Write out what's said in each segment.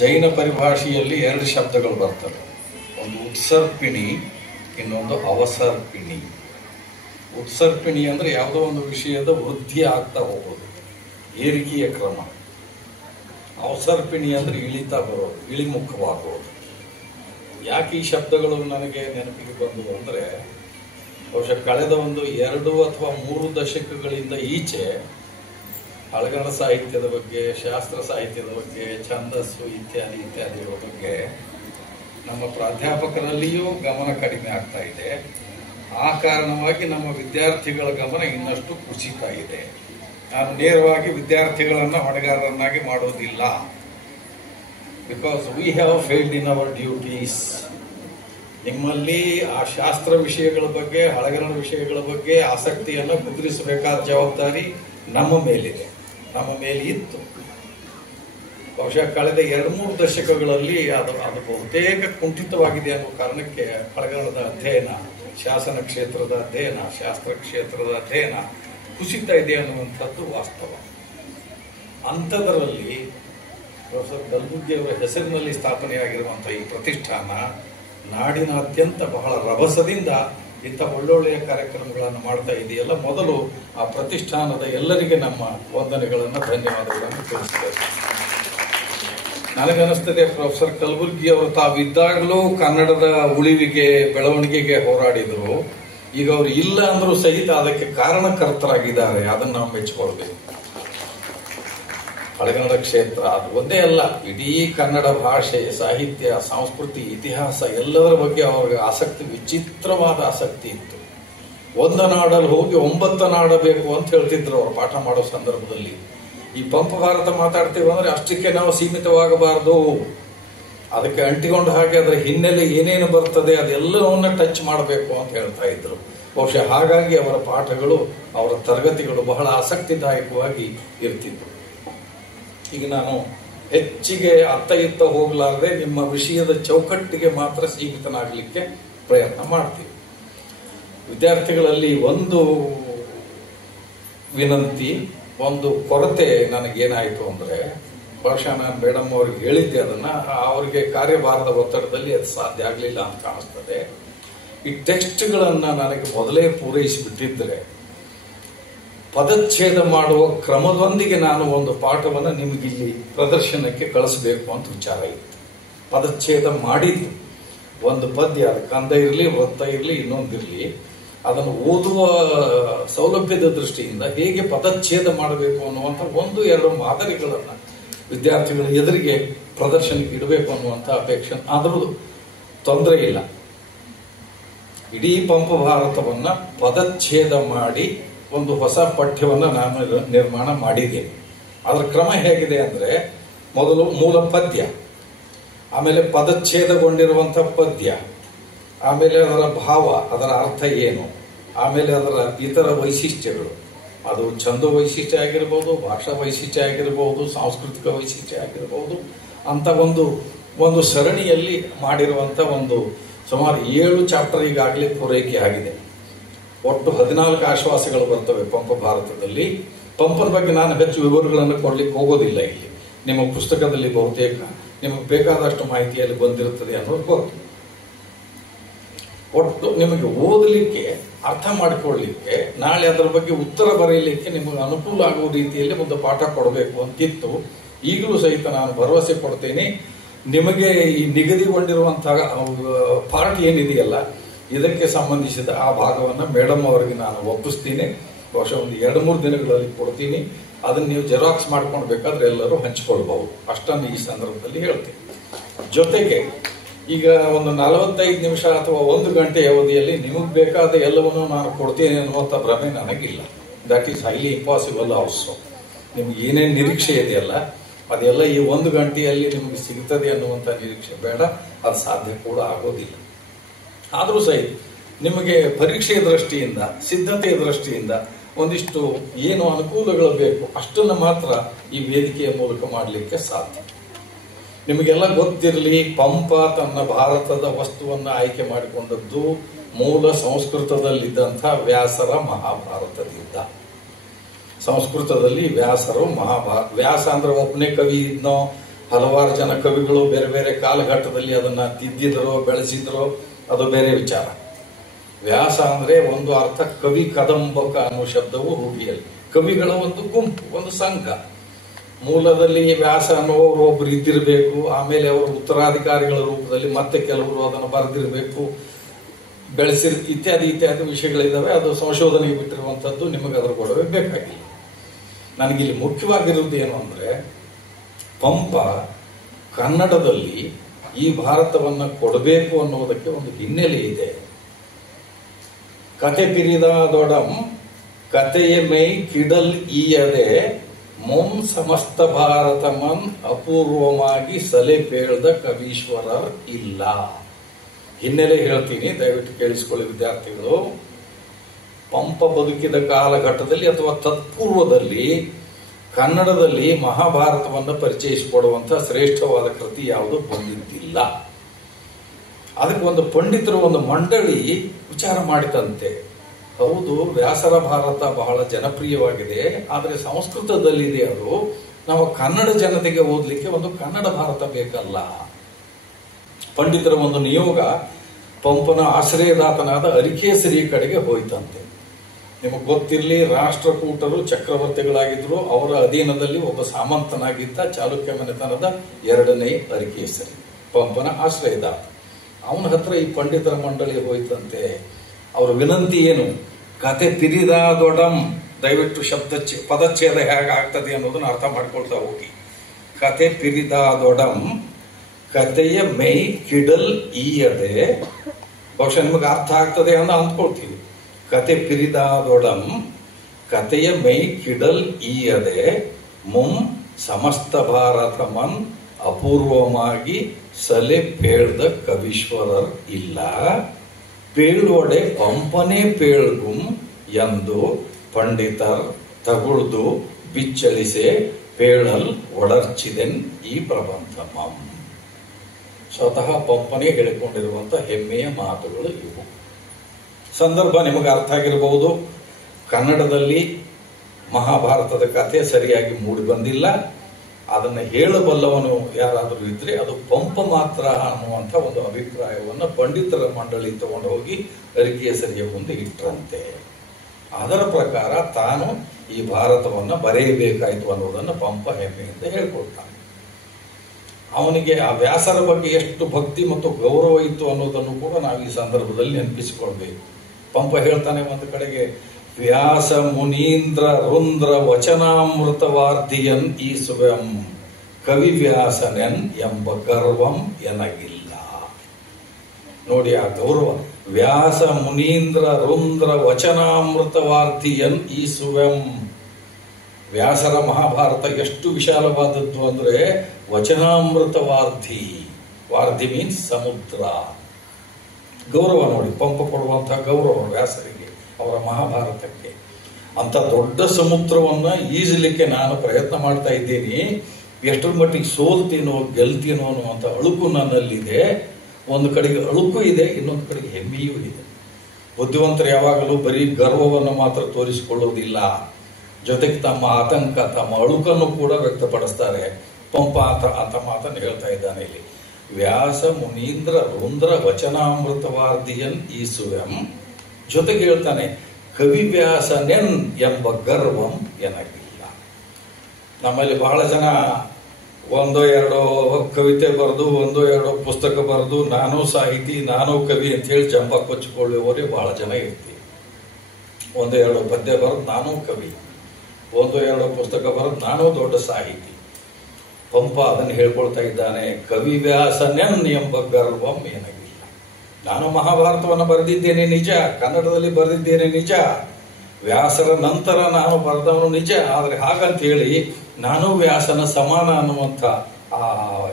ಜೈನ ಪರಿಭಾಷೆಯಲ್ಲಿ ಎರಡು ಶಬ್ದಗಳು ಬರ್ತವೆ. ಒಂದು ಉತ್ಸರ್ಪಿಣಿ, ಇನ್ನೊಂದು ಅವಸರ್ಪಿಣಿ. ಉತ್ಸರ್ಪಿಣಿ ಅಂದರೆ ಯಾವುದೋ ಒಂದು ವಿಷಯದ ವೃದ್ಧಿ ಆಗ್ತಾ ಹೋಗೋದು, ಏರಿಕೆಯ ಕ್ರಮ. ಅವಸರ್ಪಿಣಿ ಅಂದರೆ ಇಳಿತಾ ಬರೋದು, ಇಳಿಮುಖವಾಗೋದು. ಯಾಕೆ ಈ ಶಬ್ದಗಳು ನನಗೆ ನೆನಪಿಗೆ ಬಂದವು ಅಂದರೆ, ಬಹುಶಃ ಕಳೆದ ಒಂದು 2 ಅಥವಾ 3 ದಶಕಗಳಿಂದ ಈಚೆ ಹಳಗಣ ಸಾಹಿತ್ಯದ ಬಗ್ಗೆ, ಶಾಸ್ತ್ರ ಸಾಹಿತ್ಯದ ಬಗ್ಗೆ, ಛಂದಸ್ಸು ಇತ್ಯಾದಿಗಳ ಬಗ್ಗೆ ನಮ್ಮ ಪ್ರಾಧ್ಯಾಪಕರಲ್ಲಿಯೂ ಗಮನ ಕಡಿಮೆ ಆಗ್ತಾ ಇದೆ. ಆ ಕಾರಣವಾಗಿ ನಮ್ಮ ವಿದ್ಯಾರ್ಥಿಗಳ ಗಮನ ಇನ್ನಷ್ಟು ಕುಸಿತಾ ಇದೆ. ನಾನು ನೇರವಾಗಿ ವಿದ್ಯಾರ್ಥಿಗಳನ್ನು ಹೊಣೆಗಾರರನ್ನಾಗಿ ಮಾಡೋದಿಲ್ಲ. Because we have failed in our duties. ನಿಮ್ಮಲ್ಲಿ ಆ ಶಾಸ್ತ್ರ ವಿಷಯಗಳ ಬಗ್ಗೆ, ಹಳಗರಣ ವಿಷಯಗಳ ಬಗ್ಗೆ ಆಸಕ್ತಿಯನ್ನು ಕುದುರಿಸಬೇಕಾದ ಜವಾಬ್ದಾರಿ ನಮ್ಮ ಮೇಲಿದೆ, ನಮ್ಮ ಮೇಲೆ ಇತ್ತು. ಬಹುಶಃ ಕಳೆದ 2-3 ದಶಕಗಳಲ್ಲಿ ಅದು ಬಹುತೇಕ ಕುಂಠಿತವಾಗಿದೆ ಅನ್ನೋ ಕಾರಣಕ್ಕೆ ಹಳಗರಣದ ಅಧ್ಯಯನ, ಶಾಸನ ಕ್ಷೇತ್ರದ ಅಧ್ಯಯನ, ಶಾಸ್ತ್ರ ಕ್ಷೇತ್ರದ ಅಧ್ಯಯನ ಕುಸಿತಾ ಇದೆ ಅನ್ನುವಂಥದ್ದು ವಾಸ್ತವ. ಅಂಥದರಲ್ಲಿ ಪ್ರೊಫೆಸರ್ ಕಲ್ಬುರ್ಗಿ ಅವರ ಹೆಸರಿನಲ್ಲಿ ಸ್ಥಾಪನೆಯಾಗಿರುವಂತಹ ಈ ಪ್ರತಿಷ್ಠಾನ ನಾಡಿನಾದ್ಯಂತ ಬಹಳ ರಭಸದಿಂದ ಇಂಥ ಒಳ್ಳೊಳ್ಳೆಯ ಕಾರ್ಯಕ್ರಮಗಳನ್ನು ಮಾಡ್ತಾ ಇದೆಯಲ್ಲ. ಮೊದಲು ಆ ಪ್ರತಿಷ್ಠಾನದ ಎಲ್ಲರಿಗೆ ನಮ್ಮ ವಂದನೆಗಳನ್ನು, ಧನ್ಯವಾದಗಳನ್ನು ತಿಳಿಸಬೇಕು. ನನಗನ್ನಿಸ್ತದೆ ಪ್ರೊಫೆಸರ್ ಕಲ್ಬುರ್ಗಿ ಅವರು ತಾವಿದ್ದಾಗಲೂ ಕನ್ನಡದ ಉಳಿವಿಗೆ, ಬೆಳವಣಿಗೆಗೆ ಹೋರಾಡಿದರು. ಈಗ ಅವರು ಇಲ್ಲ ಅಂದ್ರೂ ಸಹಿತ ಅದಕ್ಕೆ ಕಾರಣಕರ್ತರಾಗಿದ್ದಾರೆ. ಅದನ್ನು ನಾವು ಮೆಚ್ಚಿಕೊಳ್ಬೇಕು. ಹಳಗನ್ನಡ ಕ್ಷೇತ್ರ ಅದು ಒಂದೇ ಅಲ್ಲ, ಇಡೀ ಕನ್ನಡ ಭಾಷೆ, ಸಾಹಿತ್ಯ, ಸಂಸ್ಕೃತಿ, ಇತಿಹಾಸ ಎಲ್ಲದರ ಬಗ್ಗೆ ಅವರಿಗೆ ಆಸಕ್ತಿ, ವಿಚಿತ್ರವಾದ ಆಸಕ್ತಿ ಇತ್ತು. ಒಂದು ನಾಡಲ್ಲಿ ಹೋಗಿ 9 ನಾಡಬೇಕು ಅಂತ ಹೇಳ್ತಿದ್ರು ಅವರು ಪಾಠ ಮಾಡೋ ಸಂದರ್ಭದಲ್ಲಿ. ಈ ಪಂಪ ಭಾರತ ಮಾತಾಡ್ತೀವಿ ಅಂದ್ರೆ ಅಷ್ಟಕ್ಕೆ ನಾವು ಸೀಮಿತವಾಗಬಾರದು, ಅದಕ್ಕೆ ಅಂಟಿಕೊಂಡು ಹಾಗೆ ಅದರ ಹಿನ್ನೆಲೆ ಏನೇನು ಬರ್ತದೆ ಅದೆಲ್ಲವನ್ನ ಟಚ್ ಮಾಡಬೇಕು ಅಂತ ಹೇಳ್ತಾ ಇದ್ರು. ಬಹುಶಃ ಹಾಗಾಗಿ ಅವರ ಪಾಠಗಳು, ಅವರ ತರಗತಿಗಳು ಬಹಳ ಆಸಕ್ತಿದಾಯಕವಾಗಿ ಇರ್ತಿದ್ವು. ಈಗ ನಾನು ಹೆಚ್ಚಿಗೆ ಅತ್ತ ಇತ್ತ ಹೋಗಲಾರದೆ ನಿಮ್ಮ ವಿಷಯದ ಚೌಕಟ್ಟಿಗೆ ಮಾತ್ರ ಸೀಮಿತನಾಗಲಿಕ್ಕೆ ಪ್ರಯತ್ನ ಮಾಡ್ತೀನಿ. ವಿದ್ಯಾರ್ಥಿಗಳಲ್ಲಿ ಒಂದು ವಿನಂತಿ, ಒಂದು ಕೊರತೆ ನನಗೇನಾಯಿತು ಅಂದರೆ, ಬಹುಶಃ ನಾನು ಮೇಡಮ್ ಅವ್ರಿಗೆ ಹೇಳಿದ್ದೆ, ಅದನ್ನ ಅವರಿಗೆ ಕಾರ್ಯಭಾರದ ಒತ್ತಡದಲ್ಲಿ ಅದು ಸಾಧ್ಯ ಆಗಲಿಲ್ಲ ಅಂತ ಕಾಣಿಸ್ತದೆ. ಈ ಟೆಕ್ಸ್ಟ್ಗಳನ್ನು ನನಗೆ ಮೊದಲೇ ಪೂರೈಸಿಬಿಟ್ಟಿದ್ರೆ ಪದಚ್ಛೇದ ಮಾಡುವ ಕ್ರಮದೊಂದಿಗೆ ನಾನು ಒಂದು ಪಾಠವನ್ನು ನಿಮಗಿಲ್ಲಿ ಪ್ರದರ್ಶನಕ್ಕೆ ಕಳಿಸಬೇಕು ಅಂತ ವಿಚಾರ ಇತ್ತು. ಪದಚ್ಛೇದ ಮಾಡಿದ್ದು ಒಂದು ಪದ್ಯ, ಅದು ಕಂದ ಇರಲಿ, ವೃತ್ತ ಇರಲಿ, ಇನ್ನೊಂದಿರಲಿ, ಅದನ್ನು ಓದುವ ಸೌಲಭ್ಯದ ದೃಷ್ಟಿಯಿಂದ ಹೇಗೆ ಪದಚ್ಛೇದ ಮಾಡಬೇಕು ಅನ್ನುವಂಥ 1-2 ಮಾದರಿಗಳನ್ನು ವಿದ್ಯಾರ್ಥಿಗಳ ಎದುರಿಗೆ ಪ್ರದರ್ಶನಕ್ಕೆ ಇಡಬೇಕು ಅನ್ನುವಂಥ ಅಪೇಕ್ಷೆ. ಆದರೂ ತೊಂದರೆ ಇಲ್ಲ. ಇಡೀ ಪಂಪ ಭಾರತವನ್ನ ಪದಚ್ಛೇದ ಮಾಡಿ ಒಂದು ಹೊಸ ಪಠ್ಯವನ್ನು ನಾನು ನಿರ್ಮಾಣ ಮಾಡಿದ್ದೇನೆ. ಅದರ ಕ್ರಮ ಹೇಗಿದೆ ಅಂದರೆ, ಮೊದಲು ಮೂಲ ಪದ್ಯ, ಆಮೇಲೆ ಪದಚ್ಛೇದಗೊಂಡಿರುವಂಥ ಪದ್ಯ, ಆಮೇಲೆ ಅದರ ಭಾವ, ಅದರ ಅರ್ಥ ಏನು, ಆಮೇಲೆ ಅದರ ಇತರ ವೈಶಿಷ್ಟ್ಯಗಳು, ಅದು ಛಂದ ವೈಶಿಷ್ಟ್ಯ ಆಗಿರ್ಬೋದು, ಭಾಷಾ ವೈಶಿಷ್ಟ್ಯ ಆಗಿರ್ಬೋದು, ಸಾಂಸ್ಕೃತಿಕ ವೈಶಿಷ್ಟ್ಯ ಆಗಿರ್ಬೋದು ಅಂತ ಒಂದು ಸರಣಿಯಲ್ಲಿ ಮಾಡಿರುವಂಥ ಒಂದು ಸುಮಾರು 7 ಚಾಪ್ಟರ್ ಈಗಾಗಲೇ ಪೂರೈಕೆ ಆಗಿದೆ. ಒಟ್ಟು 14 ಆಶ್ವಾಸಗಳು ಬರ್ತವೆ ಪಂಪ ಭಾರತದಲ್ಲಿ. ಪಂಪನ ಬಗ್ಗೆ ನಾನು ಹೆಚ್ಚು ವಿವರಗಳನ್ನು ಕೊಡ್ಲಿಕ್ಕೆ ಹೋಗೋದಿಲ್ಲ. ಇಲ್ಲಿ ನಿಮ್ಮ ಪುಸ್ತಕದಲ್ಲಿ ಬಹುತೇಕ ನಿಮಗೆ ಬೇಕಾದಷ್ಟು ಮಾಹಿತಿಯಲ್ಲಿ ಬಂದಿರುತ್ತದೆ ಅನ್ನೋದು ಗೊತ್ತು. ಒಟ್ಟು ನಿಮಗೆ ಓದಲಿಕ್ಕೆ, ಅರ್ಥ ಮಾಡಿಕೊಳ್ಳಲಿಕ್ಕೆ, ನಾಳೆ ಅದರ ಬಗ್ಗೆ ಉತ್ತರ ಬರೆಯಲಿಕ್ಕೆ ನಿಮಗೆ ಅನುಕೂಲ ಆಗುವ ರೀತಿಯಲ್ಲಿ ಒಂದು ಪಾಠ ಕೊಡಬೇಕು ಅಂತಿತ್ತು. ಈಗಲೂ ಸಹಿತ ನಾನು ಭರವಸೆ ಕೊಡ್ತೇನೆ, ನಿಮಗೆ ಈ ನಿಗದಿಗೊಂಡಿರುವಂತಹ ಪಾರ್ಟ್ ಏನಿದೆಯಲ್ಲ, ಇದಕ್ಕೆ ಸಂಬಂಧಿಸಿದ ಆ ಭಾಗವನ್ನು ಮೇಡಮ್ ಅವರಿಗೆ ನಾನು ಒಪ್ಪಿಸ್ತೀನಿ. ಬಹುಶಃ ಒಂದು 2-3 ದಿನಗಳಲ್ಲಿ ಕೊಡ್ತೀನಿ. ಅದನ್ನು ನೀವು ಜೆರಾಕ್ಸ್ ಮಾಡ್ಕೊಂಡು ಬೇಕಾದ್ರೆ ಎಲ್ಲರೂ ಹಂಚಿಕೊಳ್ಬಹುದು. ಅಷ್ಟನ್ನು ಈ ಸಂದರ್ಭದಲ್ಲಿ ಹೇಳ್ತೀನಿ. ಜೊತೆಗೆ ಈಗ ಒಂದು 45 ನಿಮಿಷ ಅಥವಾ 1 ಗಂಟೆ ಅವಧಿಯಲ್ಲಿ ನಿಮಗೆ ಬೇಕಾದ ಎಲ್ಲವನ್ನೂ ನಾನು ಕೊಡ್ತೀನಿ ಅನ್ನುವಂಥ ಭ್ರಮೆ ನನಗಿಲ್ಲ. That is highly impossible also. ನಿಮ್ಗೆ ಏನೇನು ನಿರೀಕ್ಷೆ ಇದೆಯಲ್ಲ ಅದೆಲ್ಲ ಈ 1 ಗಂಟೆಯಲ್ಲಿ ನಿಮಗೆ ಸಿಗ್ತದೆ ಅನ್ನುವಂಥ ನಿರೀಕ್ಷೆ ಬೇಡ. ಅದು ಸಾಧ್ಯ ಕೂಡ ಆಗೋದಿಲ್ಲ. ಆದರೂ ಸಹಿತ ನಿಮಗೆ ಪರೀಕ್ಷೆಯ ದೃಷ್ಟಿಯಿಂದ, ಸಿದ್ಧತೆಯ ದೃಷ್ಟಿಯಿಂದ ಒಂದಿಷ್ಟು ಏನು ಅನುಕೂಲಗಳು ಬೇಕು ಅಷ್ಟನ್ನು ಮಾತ್ರ ಈ ವೇದಿಕೆಯ ಮೂಲಕ ಮಾಡಲಿಕ್ಕೆ ಸಾಧ್ಯ. ನಿಮಗೆಲ್ಲ ಗೊತ್ತಿರಲಿ, ಪಂಪ ತನ್ನ ಭಾರತದ ವಸ್ತುವನ್ನು ಆಯ್ಕೆ ಮಾಡಿಕೊಂಡದ್ದು ಮೂಲ ಸಂಸ್ಕೃತದಲ್ಲಿದ್ದಂಥ ವ್ಯಾಸರ ಮಹಾಭಾರತದಿಂದ. ಸಂಸ್ಕೃತದಲ್ಲಿ ವ್ಯಾಸರು ವ್ಯಾಸ ಅಂದ್ರೆ ಒಬ್ಬನೇ ಕವಿ ಇದ್ನೋ ಹಲವಾರು ಜನ ಕವಿಗಳು ಬೇರೆ ಬೇರೆ ಕಾಲಘಟ್ಟದಲ್ಲಿ ಅದನ್ನ ತಿದ್ದಿದ್ರೋ ಬೆಳೆಸಿದ್ರೋ ಅದು ಬೇರೆ ವಿಚಾರ. ವ್ಯಾಸ ಅಂದ್ರೆ ಒಂದು ಅರ್ಥ ಕವಿ ಕದಂಬಕ ಅನ್ನೋ ಶಬ್ದವು ರೂಢಿಯಲ್ಲಿ. ಕವಿಗಳ ಒಂದು ಗುಂಪು, ಒಂದು ಸಂಘ. ಮೂಲದಲ್ಲಿ ವ್ಯಾಸ ಅನ್ನುವರು ಒಬ್ರು ಇದ್ದಿರಬೇಕು, ಆಮೇಲೆ ಅವರು ಉತ್ತರಾಧಿಕಾರಿಗಳ ರೂಪದಲ್ಲಿ ಮತ್ತೆ ಕೆಲವರು ಅದನ್ನು ಬರೆದಿರಬೇಕು, ಇತ್ಯಾದಿ ಇತ್ಯಾದಿ ವಿಷಯಗಳಿದ್ದಾವೆ. ಅದು ಸಂಶೋಧನೆಗೆ ಬಿಟ್ಟಿರುವಂತದ್ದು, ನಿಮಗೆ ಅದರ ಗೊಡವೆ ಬೇಕಾಗಿಲ್ಲ. ನನಗಿಲ್ಲಿ ಮುಖ್ಯವಾಗಿರುವುದು ಏನು ಅಂದ್ರೆ, ಪಂಪ ಕನ್ನಡದಲ್ಲಿ ಈ ಭಾರತವನ್ನ ಕೊಡಬೇಕು ಅನ್ನುವುದಕ್ಕೆ ಒಂದು ಹಿನ್ನೆಲೆ ಇದೆ. ಕತೆ ಪಿರಿದಾದೊಡಂ ಕತೆಯ ಮೈ ಕಿಡಲ್ ಈಯದೆ ಮೊಂ ಸಮಸ್ತ ಭಾರತಮನ್ ಅಪೂರ್ವವಾಗಿ ಸಲೆ ಪೇಳ್ದ ಕವೀಶ್ವರರ್ ಇಲ್ಲ. ಹಿನ್ನೆಲೆ ಹೇಳ್ತೀನಿ, ದಯವಿಟ್ಟು ಕೇಳಿಸಿಕೊಳ್ಳಿ ವಿದ್ಯಾರ್ಥಿಗಳು. ಪಂಪ ಬದುಕಿದ ಕಾಲಘಟ್ಟದಲ್ಲಿ ಅಥವಾ ತತ್ಪೂರ್ವದಲ್ಲಿ ಕನ್ನಡದಲ್ಲಿ ಮಹಾಭಾರತವನ್ನು ಪರಿಚಯಿಸಿಕೊಡುವಂತಹ ಶ್ರೇಷ್ಠವಾದ ಕೃತಿ ಯಾವುದು ಬಂದಿದ್ದಿಲ್ಲ. ಅದಕ್ಕೆ ಒಂದು ಪಂಡಿತರು ಒಂದು ಮಂಡಳಿ ವಿಚಾರ ಮಾಡಿದಂತೆ, ಹೌದು ವ್ಯಾಸರ ಭಾರತ ಬಹಳ ಜನಪ್ರಿಯವಾಗಿದೆ, ಆದರೆ ಸಂಸ್ಕೃತದಲ್ಲಿದೆ, ಅದು ನಾವು ಕನ್ನಡ ಜನತೆಗೆ ಓದಲಿಕ್ಕೆ ಒಂದು ಕನ್ನಡ ಭಾರತ ಬೇಕಲ್ಲ. ಪಂಡಿತರ ಒಂದು ನಿಯೋಗ ಪಂಪನ ಆಶ್ರಯದಾತನಾದ ಅರಿಕೇಸರಿ ಕಡೆಗೆ ಹೋಯ್ತಂತೆ. ನಿಮಗೆ ಗೊತ್ತಿರಲಿ, ರಾಷ್ಟ್ರಕೂಟರು ಚಕ್ರವರ್ತಿಗಳಾಗಿದ್ರು, ಅವರ ಅಧೀನದಲ್ಲಿ ಒಬ್ಬ ಸಾಮಂತನಾಗಿದ್ದ ಚಾಲುಕ್ಯ ಮನೆತನದ 2ನೇ ಅರಿಕೇಸರಿ, ಪಂಪನ ಆಶ್ರಯದಾತ. ಅವನ ಹತ್ರ ಈ ಪಂಡಿತರ ಮಂಡಳಿ ಹೋಯ್ತಂತೆ. ಅವರ ವಿನಂತಿ ಏನು? ಕತೆ ಪಿರಿದಾದೊಡಂ, ದಯವಿಟ್ಟು ಪದಚ್ಛೇದ ಹೇಗಾಗ್ತದೆ ಅನ್ನೋದನ್ನ ಅರ್ಥ ಮಾಡ್ಕೊಳ್ತಾ ಹೋಗಿ. ಕತೆ ಪಿರಿದಾದೊಡಂ ಕತೆಯ ಮೈ ಕಿಡಲ್ ಈಯದೆ, ಬಹುಶಃ ನಿಮಗೆ ಅರ್ಥ ಆಗ್ತದೆ ಅಂತ ಅಂದ್ಕೊಳ್ತೀವಿ. ಕತೆ ಪಿರಿದಾದೊಡಂ ಕತೆಯ ಮೈ ಕಿಡಲ್ ಈಯದೆ ಮುಂ ಸಮಸ್ತ ಭಾರತಮನ್ ಅಪೂರ್ವವಾಗಿ ಸಲೆ ಪೇಳ್ದ ಕವೀಶ್ವರರ್ ಇಲ್ಲ. ಪೇಳೋಡೆ ಪಂಪನೆ ಪೇಳ್ಗುಂ ಎಂದು ಪಂಡಿತರ್ ತಗುಳ್ದು ಬಿಚ್ಚಳಿಸೆ ಪೇಳಲ್ ಒಡರ್ಚಿದೆನ್ ಈ ಪ್ರಬಂಧಮಂ. ಸ್ವತಃ ಪಂಪನೆ ಹೇಳಿಕೊಂಡಿರುವಂತಹ ಹೆಮ್ಮೆಯ ಮಾತುಗಳು ಇವು. ಸಂದರ್ಭ ನಿಮಗೆ ಅರ್ಥ ಆಗಿರಬಹುದು. ಕನ್ನಡದಲ್ಲಿ ಮಹಾಭಾರತದ ಕಥೆ ಸರಿಯಾಗಿ ಮೂಡಿ ಬಂದಿಲ್ಲ. ಅದನ್ನು ಹೇಳಬಲ್ಲವನು ಯಾರಾದರೂ ಇದ್ರೆ ಅದು ಪಂಪ ಮಾತ್ರ ಅನ್ನುವಂಥ ಒಂದು ಅಭಿಪ್ರಾಯವನ್ನು ಪಂಡಿತರ ಮಂಡಳಿ ತಗೊಂಡು ಹೋಗಿ ಅರಿಕೇಸರಿಯ ಮುಂದೆ ಇಟ್ಟರಂತೆ. ಅದರ ಪ್ರಕಾರ ತಾನು ಈ ಭಾರತವನ್ನು ಬರೆಯಬೇಕಾಯಿತು ಅನ್ನೋದನ್ನು ಪಂಪ ಹೆಮ್ಮೆಯಿಂದ ಹೇಳ್ಕೊಡ್ತಾನೆ. ಅವನಿಗೆ ಆ ವ್ಯಾಸರ ಬಗ್ಗೆ ಎಷ್ಟು ಭಕ್ತಿ ಮತ್ತು ಗೌರವ ಇತ್ತು ಅನ್ನೋದನ್ನು ಕೂಡ ನಾವು ಈ ಸಂದರ್ಭದಲ್ಲಿ ನೆನಪಿಸಿಕೊಳ್ಬೇಕು. ಪಂಪ ಹೇಳ್ತಾನೆ ಒಂದು ಕಡೆಗೆ, ವ್ಯಾಸ ಮುನೀಂದ್ರ ರುಂದ್ರ ವಚನಾಮೃತವಾರ್ಧಿಯನ್ ಈ ಸುವೆಂ ಕವಿ ವ್ಯಾಸನೆನ್ ಎಂಬ ಗರ್ವಂ ಎನಗಿಲ್ಲ. ನೋಡಿ ಆ ಗೌರವ. ವ್ಯಾಸ ಮುನೀಂದ್ರ ರುಂದ್ರ ವಚನಾಮೃತವಾರ್ಧಿಯನ್ ಈ ಸುವೆಂ. ವ್ಯಾಸರ ಮಹಾಭಾರತ ಎಷ್ಟು ವಿಶಾಲವಾದದ್ದು ಅಂದ್ರೆ ವಚನಾಮೃತವಾರ್ಧಿ. ವಾರ್ಧಿ ಮೀನ್ಸ್ ಸಮುದ್ರ. ಗೌರವ ನೋಡಿ, ಪಂಪ ಕೊಡುವಂತಹ ಗೌರವ ವ್ಯಾಸರಿಗೆ, ಅವರ ಮಹಾಭಾರತಕ್ಕೆ. ಅಂತ ದೊಡ್ಡ ಸಮುದ್ರವನ್ನ ಈಜಲಿಕ್ಕೆ ನಾನು ಪ್ರಯತ್ನ ಮಾಡ್ತಾ ಇದ್ದೀನಿ, ಎಷ್ಟರ ಮಟ್ಟಿಗೆ ಸೋಲ್ತೀನೋ ಗೆಲ್ತೀನೋ ಅನ್ನುವಂಥ ಅಳುಕು ನನ್ನಲ್ಲಿದೆ. ಒಂದು ಕಡೆಗೆ ಅಳುಕು ಇದೆ, ಇನ್ನೊಂದು ಕಡೆಗೆ ಹೆಮ್ಮೆಯೂ ಇದೆ. ಬುದ್ಧಿವಂತರು ಯಾವಾಗಲೂ ಬರೀ ಗರ್ವವನ್ನು ಮಾತ್ರ ತೋರಿಸಿಕೊಳ್ಳುವುದಿಲ್ಲ, ಜೊತೆಗೆ ತಮ್ಮ ಆತಂಕ, ತಮ್ಮ ಅಳುಕನ್ನು ಕೂಡ ವ್ಯಕ್ತಪಡಿಸ್ತಾರೆ. ಪಂಪ ಅಂತ ಮಾತನ್ನು ಹೇಳ್ತಾ ಇದ್ದಾನೆ ಇಲ್ಲಿ. ವ್ಯಾಸ ಮುನೀಂದ್ರ ರುಂದ್ರ ವಚನಾಮೃತವಾರ್ಧಿಯನ್ ಈ ಸುವೆಂ. ಜೊತೆಗೆ ಹೇಳ್ತಾನೆ ಕವಿ ವ್ಯಾಸನೆನ್ ಎಂಬ ಗರ್ವಂ ಎನಗಿಲ್ಲ. ನಮ್ಮಲ್ಲಿ ಬಹಳ ಜನ ಒಂದೋ ಎರಡೋ ಕವಿತೆ ಬರೆದು, ಒಂದೋ ಎರಡೋ ಪುಸ್ತಕ ಬರೆದು, ನಾನು ಸಾಹಿತಿ, ನಾನು ಕವಿ ಅಂತ ಹೇಳಿ ಜಂಬ ಕೊಚ್ಚಿಕೊಳ್ಳುವವರೇ ಬಹಳ ಜನ ಇರ್ತೀವಿ. ಒಂದೋ ಎರಡೋ ಪದ್ಯ ಬರೆದು ನಾನು ಕವಿ, ಒಂದೋ ಎರಡೋ ಪುಸ್ತಕ ಬರೆದು ನಾನು ದೊಡ್ಡ ಸಾಹಿತಿ. ಪಂಪ ಅದನ್ನು ಹೇಳ್ಕೊಳ್ತಾ ಇದ್ದಾನೆ, ಕವಿ ವ್ಯಾಸನೆನ್ ಎಂಬ ಗರ್ವಂ ಎನಗಿಲ್ಲ. ನಾನು ಮಹಾಭಾರತವನ್ನು ಬರೆದಿದ್ದೇನೆ ನಿಜ, ಕನ್ನಡದಲ್ಲಿ ಬರೆದಿದ್ದೇನೆ ನಿಜ, ವ್ಯಾಸರ ನಂತರ ನಾನು ಬರೆದವನು ನಿಜ. ಆದರೆ ಹಾಗಂತ ಹೇಳಿ ನಾನು ವ್ಯಾಸನ ಸಮಾನ ಅನ್ನುವಂಥ ಆ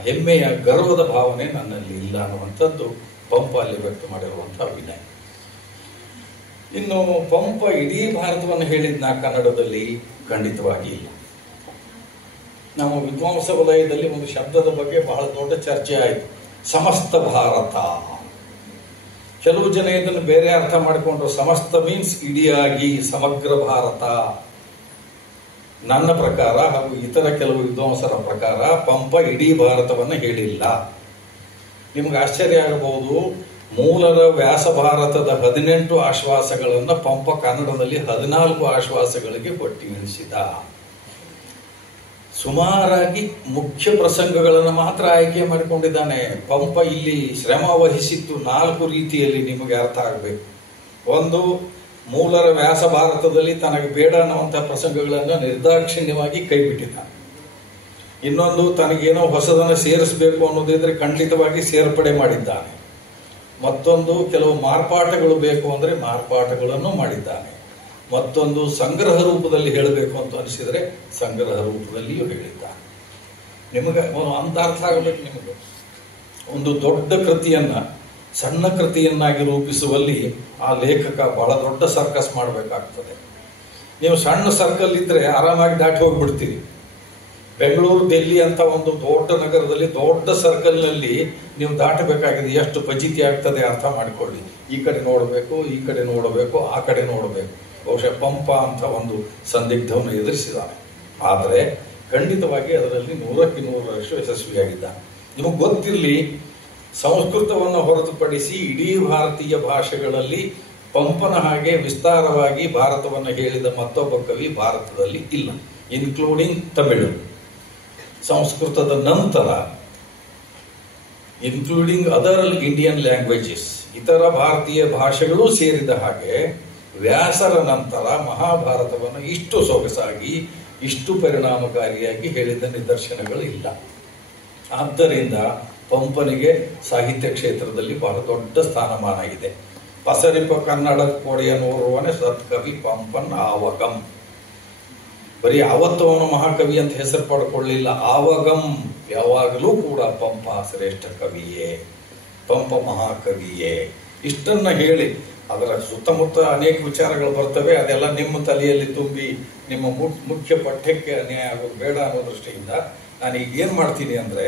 ಹೆಮ್ಮೆಯ ಗರ್ವದ ಭಾವನೆ ನನ್ನಲ್ಲಿ ಇಲ್ಲ ಅನ್ನುವಂಥದ್ದು ಪಂಪ ಅಲ್ಲಿ ವ್ಯಕ್ತ ಮಾಡಿರುವಂತಹ ವಿನಯ. ಇನ್ನು ಪಂಪ ಇಡೀ ಭಾರತವನ್ನು ಹೇಳಿದ್ನ ಕನ್ನಡದಲ್ಲಿ ಖಂಡಿತವಾಗಿ ಇಲ್ಲ. ನಾವು ವಿದ್ವಾಂಸ ವಲಯದಲ್ಲಿ ಒಂದು ಶಬ್ದದ ಬಗ್ಗೆ ಬಹಳ ದೊಡ್ಡ ಚರ್ಚೆ ಆಯಿತು, ಸಮಸ್ತ ಭಾರತ. ಕೆಲವು ಜನ ಇದನ್ನು ಬೇರೆ ಅರ್ಥ ಮಾಡಿಕೊಂಡ್ರು. ಸಮಸ್ತ ಮೀನ್ಸ್ ಇಡಿಯಾಗಿ, ಸಮಗ್ರ ಭಾರತ. ನನ್ನ ಪ್ರಕಾರ ಹಾಗೂ ಇತರ ಕೆಲವು ವಿದ್ವಾಂಸರ ಪ್ರಕಾರ ಪಂಪ ಇಡೀ ಭಾರತವನ್ನು ಹೇಳಿಲ್ಲ. ನಿಮ್ಗೆ ಆಶ್ಚರ್ಯ ಆಗಬಹುದು, ಮೂಲದ ವ್ಯಾಸ ಭಾರತದ 18 ಆಶ್ವಾಸಗಳನ್ನು ಪಂಪ ಕನ್ನಡದಲ್ಲಿ 14 ಆಶ್ವಾಸಗಳಿಗೆ ಕೊಟ್ಟು ಇಳಿಸಿದ. ಸುಮಾರಾಗಿ ಮುಖ್ಯ ಪ್ರಸಂಗಗಳನ್ನು ಮಾತ್ರ ಆಯ್ಕೆ ಮಾಡಿಕೊಂಡಿದ್ದಾನೆ. ಪಂಪ ಇಲ್ಲಿ ಶ್ರಮ ವಹಿಸಿದ್ದು 4 ರೀತಿಯಲ್ಲಿ ನಿಮಗೆ ಅರ್ಥ ಆಗಬೇಕು. ಒಂದು, ಮೂಲರ ವ್ಯಾಸ ಭಾರತದಲ್ಲಿ ತನಗೆ ಬೇಡ ಅನ್ನುವಂತಹ ಪ್ರಸಂಗಗಳನ್ನು ನಿರ್ದಾಕ್ಷಿಣ್ಯವಾಗಿ ಕೈಬಿಟ್ಟಿದ್ದಾನೆ. ಇನ್ನೊಂದು, ತನಗೇನೋ ಹೊಸದನ್ನು ಸೇರಿಸಬೇಕು ಅನ್ನೋದಿದ್ರೆ ಖಂಡಿತವಾಗಿ ಸೇರ್ಪಡೆ ಮಾಡಿದ್ದಾನೆ. ಮತ್ತೊಂದು, ಕೆಲವು ಮಾರ್ಪಾಟಗಳು ಬೇಕು ಅಂದ್ರೆ ಮಾರ್ಪಾಟಗಳನ್ನು ಮಾಡಿದ್ದಾನೆ. ಮತ್ತೊಂದು, ಸಂಗ್ರಹ ರೂಪದಲ್ಲಿ ಹೇಳಬೇಕು ಅಂತ ಅನಿಸಿದರೆ ಸಂಗ್ರಹ ರೂಪದಲ್ಲಿಯೂ ಹೇಳಿದ್ದಾನೆ. ನಿಮಗೆ ಅಂತ ಅರ್ಥ ಆಗಬೇಕು. ನಿಮಗೆ ಒಂದು ದೊಡ್ಡ ಕೃತಿಯನ್ನ ಸಣ್ಣ ಕೃತಿಯನ್ನಾಗಿ ರೂಪಿಸುವಲ್ಲಿ ಆ ಲೇಖಕ ಬಹಳ ದೊಡ್ಡ ಸರ್ಕಸ್ ಮಾಡಬೇಕಾಗ್ತದೆ. ನೀವು ಸಣ್ಣ ಸರ್ಕಲ್ ಇದ್ರೆ ಆರಾಮಾಗಿ ದಾಟಿ ಹೋಗ್ಬಿಡ್ತೀರಿ. ಬೆಂಗಳೂರು, ಡೆಲ್ಲಿ ಅಂತ ಒಂದು ದೊಡ್ಡ ನಗರದಲ್ಲಿ ದೊಡ್ಡ ಸರ್ಕಲ್ ನಲ್ಲಿ ನೀವು ದಾಟಬೇಕಾಗಿದೆ. ಎಷ್ಟು ಫಜಿತಿ ಆಗ್ತದೆ ಅರ್ಥ ಮಾಡಿಕೊಳ್ಳಿ. ಈ ಕಡೆ ನೋಡಬೇಕು, ಈ ಕಡೆ ನೋಡಬೇಕು, ಆ ಕಡೆ ನೋಡಬೇಕು. ಬಹುಶಃ ಪಂಪ ಅಂತ ಒಂದು ಸಂದಿಗ್ಧವನ್ನು ಎದುರಿಸಿದ್ದಾನೆ. ಆದರೆ ಖಂಡಿತವಾಗಿ ಅದರಲ್ಲಿ 100ಕ್ಕೆ 100ರಷ್ಟು ಯಶಸ್ವಿಯಾಗಿದ್ದಾನೆ. ನಿಮಗೆ ಗೊತ್ತಿರಲಿ, ಸಂಸ್ಕೃತವನ್ನು ಹೊರತುಪಡಿಸಿ ಇಡೀ ಭಾರತೀಯ ಭಾಷೆಗಳಲ್ಲಿ ಪಂಪನ ಹಾಗೆ ವಿಸ್ತಾರವಾಗಿ ಭಾರತವನ್ನು ಹೇಳಿದ ಮತ್ತೊಬ್ಬ ಕವಿ ಭಾರತದಲ್ಲಿ ಇಲ್ಲ, ಇನ್ಕ್ಲೂಡಿಂಗ್ ತಮಿಳು. ಸಂಸ್ಕೃತದ ನಂತರ ಇನ್ಕ್ಲೂಡಿಂಗ್ ಅದರ್ ಇಂಡಿಯನ್ ಲ್ಯಾಂಗ್ವೇಜಸ್, ಇತರ ಭಾರತೀಯ ಭಾಷೆಗಳೂ ಸೇರಿದ ಹಾಗೆ ವ್ಯಾಸರ ನಂತರ ಮಹಾಭಾರತವನ್ನು ಇಷ್ಟು ಸೊಗಸಾಗಿ, ಇಷ್ಟು ಪರಿಣಾಮಕಾರಿಯಾಗಿ ಹೇಳಿದ ನಿದರ್ಶನಗಳು ಇಲ್ಲ. ಆದ್ದರಿಂದ ಪಂಪನಿಗೆ ಸಾಹಿತ್ಯ ಕ್ಷೇತ್ರದಲ್ಲಿ ಬಹಳ ದೊಡ್ಡ ಸ್ಥಾನಮಾನ ಇದೆ. ಪಸರಿಪ ಕನ್ನಡ ಕೋಡೆಯ ನೋರುವನೆ ಸತ್ಕವಿ ಪಂಪನ್ ಆವಗಂ. ಬರೀ ಆವತ್ತವನು ಮಹಾಕವಿ ಅಂತ ಹೆಸರು ಪಡ್ಕೊಳ್ಳಿಲ್ಲ, ಆವಗಂ. ಯಾವಾಗಲೂ ಕೂಡ ಪಂಪ ಶ್ರೇಷ್ಠ ಕವಿಯೇ, ಪಂಪ ಮಹಾಕವಿಯೇ. ಇಷ್ಟನ್ನ ಹೇಳಿ ಅದರ ಸುತ್ತಮುತ್ತ ಅನೇಕ ವಿಚಾರಗಳು ಬರ್ತವೆ. ಅದೆಲ್ಲ ನಿಮ್ಮ ತಲೆಯಲ್ಲಿ ತುಂಬಿ ನಿಮ್ಮ ಮುಖ್ಯ ಪಠ್ಯಕ್ಕೆ ಅನ್ಯಾಯ ಆಗೋದು ಬೇಡ ಅನ್ನೋ ದೃಷ್ಟಿಯಿಂದ ನಾನು ಈಗ ಏನ್ ಮಾಡ್ತೀನಿ ಅಂದ್ರೆ,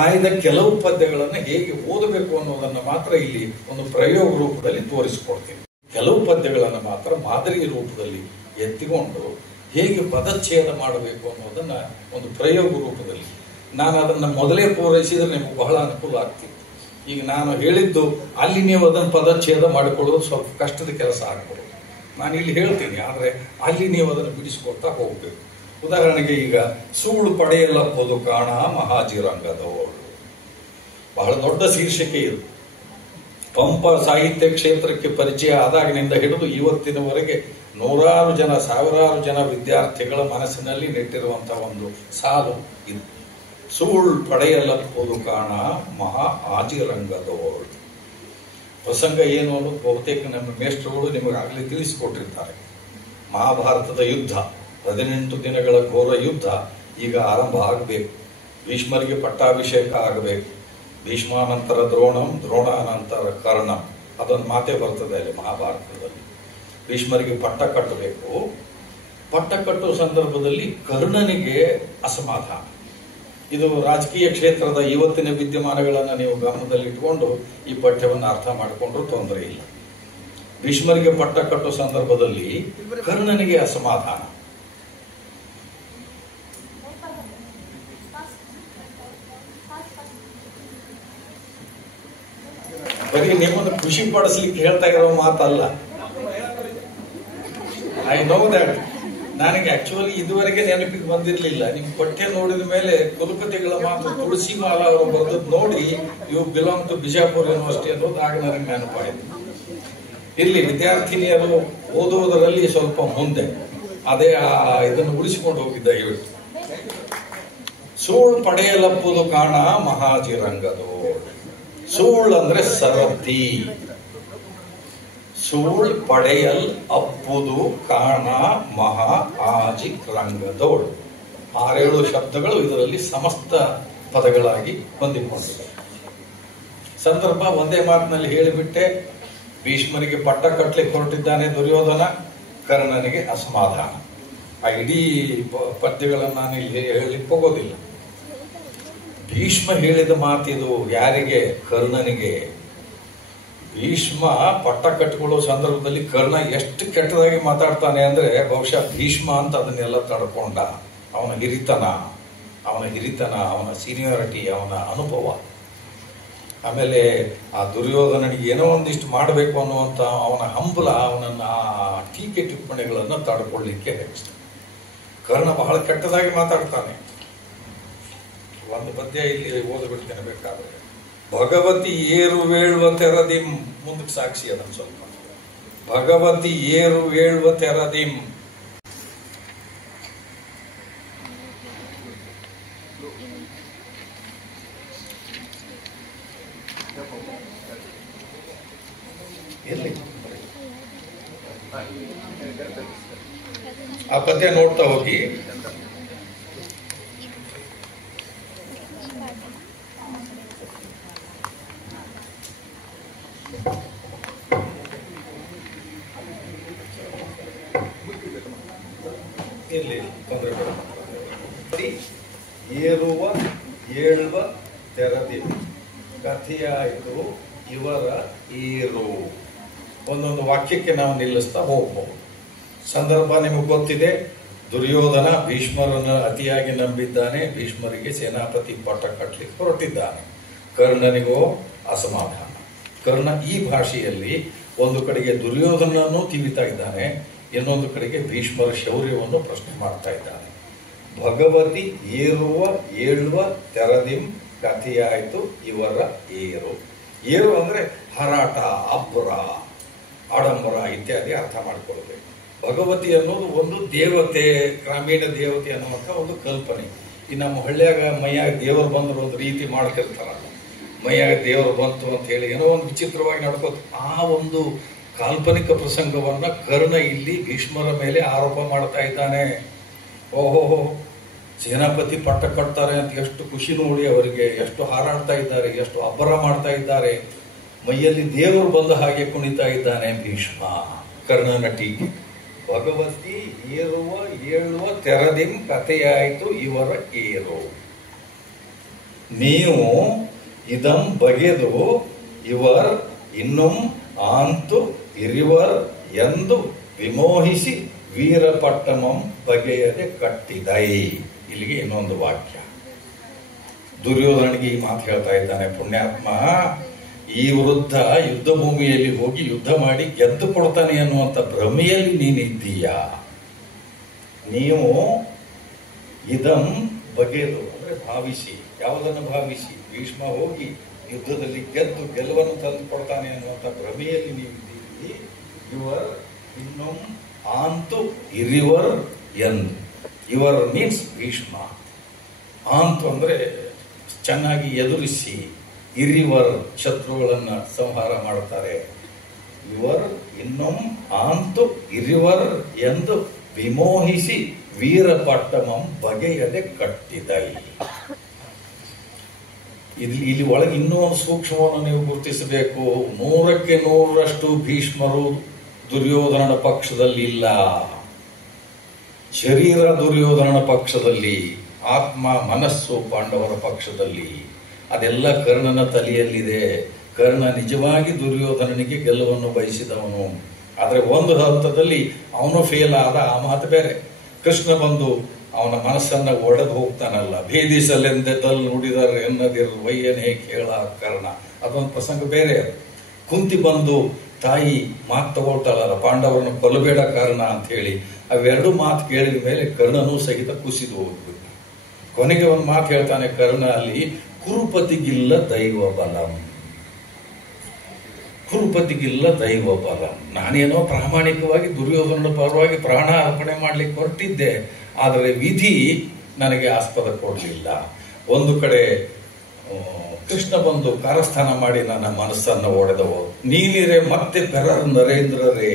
ಆಯ್ದ ಕೆಲವು ಪದ್ಯಗಳನ್ನು ಹೇಗೆ ಓದಬೇಕು ಅನ್ನೋದನ್ನ ಮಾತ್ರ ಇಲ್ಲಿ ಒಂದು ಪ್ರಯೋಗ ರೂಪದಲ್ಲಿ ತೋರಿಸಿಕೊಡ್ತೀನಿ. ಕೆಲವು ಪದ್ಯಗಳನ್ನು ಮಾತ್ರ ಮಾದರಿ ರೂಪದಲ್ಲಿ ಎತ್ತಿಕೊಂಡು ಹೇಗೆ ಪದಚ್ಛೇದ ಮಾಡಬೇಕು ಅನ್ನೋದನ್ನ ಒಂದು ಪ್ರಯೋಗ ರೂಪದಲ್ಲಿ ನಾನು ಅದನ್ನ ಮೊದಲೇ ಪೂರೈಸಿದ್ರೆ ನಿಮಗೆ ಬಹಳ ಅನುಕೂಲ ಆಗ್ತಿತ್ತು. ಈಗ ನಾನು ಹೇಳಿದ್ದು ಅಲ್ಲಿ ನೀವು ಅದನ್ನು ಪದಚ್ಛೇದ ಮಾಡಿಕೊಳ್ಳೋದು ಸ್ವಲ್ಪ ಕಷ್ಟದ ಕೆಲಸ ಆಗ್ಬೋದು. ನಾನು ಇಲ್ಲಿ ಹೇಳ್ತೀನಿ, ಆದ್ರೆ ಅಲ್ಲಿ ನೀವು ಅದನ್ನು ಬಿಡಿಸಿಕೊಡ್ತಾ ಹೋಗ್ಬೇಕು. ಉದಾಹರಣೆಗೆ ಈಗ ಸೂಳು ಪಡೆಯಲಪ್ಪದು ಕಾಣ ಮಹಾಜಿರಂಗದವಳು, ಬಹಳ ದೊಡ್ಡ ಶೀರ್ಷಿಕೆ ಇದು. ಪಂಪ ಸಾಹಿತ್ಯ ಕ್ಷೇತ್ರಕ್ಕೆ ಪರಿಚಯ ಆದಾಗಿನಿಂದ ಹಿಡಿದು ಇವತ್ತಿನವರೆಗೆ ನೂರಾರು ಜನ, ಸಾವಿರಾರು ಜನ ವಿದ್ಯಾರ್ಥಿಗಳ ಮನಸ್ಸಿನಲ್ಲಿ ನೆಟ್ಟಿರುವಂತಹ ಒಂದು ಸಾಲು ಇದು. ಸೂಳ್ ಪಡೆಯಲಪ್ಪದು ಕಾಣ ಮಹಾ ಆಜಿರಂಗದವಳು. ಪ್ರಸಂಗ ಏನು ಅನ್ನೋದು ಬಹುತೇಕ ನಮ್ಮ ಮೇಷ್ಟ್ರುಗಳು ನಿಮಗಾಗಲೇ ತಿಳಿಸಿಕೊಟ್ಟಿರ್ತಾರೆ. ಮಹಾಭಾರತದ ಯುದ್ಧ, 18 ದಿನಗಳ ಘೋರ ಯುದ್ಧ ಈಗ ಆರಂಭ ಆಗಬೇಕು. ಭೀಷ್ಮರಿಗೆ ಪಟ್ಟಾಭಿಷೇಕ ಆಗಬೇಕು. ಭೀಷ್ಮಾನಂತರ ದ್ರೋಣಂ, ದ್ರೋಣಾನಂತರ ಕರ್ಣಂ, ಅದೊಂದು ಮಾತೆ ಬರ್ತದೆ ಅಲ್ಲಿ ಮಹಾಭಾರತದಲ್ಲಿ. ಭೀಷ್ಮರಿಗೆ ಪಟ್ಟ ಕಟ್ಟಬೇಕು. ಪಟ್ಟ ಕಟ್ಟುವ ಸಂದರ್ಭದಲ್ಲಿ ಕರ್ಣನಿಗೆ ಅಸಮಾಧಾನ. ಇದು ರಾಜಕೀಯ ಕ್ಷೇತ್ರದ ಇವತ್ತಿನ ವಿದ್ಯಮಾನಗಳನ್ನು ನೀವು ಗಮನದಲ್ಲಿಟ್ಟುಕೊಂಡು ಈ ಪಠ್ಯವನ್ನು ಅರ್ಥ ಮಾಡಿಕೊಂಡ್ರೂ ತೊಂದರೆ ಇಲ್ಲ. ಭೀಷ್ಮರಿಗೆ ಪಟ್ಟ ಕಟ್ಟುವ ಸಂದರ್ಭದಲ್ಲಿ ಕರ್ಣನಿಗೆ ಅಸಮಾಧಾನ. ಬರೀ ನಿಮ್ಮನ್ನು ಖುಷಿ ಪಡಿಸ್ಲಿಕ್ಕೆ ಹೇಳ್ತಾ ಇರೋ ಮಾತಲ್ಲ. I know that. ನನಗೆ ಆಕ್ಚುಲಿ ಇದುವರೆಗೆ ನೆನಪಿಗೆ ಬಂದಿರಲಿಲ್ಲ. ನಿಮ್ ಪಠ್ಯ ನೋಡಿದ ಮೇಲೆ ಕುಲಪತಿಗಳ ಮಾತು ತುಳಸಿ ಮಾಲಾ ಅವರು ಬರೆದದ್ದು ನೋಡಿ you belong to Bijapur university ಅನ್ನೋದು ಆಗ ನನಗೆ ನೆನಪಾಯಿತು. ಇಲ್ಲಿ ವಿದ್ಯಾರ್ಥಿನಿಯರು ಓದುವುದರಲ್ಲಿ ಸ್ವಲ್ಪ ಮುಂದೆ, ಅದೇ ಇದನ್ನು ಉಳಿಸಿಕೊಂಡು ಹೋಗಿದ್ದ ಇವತ್ತು. ಸೂಳ್ ಪಡೆಯಲಪ್ಪುದು ಕಾಣ ಮಹಾಜಿರಂಗದು. ಸೂಳ್ ಅಂದ್ರೆ ಸರತಿ. ಸೂಳ್ ಪಡೆಯಲ್ ಅಪ್ಪುದು ಕಾಣ ಮಹಾ ಆಜಿ ರಂಗದೋಳು. 6-7 ಶಬ್ದಗಳು ಇದರಲ್ಲಿ ಸಮಸ್ತ ಪದಗಳಾಗಿ ಹೊಂದಿಕೊಂಡಿವೆ. ಸಂದರ್ಭ ಒಂದೇ ಮಾತಿನಲ್ಲಿ ಹೇಳಿಬಿಟ್ಟೆ. ಭೀಷ್ಮರಿಗೆ ಪಟ್ಟ ಕಟ್ಟಲಿಕ್ಕೆ ಹೊರಟಿದ್ದಾನೆ ದುರ್ಯೋಧನ, ಕರ್ಣನಿಗೆ ಅಸಮಾಧಾನ. ಆ ಇಡೀ ಪದ್ಯಗಳನ್ನು ನಾನು ಇಲ್ಲಿ ಹೇಳಲಿಕ್ಕೆ ಹೋಗೋದಿಲ್ಲ. ಭೀಷ್ಮ ಹೇಳಿದ ಮಾತಿದು ಯಾರಿಗೆ? ಕರ್ಣನಿಗೆ. ಭೀಷ್ಮ ಪಟ್ಟ ಕಟ್ಟಿಕೊಳ್ಳೋ ಸಂದರ್ಭದಲ್ಲಿ ಕರ್ಣ ಎಷ್ಟು ಕೆಟ್ಟದಾಗಿ ಮಾತಾಡ್ತಾನೆ ಅಂದ್ರೆ ಬಹುಶಃ ಭೀಷ್ಮ ಅಂತ ಅದನ್ನೆಲ್ಲ ತಡ್ಕೊಂಡ. ಅವನ ಹಿರಿತನ, ಅವನ ಸೀನಿಯಾರಿಟಿ, ಅವನ ಅನುಭವ. ಆಮೇಲೆ ಆ ದುರ್ಯೋಧನನಿಗೆ ಏನೋ ಒಂದಿಷ್ಟು ಮಾಡಬೇಕು ಅನ್ನುವಂಥ ಅವನ ಹಂಬಲ ಅವನನ್ನ ಆ ಟೀಕೆ ಟಿಪ್ಪಣಿಗಳನ್ನು ತಡ್ಕೊಳ್ಳಿಕ್ಕೆ ಹೆಚ್ಚು. ಕರ್ಣ ಬಹಳ ಕೆಟ್ಟದಾಗಿ ಮಾತಾಡ್ತಾನೆ. ಒಂದು ಪದ್ಯ ಇಲ್ಲಿ ಓದ್ಬಿಡ್ತೇನೆ ಬೇಕಾದ್ರೆ. ಭಗವತಿ ಏರು ಏಳುವ ತೆರದಿಂ, ಮುಂದಕ್ಕೆ ಸಾಕ್ಷಿ ಅದನ್ನು ಸ್ವಲ್ಪ. ಭಗವತಿ ಏರು ಏಳುವ ತೆರದಿಂ, ಎಲ್ಲಿ ಆ ಪದ್ಯ ನೋಡ್ತಾ ಹೋಗಿ. ಇಲ್ಲಿ ತೊಂದರೆ ಏರುವ ಏಳುವ ತೆರದಿ ಕಥೆಯಾಯಿತು ಇವರ ಏರು. ಒಂದೊಂದು ವಾಕ್ಯಕ್ಕೆ ನಾವು ನಿಲ್ಲಿಸ್ತಾ ಹೋಗ್ಬಹುದು. ಸಂದರ್ಭ ನಿಮಗೆ ಗೊತ್ತಿದೆ. ದುರ್ಯೋಧನ ಭೀಷ್ಮರನ್ನು ಅತಿಯಾಗಿ ನಂಬಿದ್ದಾನೆ. ಭೀಷ್ಮರಿಗೆ ಸೇನಾಪತಿ ಪಟ್ಟ ಕಟ್ಟಲಿಕ್ಕೆ ಹೊರಟಿದ್ದಾನೆ. ಕರ್ಣನಿಗೋ ಅಸಮಾಧಾನ. ಕರ್ಣ ಈ ಭಾಷೆಯಲ್ಲಿ ಒಂದು ಕಡೆಗೆ ದುರ್ಯೋಧನನ್ನು ತಿವಿತಾ ಇದ್ದಾನೆ, ಇನ್ನೊಂದು ಕಡೆಗೆ ಭೀಷ್ಮರ ಶೌರ್ಯವನ್ನು ಪ್ರಶ್ನೆ ಮಾಡ್ತಾ ಇದ್ದಾನೆ. ಭಗವತಿ ಏರುವ ಏಳುವ ತೆರದಿಂ ಕಥೆಯಾಯಿತು ಇವರ ಏರು. ಏರು ಅಂದ್ರೆ ಹರಾಟ, ಅಬ್ಬರ, ಆಡಂಬರ ಇತ್ಯಾದಿ ಅರ್ಥ ಮಾಡಿಕೊಳ್ಬೇಕು. ಭಗವತಿ ಅನ್ನೋದು ಒಂದು ದೇವತೆ, ಗ್ರಾಮೀಣ ದೇವತೆ ಅನ್ನುವಂಥ ಒಂದು ಕಲ್ಪನೆ. ಈ ನಮ್ಮ ಹಳ್ಳಿಯಾಗ ಮೈಯಾಗ ದೇವರು ಬಂದ್ರು ಒಂದು ರೀತಿ ಮಾಡ್ತಿರ್ತಾರಲ್ಲ, ಮೈಯಾಗ ದೇವರು ಬಂತು ಅಂತ ಹೇಳಿ ಏನೋ ಒಂದು ವಿಚಿತ್ರವಾಗಿ ನಡ್ಕೋತ ಆ ಒಂದು ಕಾಲ್ಪನಿಕ ಪ್ರಸಂಗವನ್ನ ಕರ್ಣ ಇಲ್ಲಿ ಭೀಷ್ಮರ ಮೇಲೆ ಆರೋಪ ಮಾಡ್ತಾ ಇದ್ದಾನೆ. ಓಹೋ, ಸೇನಾಪತಿ ಪಟ್ಟ ಕಟ್ತಾರೆ ಅಂತ ಎಷ್ಟು ಖುಷಿ ನೋಡಿ ಅವರಿಗೆ, ಎಷ್ಟು ಹಾರಾಡ್ತಾ ಇದ್ದಾರೆ, ಎಷ್ಟು ಅಬ್ಬರ ಮಾಡ್ತಾ ಇದ್ದಾರೆ, ಮೈಯಲ್ಲಿ ದೇವರು ಬಂದ ಹಾಗೆ ಕುಣಿತಾ ಇದ್ದಾನೆ ಭೀಷ್ಮ. ಕರ್ಣನ ಟೀಕೆ. ಭಗವತಿ ಏರುವ ಏಳುವ ತೆರದಿಂ ಕಥೆಯಾಯಿತು ಇವರ ಏರು. ನೀವು ಇದಂ ಬಗೆದು ಇವರ್ ಇನ್ನುಂ ಆಂತು ಇರಿವರ್ ಎಂದು ವಿಮೋಹಿಸಿ ವೀರಪಟ್ಟಣಂ ಬಗೆಯದೆ ಕಟ್ಟಿದೈ. ಇಲ್ಲಿಗೆ ಇನ್ನೊಂದು ವಾಕ್ಯ. ದುರ್ಯೋಧನಿಗೆ ಈ ಮಾತು ಹೇಳ್ತಾ ಇದ್ದಾನೆ. ಪುಣ್ಯಾತ್ಮ, ಈ ವೃದ್ಧ ಯುದ್ಧ ಭೂಮಿಯಲ್ಲಿ ಹೋಗಿ ಯುದ್ಧ ಮಾಡಿ ಗೆದ್ದು ಕೊಡ್ತಾನೆ ಅನ್ನುವಂಥ ಭ್ರಮೆಯಲ್ಲಿ ನೀನಿದ್ದೀಯಾ. ನೀವು ಇದಂ ಬಗೆದು ಅಂದ್ರೆ ಭಾವಿಸಿ, ಯಾವುದನ್ನು ಭಾವಿಸಿ? ಭೀಷ್ಮ ಹೋಗಿ ಯುದ್ಧದಲ್ಲಿ ಗೆದ್ದು ಗೆಲುವನ್ನು ತಂದು ಕೊಡ್ತಾನೆ ಅನ್ನುವಂಥ ಭ್ರಮೆಯಲ್ಲಿ ನೀವಿದ್ದೀರಿ. ಇವರ್ ಇನ್ನೊಂ ಆಂತು ಇರಿವರ್ ಎಂದು. ಇವರ್ ಮೀನ್ಸ್ ಭೀಷ್ಮ. ಆಂತು ಅಂದ್ರೆ ಚೆನ್ನಾಗಿ ಎದುರಿಸಿ, ಇರಿವರ್ ಶತ್ರುಗಳನ್ನ ಸಂಹಾರ ಮಾಡುತ್ತಾರೆ. ಇವರ್ ಇನ್ನೊಂ ಆಂತು ಇರಿವರ್ ಎಂದು ವಿಮೋಹಿಸಿ ವೀರಪಟ್ಟಮಂ ಬಗೆಯದೆ ಕಟ್ಟಿದೈ. ಇಲ್ಲಿ ಒಳಗೆ ಇನ್ನೂ ಒಂದು ಸೂಕ್ಷ್ಮವನ್ನು ನೀವು ಗುರುತಿಸಬೇಕು. 100ಕ್ಕೆ 100ರಷ್ಟು ಭೀಷ್ಮರು ದುರ್ಯೋಧನನ ಪಕ್ಷದಲ್ಲಿ ಇಲ್ಲ. ಶರೀರ ದುರ್ಯೋಧನನ ಪಕ್ಷದಲ್ಲಿ, ಆತ್ಮ ಮನಸ್ಸು ಪಾಂಡವರ ಪಕ್ಷದಲ್ಲಿ. ಅದೆಲ್ಲ ಕರ್ಣನ ತಲೆಯಲ್ಲಿದೆ. ಕರ್ಣ ನಿಜವಾಗಿ ದುರ್ಯೋಧನನಿಗೆ ಗೆಲುವನ್ನು ಬಯಸಿದವನು. ಆದರೆ ಒಂದು ಹಂತದಲ್ಲಿ ಅವನು ಫೇಲ್ ಆದ, ಆ ಮಾತು ಬೇರೆ. ಕೃಷ್ಣ ಬಂದು ಅವನ ಮನಸ್ಸನ್ನ ಒಡೆದು ಹೋಗ್ತಾನಲ್ಲ, ಭೇದಿಸಲೆಂದೆದ್ದಲ್ ನುಡಿದರ್ ಎನ್ನದಿರ್ ವಯ್ಯನೇ ಕೇಳ ಕರ್ಣ. ಅದೊಂದು ಪ್ರಸಂಗ ಬೇರೆ. ಕುಂತಿ ಬಂದು ತಾಯಿ ಮಾತು ತಗೊಳ್ತಾಳಲ್ಲ, ಪಾಂಡವರನ್ನು ಕೊಲ್ಲಬೇಡ ಕರ್ಣ ಅಂತ ಹೇಳಿ. ಅವೆರಡು ಮಾತು ಕೇಳಿದ ಮೇಲೆ ಕರ್ಣನೂ ಸಹಿತ ಕುಸಿದು ಹೋಗ್ಬಿಟ್ಟು ಕೊನೆಗೆ ಒಂದು ಮಾತು ಹೇಳ್ತಾನೆ ಕರ್ಣ ಅಲ್ಲಿ, ಕುರುಪತಿಗಿಲ್ಲ ದೈವ ಬಲಂ. ಕುರುಪತಿಗಿಲ್ಲ ದೈವ ಬಲಂ. ನಾನೇನೋ ಪ್ರಾಮಾಣಿಕವಾಗಿ ದುರ್ಯೋಧನನ ಪರವಾಗಿ ಪ್ರಾಣ ಅರ್ಪಣೆ ಮಾಡ್ಲಿಕ್ಕೆ ಹೊರಟಿದ್ದೆ, ಆದರೆ ವಿಧಿ ನನಗೆ ಆಸ್ಪದ ಕೊಡಲಿಲ್ಲ. ಒಂದು ಕಡೆ ಕೃಷ್ಣ ಬಂದು ಕಾರಸ್ಥಾನ ಮಾಡಿ ನನ್ನ ಮನಸ್ಸನ್ನು ಒಡೆದವು. ನೀನಿರೆ ಮತ್ತೆ ಪೆರರ್ ನರೇಂದ್ರರೇ.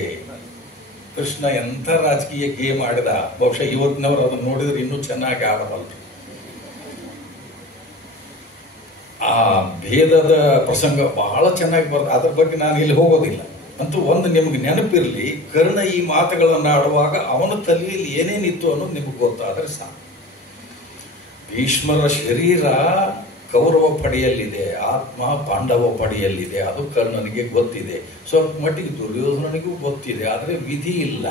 ಕೃಷ್ಣ ಎಂಥ ರಾಜಕೀಯ ಗೇಮ್ ಆಡಿದ. ಬಹುಶಃ ಇವತ್ತಿನವರು ಅದನ್ನು ನೋಡಿದ್ರೆ ಇನ್ನೂ ಚೆನ್ನಾಗಿ ಆಡಬಲ್ಲರು. ಆ ಭೇದದ ಪ್ರಸಂಗ ಬಹಳ ಚೆನ್ನಾಗಿ ಬರ್ತದೆ. ಅದ್ರ ಬಗ್ಗೆ ನಾನು ಇಲ್ಲಿ ಹೋಗೋದಿಲ್ಲ. ಅಂತೂ ಒಂದು ನಿಮ್ಗೆ ನೆನಪಿರಲಿ, ಕರ್ಣ ಈ ಮಾತುಗಳನ್ನು ಆಡುವಾಗ ಅವನ ತಲೆಯಲ್ಲಿ ಏನೇನಿತ್ತು ಅನ್ನೋದು ನಿಮಗೆ ಗೊತ್ತಾದ್ರೆ ಸಾಕು. ಭೀಷ್ಮರ ಶರೀರ ಕೌರವ ಪಡೆಯಲ್ಲಿದೆ, ಆತ್ಮ ಪಾಂಡವ ಪಡೆಯಲ್ಲಿದೆ. ಅದು ಕರ್ಣನಿಗೆ ಗೊತ್ತಿದೆ, ಸ್ವಲ್ಪ ಮಟ್ಟಿಗೆ ದುರ್ಯೋಧನನಿಗೂ ಗೊತ್ತಿದೆ, ಆದರೆ ವಿಧಿ ಇಲ್ಲ.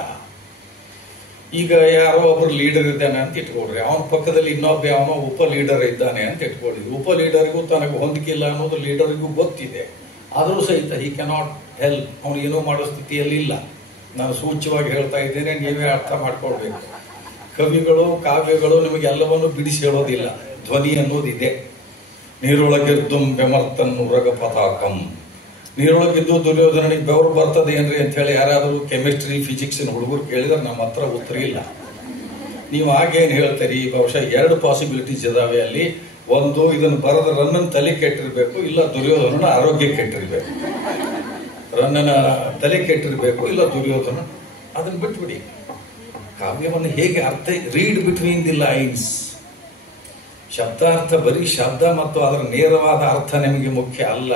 ಈಗ ಯಾರೋ ಒಬ್ರು ಲೀಡರ್ ಇದ್ದಾನೆ ಅಂತ ಇಟ್ಕೊಳ್ರಿ, ಅವನ ಪಕ್ಕದಲ್ಲಿ ಇನ್ನೊಬ್ಬ ಅವನೋ ಉಪ ಲೀಡರ್ ಇದ್ದಾನೆ ಅಂತ ಇಟ್ಕೊಳ್ಳಿ. ಉಪ ಲೀಡರ್ಗೂ ತನಗೆ ಹೊಂದಿಕಿಲ್ಲ ಅನ್ನೋದು ಲೀಡರ್ಗೂ ಗೊತ್ತಿದೆ. ಆದರೂ ಸಹಿತ ಹಿ ಕೆನಾಟ್ ಹೆಲ್ಪ್, ಅವನು ಏನೋ ಮಾಡೋ ಸ್ಥಿತಿಯಲ್ಲಿ ಇಲ್ಲ. ನಾನು ಸೂಚ್ಯವಾಗಿ ಹೇಳ್ತಾ ಇದ್ದೇನೆ, ನೀವೇ ಅರ್ಥ ಮಾಡ್ಕೊಳ್ಬೇಕು. ಕವಿಗಳು ಕಾವ್ಯಗಳು ನಿಮಗೆಲ್ಲವನ್ನು ಬಿಡಿಸಿ ಹೇಳೋದಿಲ್ಲ, ಧ್ವನಿ ಅನ್ನೋದಿದೆ. ನೀರೊಳಗೆದ್ದು ಬೆಮರ್ತನ್ ಉರಗ ಪತಾಕಂ, ನೀರೊಳಗಿದ್ದು ದುರ್ಯೋಧನಿಗೆ ಬೆವರು ಬರ್ತದೆ ಏನ್ರಿ ಅಂತ ಹೇಳಿ ಯಾರಾದರೂ ಕೆಮಿಸ್ಟ್ರಿ ಫಿಸಿಕ್ಸಿನ ಹುಡುಗರು ಕೇಳಿದ್ರೆ ನಮ್ಮ ಹತ್ರ ಉತ್ತರ ಇಲ್ಲ. ನೀವು ಆಗೇನು ಹೇಳ್ತೀರಿ? ಬಹುಶಃ 2 ಪಾಸಿಬಿಲಿಟೀಸ್ ಇದಾವೆ ಅಲ್ಲಿ. ಒಂದು, ಇದನ್ನು ಬರೆದ ರನ್ನನ ತಲೆ ಕೆಟ್ಟಿರ್ಬೇಕು, ಇಲ್ಲ ದುರ್ಯೋಧನನ ಆರೋಗ್ಯ ಕೆಟ್ಟಿರ್ಬೇಕು. ರನ್ನನ ತಲೆ ಕೆಟ್ಟಿರ್ಬೇಕು, ಇಲ್ಲ ದುರ್ಯೋಧನ. ಅದನ್ನು ಬಿಟ್ಬಿಡಿ. ಕಾವ್ಯವನ್ನು ಹೇಗೆ ಅರ್ಥ, ರೀಡ್ ಬಿಟ್ವೀನ್ ದಿ ಲೈನ್ಸ್. ಶಬ್ದಾರ್ಥ ಬರೀ ಶಬ್ದ ಮತ್ತು ಅದರ ನೇರವಾದ ಅರ್ಥ ನಿಮಗೆ ಮುಖ್ಯ ಅಲ್ಲ.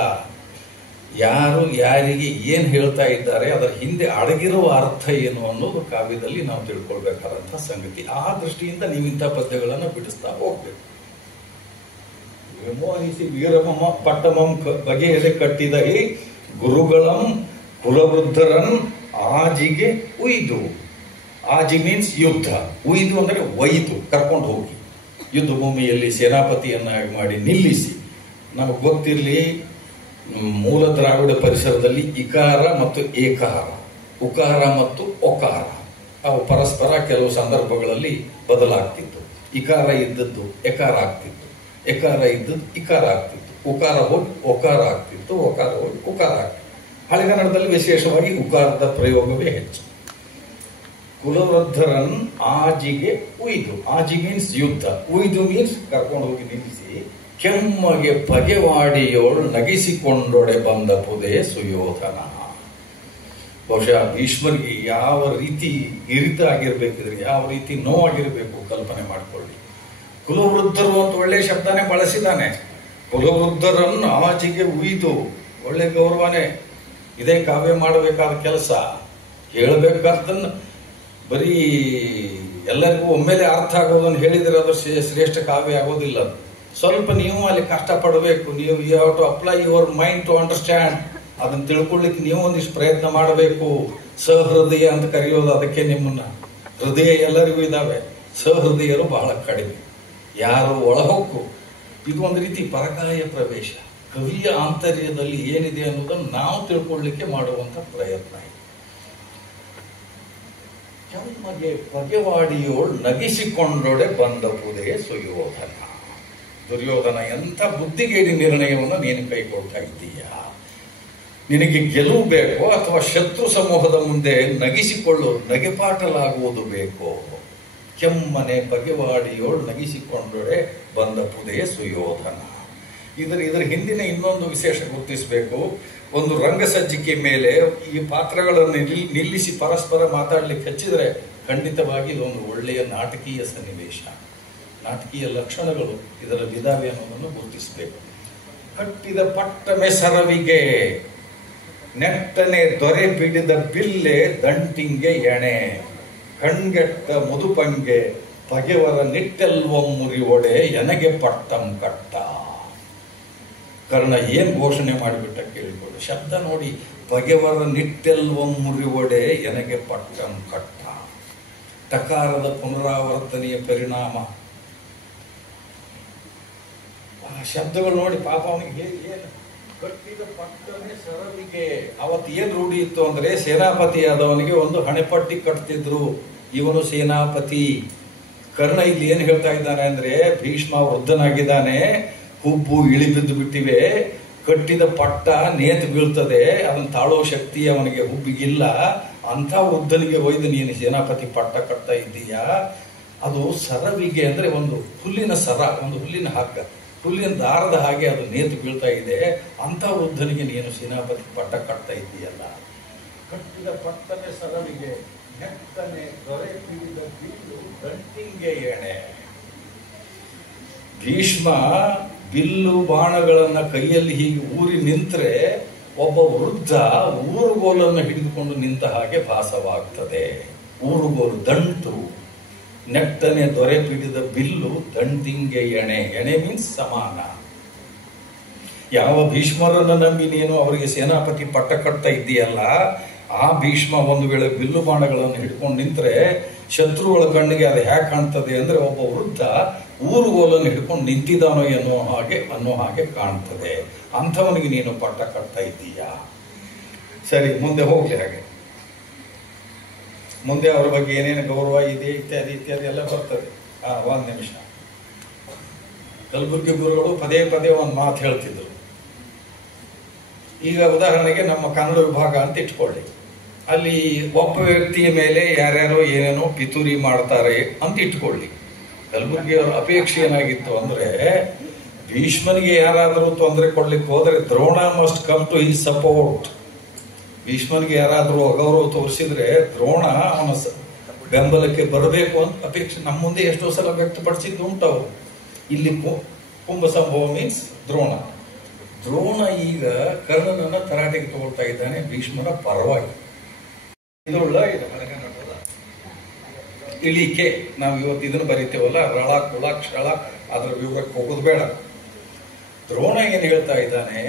ಯಾರು ಯಾರಿಗೆ ಏನು ಹೇಳ್ತಾ ಇದ್ದಾರೆ, ಅದರ ಹಿಂದೆ ಅಡಗಿರುವ ಅರ್ಥ ಏನು ಅನ್ನೋದು ಕಾವ್ಯದಲ್ಲಿ ನಾವು ತಿಳ್ಕೊಳ್ಬೇಕಾದಂಥ ಸಂಗತಿ. ಆ ದೃಷ್ಟಿಯಿಂದ ನೀವು ಇಂಥ ಪದ್ಯಗಳನ್ನು ಬಿಡಿಸ್ತಾ ಹೋಗ್ಬೇಕು. ವಿಮೋಹಿಸಿ ವೀರಮಮ ಪಟ್ಟಮಂ ಬಗೆಯದೆ ಕಟ್ಟಿದ ಗುರುಗಳಂ ಕುಲವೃದ್ಧರನ್ ಆಜಿಗೆ ಉಯ್ದು. ಆಜಿ ಮೀನ್ಸ್ ಯುದ್ಧ, ಉಯ್ದು ಅಂದರೆ ಒಯ್ದು ಕರ್ಕೊಂಡು ಹೋಗಿ ಯುದ್ಧ ಭೂಮಿಯಲ್ಲಿ ಸೇನಾಪತಿಯನ್ನಾಗಿ ಮಾಡಿ ನಿಲ್ಲಿಸಿ. ನಮಗೆ ಗೊತ್ತಿರಲಿ, ಮೂಲ ದ್ರಾವಿಡ ಪರಿಸರದಲ್ಲಿ ಇಕಾರ ಮತ್ತು ಏಕಾರ, ಉಕಾರ ಮತ್ತು ಒಕಾರ ಅವು ಪರಸ್ಪರ ಕೆಲವು ಸಂದರ್ಭಗಳಲ್ಲಿ ಬದಲಾಗ್ತಿತ್ತು. ಇಕಾರ ಇದ್ದದ್ದು ಎಕಾರ ಆಗ್ತಿತ್ತು, ಎಕಾರ ಇದ್ದದ್ದು ಇಕಾರ ಆಗ್ತಿತ್ತು, ಉಕಾರ ಹೋಗಿ ಒಕಾರ ಆಗ್ತಿತ್ತು, ಒಕಾರ ಹೋಗಿ ಉಕಾರ ಆಗ್ತಿತ್ತು. ಹಳೆಗನ್ನಡದಲ್ಲಿ ವಿಶೇಷವಾಗಿ ಉಕಾರದ ಪ್ರಯೋಗವೇ ಹೆಚ್ಚು. ಕುಲವೃದ್ಧರನ್ ಆಜಿಗೆ ಉಯ್ದು, ಆಜಿ ಮೀನ್ಸ್ ಯುದ್ಧ, ಉಯ್ದು ಮೀನ್ಸ್ ಕರ್ಕೊಂಡು ಹೋಗಿ ನಿಲ್ಲಿಸಿ. ಕೆಮ್ಮಗೆ ಬಗೆವಾಡಿಯೋಳು ನಗಿಸಿಕೊಂಡೊಡೆ ಬಂದ ಪುದೆ ಸುಯೋಧನ. ಬಹುಶಃ ಭೀಷ್ಮರಿಗೆ ಯಾವ ರೀತಿ ಇರಿತ ಆಗಿರ್ಬೇಕಿದ್ರೆ, ಯಾವ ರೀತಿ ನೋವಾಗಿರ್ಬೇಕು ಕಲ್ಪನೆ ಮಾಡಿಕೊಳ್ಳಿ. ಕುಲವೃದ್ಧರು ಅಂತ ಒಳ್ಳೆ ಶಬ್ದನೇ ಬಳಸಿದ್ದಾನೆ. ಕುಲವೃದ್ಧರನ್ನು ಆಜಿಗೆ ಉಯ್ದು, ಒಳ್ಳೆ ಗೌರವನೇ. ಇದೇ ಕಾವ್ಯ ಮಾಡಬೇಕಾದ ಕೆಲಸ. ಹೇಳಬೇಕಾದ್ದನ್ನು ಬರೀ ಎಲ್ಲರಿಗೂ ಒಮ್ಮೆಲೆ ಅರ್ಥ ಆಗೋದನ್ನು ಹೇಳಿದರೆ ಅದು ಶ್ರೇಷ್ಠ ಕಾವ್ಯ ಆಗೋದಿಲ್ಲ. ಸ್ವಲ್ಪ ನೀವು ಅಲ್ಲಿ ಕಷ್ಟಪಡಬೇಕು. ನೀವು you have to apply your mind to understand. ಅದನ್ನು ತಿಳ್ಕೊಳ್ಳಿಕ್ಕೆ ನೀವು ಒಂದಿಷ್ಟು ಪ್ರಯತ್ನ ಮಾಡಬೇಕು. ಸಹೃದಯ ಅಂತ ಕರೆಯೋದು ಅದಕ್ಕೆ. ನಿಮ್ಮನ್ನ ಹೃದಯ ಎಲ್ಲರಿಗೂ ಇದ್ದಾವೆ, ಸಹೃದಯರು ಬಹಳ ಕಡಿಮೆ. ಯಾರು ಒಳಹೊಕ್ಕು. ಇದು ಒಂದು ರೀತಿ ಪರಕಾಯ ಪ್ರವೇಶ. ಕವಿಯ ಆಂತರ್ಯದಲ್ಲಿ ಏನಿದೆ ಅನ್ನೋದನ್ನು ನಾವು ತಿಳ್ಕೊಳ್ಳಿಕ್ಕೆ ಮಾಡುವಂತ ಪ್ರಯತ್ನ. ಕೆಮ್ಮಗೆ ಬಗೆವಾಡಿಯೋಳು ನಗಿಸಿಕೊಂಡೊಡೆ ಬಂದ ಪುದೆ ಸುಯೋಧನ. ದುರ್ಯೋಧನ, ಎಂಥ ಬುದ್ಧಿಗೇಡಿ ನಿರ್ಣಯವನ್ನು ನೀನು ಕೈಗೊಳ್ತಾ ಇದ್ದೀಯಾ? ನಿನಗೆ ಗೆಲುವು ಬೇಕೋ ಅಥವಾ ಶತ್ರು ಸಮೂಹದ ಮುಂದೆ ನಗಿಸಿಕೊಳ್ಳೋದು, ನಗೆಪಾಟಲಾಗುವುದು ಬೇಕೋ? ಕೆಮ್ಮನೆ ಬಗೆವಾಡಿಯೋಳು ನಗಿಸಿಕೊಂಡೊಡೆ ಬಂದ ಪುದೆ ಸುಯೋಧನ. ಇದರ ಹಿಂದಿನ ಇನ್ನೊಂದು ವಿಶೇಷ ಗುರುತಿಸಬೇಕು. ಒಂದು ರಂಗಸಜ್ಜಿಕೆ ಮೇಲೆ ಈ ಪಾತ್ರಗಳನ್ನು ನಿಲ್ಲಿಸಿ ಪರಸ್ಪರ ಮಾತಾಡ್ಲಿಕ್ಕೆ ಹಚ್ಚಿದ್ರೆ ಖಂಡಿತವಾಗಿ ಇದೊಂದು ಒಳ್ಳೆಯ ನಾಟಕೀಯ ಸನ್ನಿವೇಶ. ನಾಟಕೀಯ ಲಕ್ಷಣಗಳು ಇದರಲ್ಲಿ ಇದಾವೆ ಅನ್ನೋದನ್ನು ಗುರುತಿಸಬೇಕು. ಕಟ್ಟಿದ ಪಟ್ಟಮೆ ಸರವಿಗೆ, ನೆಟ್ಟನೆ ದೊರೆ ಬಿಡಿದ ಬಿಲ್ಲೆ ದಂಟಿಂಗೆ ಎಣೆ, ಕಣ್ಗೆಟ್ಟ ಮುದುಪಂಗೆ ಪಗೆವರ ನಿಟ್ಟೆಲ್ವಂ ಮುರಿವೊಡೆ ಎನಗೆ ಪಟ್ಟಂ ಕಟ್ಟ. ಕರ್ಣ ಏನ್ ಘೋಷಣೆ ಮಾಡಿಬಿಟ್ಟ ಕೇಳಿಕೊಳ್ಳಿ. ಶಬ್ದ ನೋಡಿ, ಪಗೆವರ ನಿಟ್ಟೆಲ್ವಂ ಮುರಿವೊಡೆ ಎನಗೆ ಪಟ್ಟಂ ಕಟ್ಟ. ತಕಾರದ ಪುನರಾವರ್ತನೆಯ ಪರಿಣಾಮ. ಆ ಶಬ್ದಗಳು ನೋಡಿ ಪಾಪ ಅವನಿಗೆ ಏನು ಕಟ್ಟಿದ ಪಟ್ಟನೆ ಸರವಿಗೆ. ಅವತ್ತು ಏನ್ ರೂಢಿ ಇತ್ತು ಅಂದ್ರೆ, ಸೇನಾಪತಿ ಆದವನಿಗೆ ಒಂದು ಹಣೆಪಟ್ಟಿ ಕಟ್ತಿದ್ರು. ಇವನು ಸೇನಾಪತಿ. ಕರ್ಣ ಇಲ್ಲಿ ಏನ್ ಹೇಳ್ತಾ ಇದ್ದಾನೆ ಅಂದ್ರೆ, ಭೀಷ್ಮ ವೃದ್ಧನಾಗಿದ್ದಾನೆ, ಹುಬ್ಬು ಇಳಿಬಿದ್ದು ಬಿಟ್ಟಿವೆ, ಕಟ್ಟಿದ ಪಟ್ಟ ನೇತು ಬೀಳ್ತದೆ, ಅದನ್ನು ತಾಳೋ ಶಕ್ತಿ ಅವನಿಗೆ ಹುಬ್ಬಿಗಿಲ್ಲ. ಅಂತ ವೃದ್ಧನಿಗೆ ಒಯ್ದು ನೀನು ಸೇನಾಪತಿ ಪಟ್ಟ ಕಟ್ತಾ ಇದ್ದೀಯಾ? ಅದು ಸರವಿಗೆ ಅಂದ್ರೆ ಒಂದು ಹುಲ್ಲಿನ ಸರ, ಒಂದು ಹುಲ್ಲಿನ ಹಗ್ಗ, ಹುಲ್ಲಿನ ದಾರದ ಹಾಗೆ ಅದು ನೇತು ಬೀಳ್ತಾ ಇದೆ. ಅಂತ ವೃದ್ಧನಿಗೆ ನೀನು ಸೇನಾಪತಿ ಪಟ್ಟ ಕಟ್ತಾ ಇದ್ದೀಯಲ್ಲ. ಕಟ್ಟಿದ ಪಟ್ಟನೆ ಸರವಿಗೆ, ನೆಟ್ಟನೆ ದೊರೆ ಬಿಡಿದ ಬಿಲ್ಲು ದಂಟಿಂಗೆ ಎಣೆ. ಭೀಷ್ಮ ಬಿಲ್ಲು ಬಾಣಗಳನ್ನ ಕೈಯಲ್ಲಿ ಹೀಗೆ ಊರಿ ನಿಂತರೆ ಒಬ್ಬ ವೃದ್ಧ ಊರುಗೋಲನ್ನು ಹಿಡಿದುಕೊಂಡು ನಿಂತ ಹಾಗೆ ಭಾಸವಾಗ್ತದೆ. ಊರುಗೋಲು ದಂಟು. ನೆಟ್ಟನೆ ದೊರೆ ಪಿಡಿದ ಬಿಲ್ಲು ದಂಟಿಂಗೆ ಎಣೆ. ಎಣೆ ಮೀನ್ಸ್ ಸಮಾನ. ಯಾವ ಭೀಷ್ಮರನ್ನು ನಂಬಿ ನೀನು ಅವರಿಗೆ ಸೇನಾಪತಿ ಪಟ್ಟ ಕಟ್ತಾ ಇದ್ದೀಯಲ್ಲ, ಆ ಭೀಷ್ಮ ಒಂದು ವೇಳೆ ಬಿಲ್ಲು ಬಾಣಗಳನ್ನು ಹಿಡ್ಕೊಂಡು ನಿಂತ್ರೆ ಶತ್ರುಗಳ ಕಣ್ಣಿಗೆ ಅದು ಹೇಗೆ ಕಾಣ್ತದೆ ಅಂದ್ರೆ ಒಬ್ಬ ವೃದ್ಧ ಊರುಗೋಲನ್ನು ಹಿಡ್ಕೊಂಡು ನಿಂತಿದ್ದಾನೋ ಅನ್ನೋ ಹಾಗೆ ಕಾಣ್ತದೆ. ಅಂಥವನಿಗೆ ನೀನು ಪಟ್ಟ ಕಟ್ತಾ ಇದ್ದೀಯಾ? ಸರಿ, ಮುಂದೆ ಹೋಗ್ಲಿ. ಹಾಗೆ ಮುಂದೆ ಅವರ ಬಗ್ಗೆ ಏನೇನು ಗೌರವ ಇದೆ ಇತ್ಯಾದಿ ಇತ್ಯಾದಿ ಎಲ್ಲ ಬರ್ತದೆ. ಒಂದ್ ನಿಮಿಷ. ಕಲಬುರ್ಗಿ ಗುರುಗಳು ಪದೇ ಪದೇ ಒಂದು ಮಾತು ಹೇಳ್ತಿದ್ರು. ಈಗ ಉದಾಹರಣೆಗೆ ನಮ್ಮ ಕನ್ನಡ ವಿಭಾಗ ಅಂತ ಇಟ್ಕೊಳ್ಳಿ. ಅಲ್ಲಿ ಒಬ್ಬ ವ್ಯಕ್ತಿಯ ಮೇಲೆ ಯಾರ್ಯಾರೋ ಏನೇನೋ ಪಿತೂರಿ ಮಾಡ್ತಾರೆ ಅಂತ ಇಟ್ಕೊಳ್ಳಿ. ಕಲಬುರ್ಗಿಯವರ ಅಪೇಕ್ಷೆ ಏನಾಗಿತ್ತು ಅಂದ್ರೆ, ಭೀಷ್ಮನಿಗೆ ಯಾರಾದರೂ ತೊಂದರೆ ಕೊಡ್ಲಿಕ್ಕೆ ಹೋದ್ರೆ Drona must come to his support. ಭೀಷ್ಮನಿಗೆ ಯಾರಾದರೂ ಅಗೌರವ ತೋರಿಸಿದ್ರೆ ದ್ರೋಣ ಅವನ ಬೆಂಬಲಕ್ಕೆ ಬರಬೇಕು ಅಂತ ಅಪೇಕ್ಷೆ ನಮ್ಮ ಮುಂದೆ ಎಷ್ಟೋ ಸಲ ವ್ಯಕ್ತಪಡಿಸಿದ್ದು ಉಂಟವು. ಇಲ್ಲಿ ಕುಂಭ ಸಂಭವ ಮೀನ್ಸ್ ದ್ರೋಣ. ದ್ರೋಣ ಈಗ ಕರ್ಣನನ್ನ ತರಾಟೆಗೆ ತಗೊಳ್ತಾ ಇದ್ದಾನೆ ಭೀಷ್ಮನ ಪರವಾಗಿ. ಇದೊಳ್ಳ ಇಳಿಕೆ. ನಾವು ಇವತ್ತು ಇದನ್ನು ಬರೀತೇವಲ್ಲ, ರಳ ಕುಳ ಕ್ಷಳ, ಅದರ ವಿವರಕ್ಕೆ ಹೋಗೋದು ಬೇಡ. ದ್ರೋಣ ಏನ್ ಹೇಳ್ತಾ ಇದ್ದಾನೆ,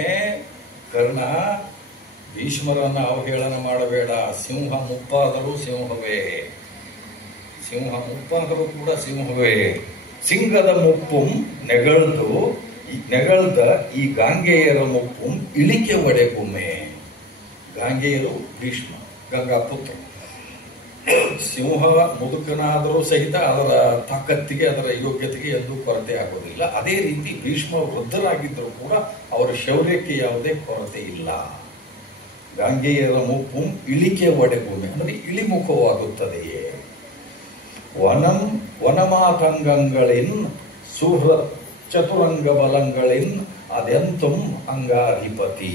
ಕರ್ಣ ಭೀಷ್ಮರನ್ನ ಅವಹೇಳನ ಮಾಡಬೇಡ. ಸಿಂಹ ಮುಪ್ಪಾದರೂ ಸಿಂಹವೇ, ಸಿಂಹ ಮುಪ್ಪಾದರೂ ಕೂಡ ಸಿಂಹವೇ. ಸಿಂಗದ ಮುಪ್ಪುಂ ನೆಗಳ್ದ ಈ ಗಾಂಗೆಯರ ಮುಪ್ಪುಂ ಇಳಿಕೆ ಒಡೆಗುಮ್ಮೆ. ಗಾಂಗೆಯರು ಭೀಷ್ಮ, ಗಂಗಾಪುತ್ರ. ಸಿಂಹ ಮುದುಕನಾದರೂ ಸಹಿತ ಅದರ ತಾಕತ್ತಿಗೆ, ಅದರ ಯೋಗ್ಯತೆಗೆ ಎಂದೂ ಕೊರತೆ ಆಗೋದಿಲ್ಲ. ಅದೇ ರೀತಿ ಭೀಷ್ಮ ವೃದ್ಧರಾಗಿದ್ದರೂ ಕೂಡ ಅವರ ಶೌರ್ಯಕ್ಕೆ ಯಾವುದೇ ಕೊರತೆ ಇಲ್ಲ. ಗಾಂಗೆಯರ ಮುಪ್ಪುಂ ಇಳಿಕೆ ಒಡೆಗುಮ್ಮೆ ಅಂದರೆ ಇಳಿಮುಖವಾಗುತ್ತದೆಯೇ. ವನಮಾತಂಗಗಳಿನ್ ಸುಹೃತ್ ಚತುರಂಗ ಬಲಗಳಿನ್ ಅದೆಂತಂ ಅಂಗಾಧಿಪತಿ.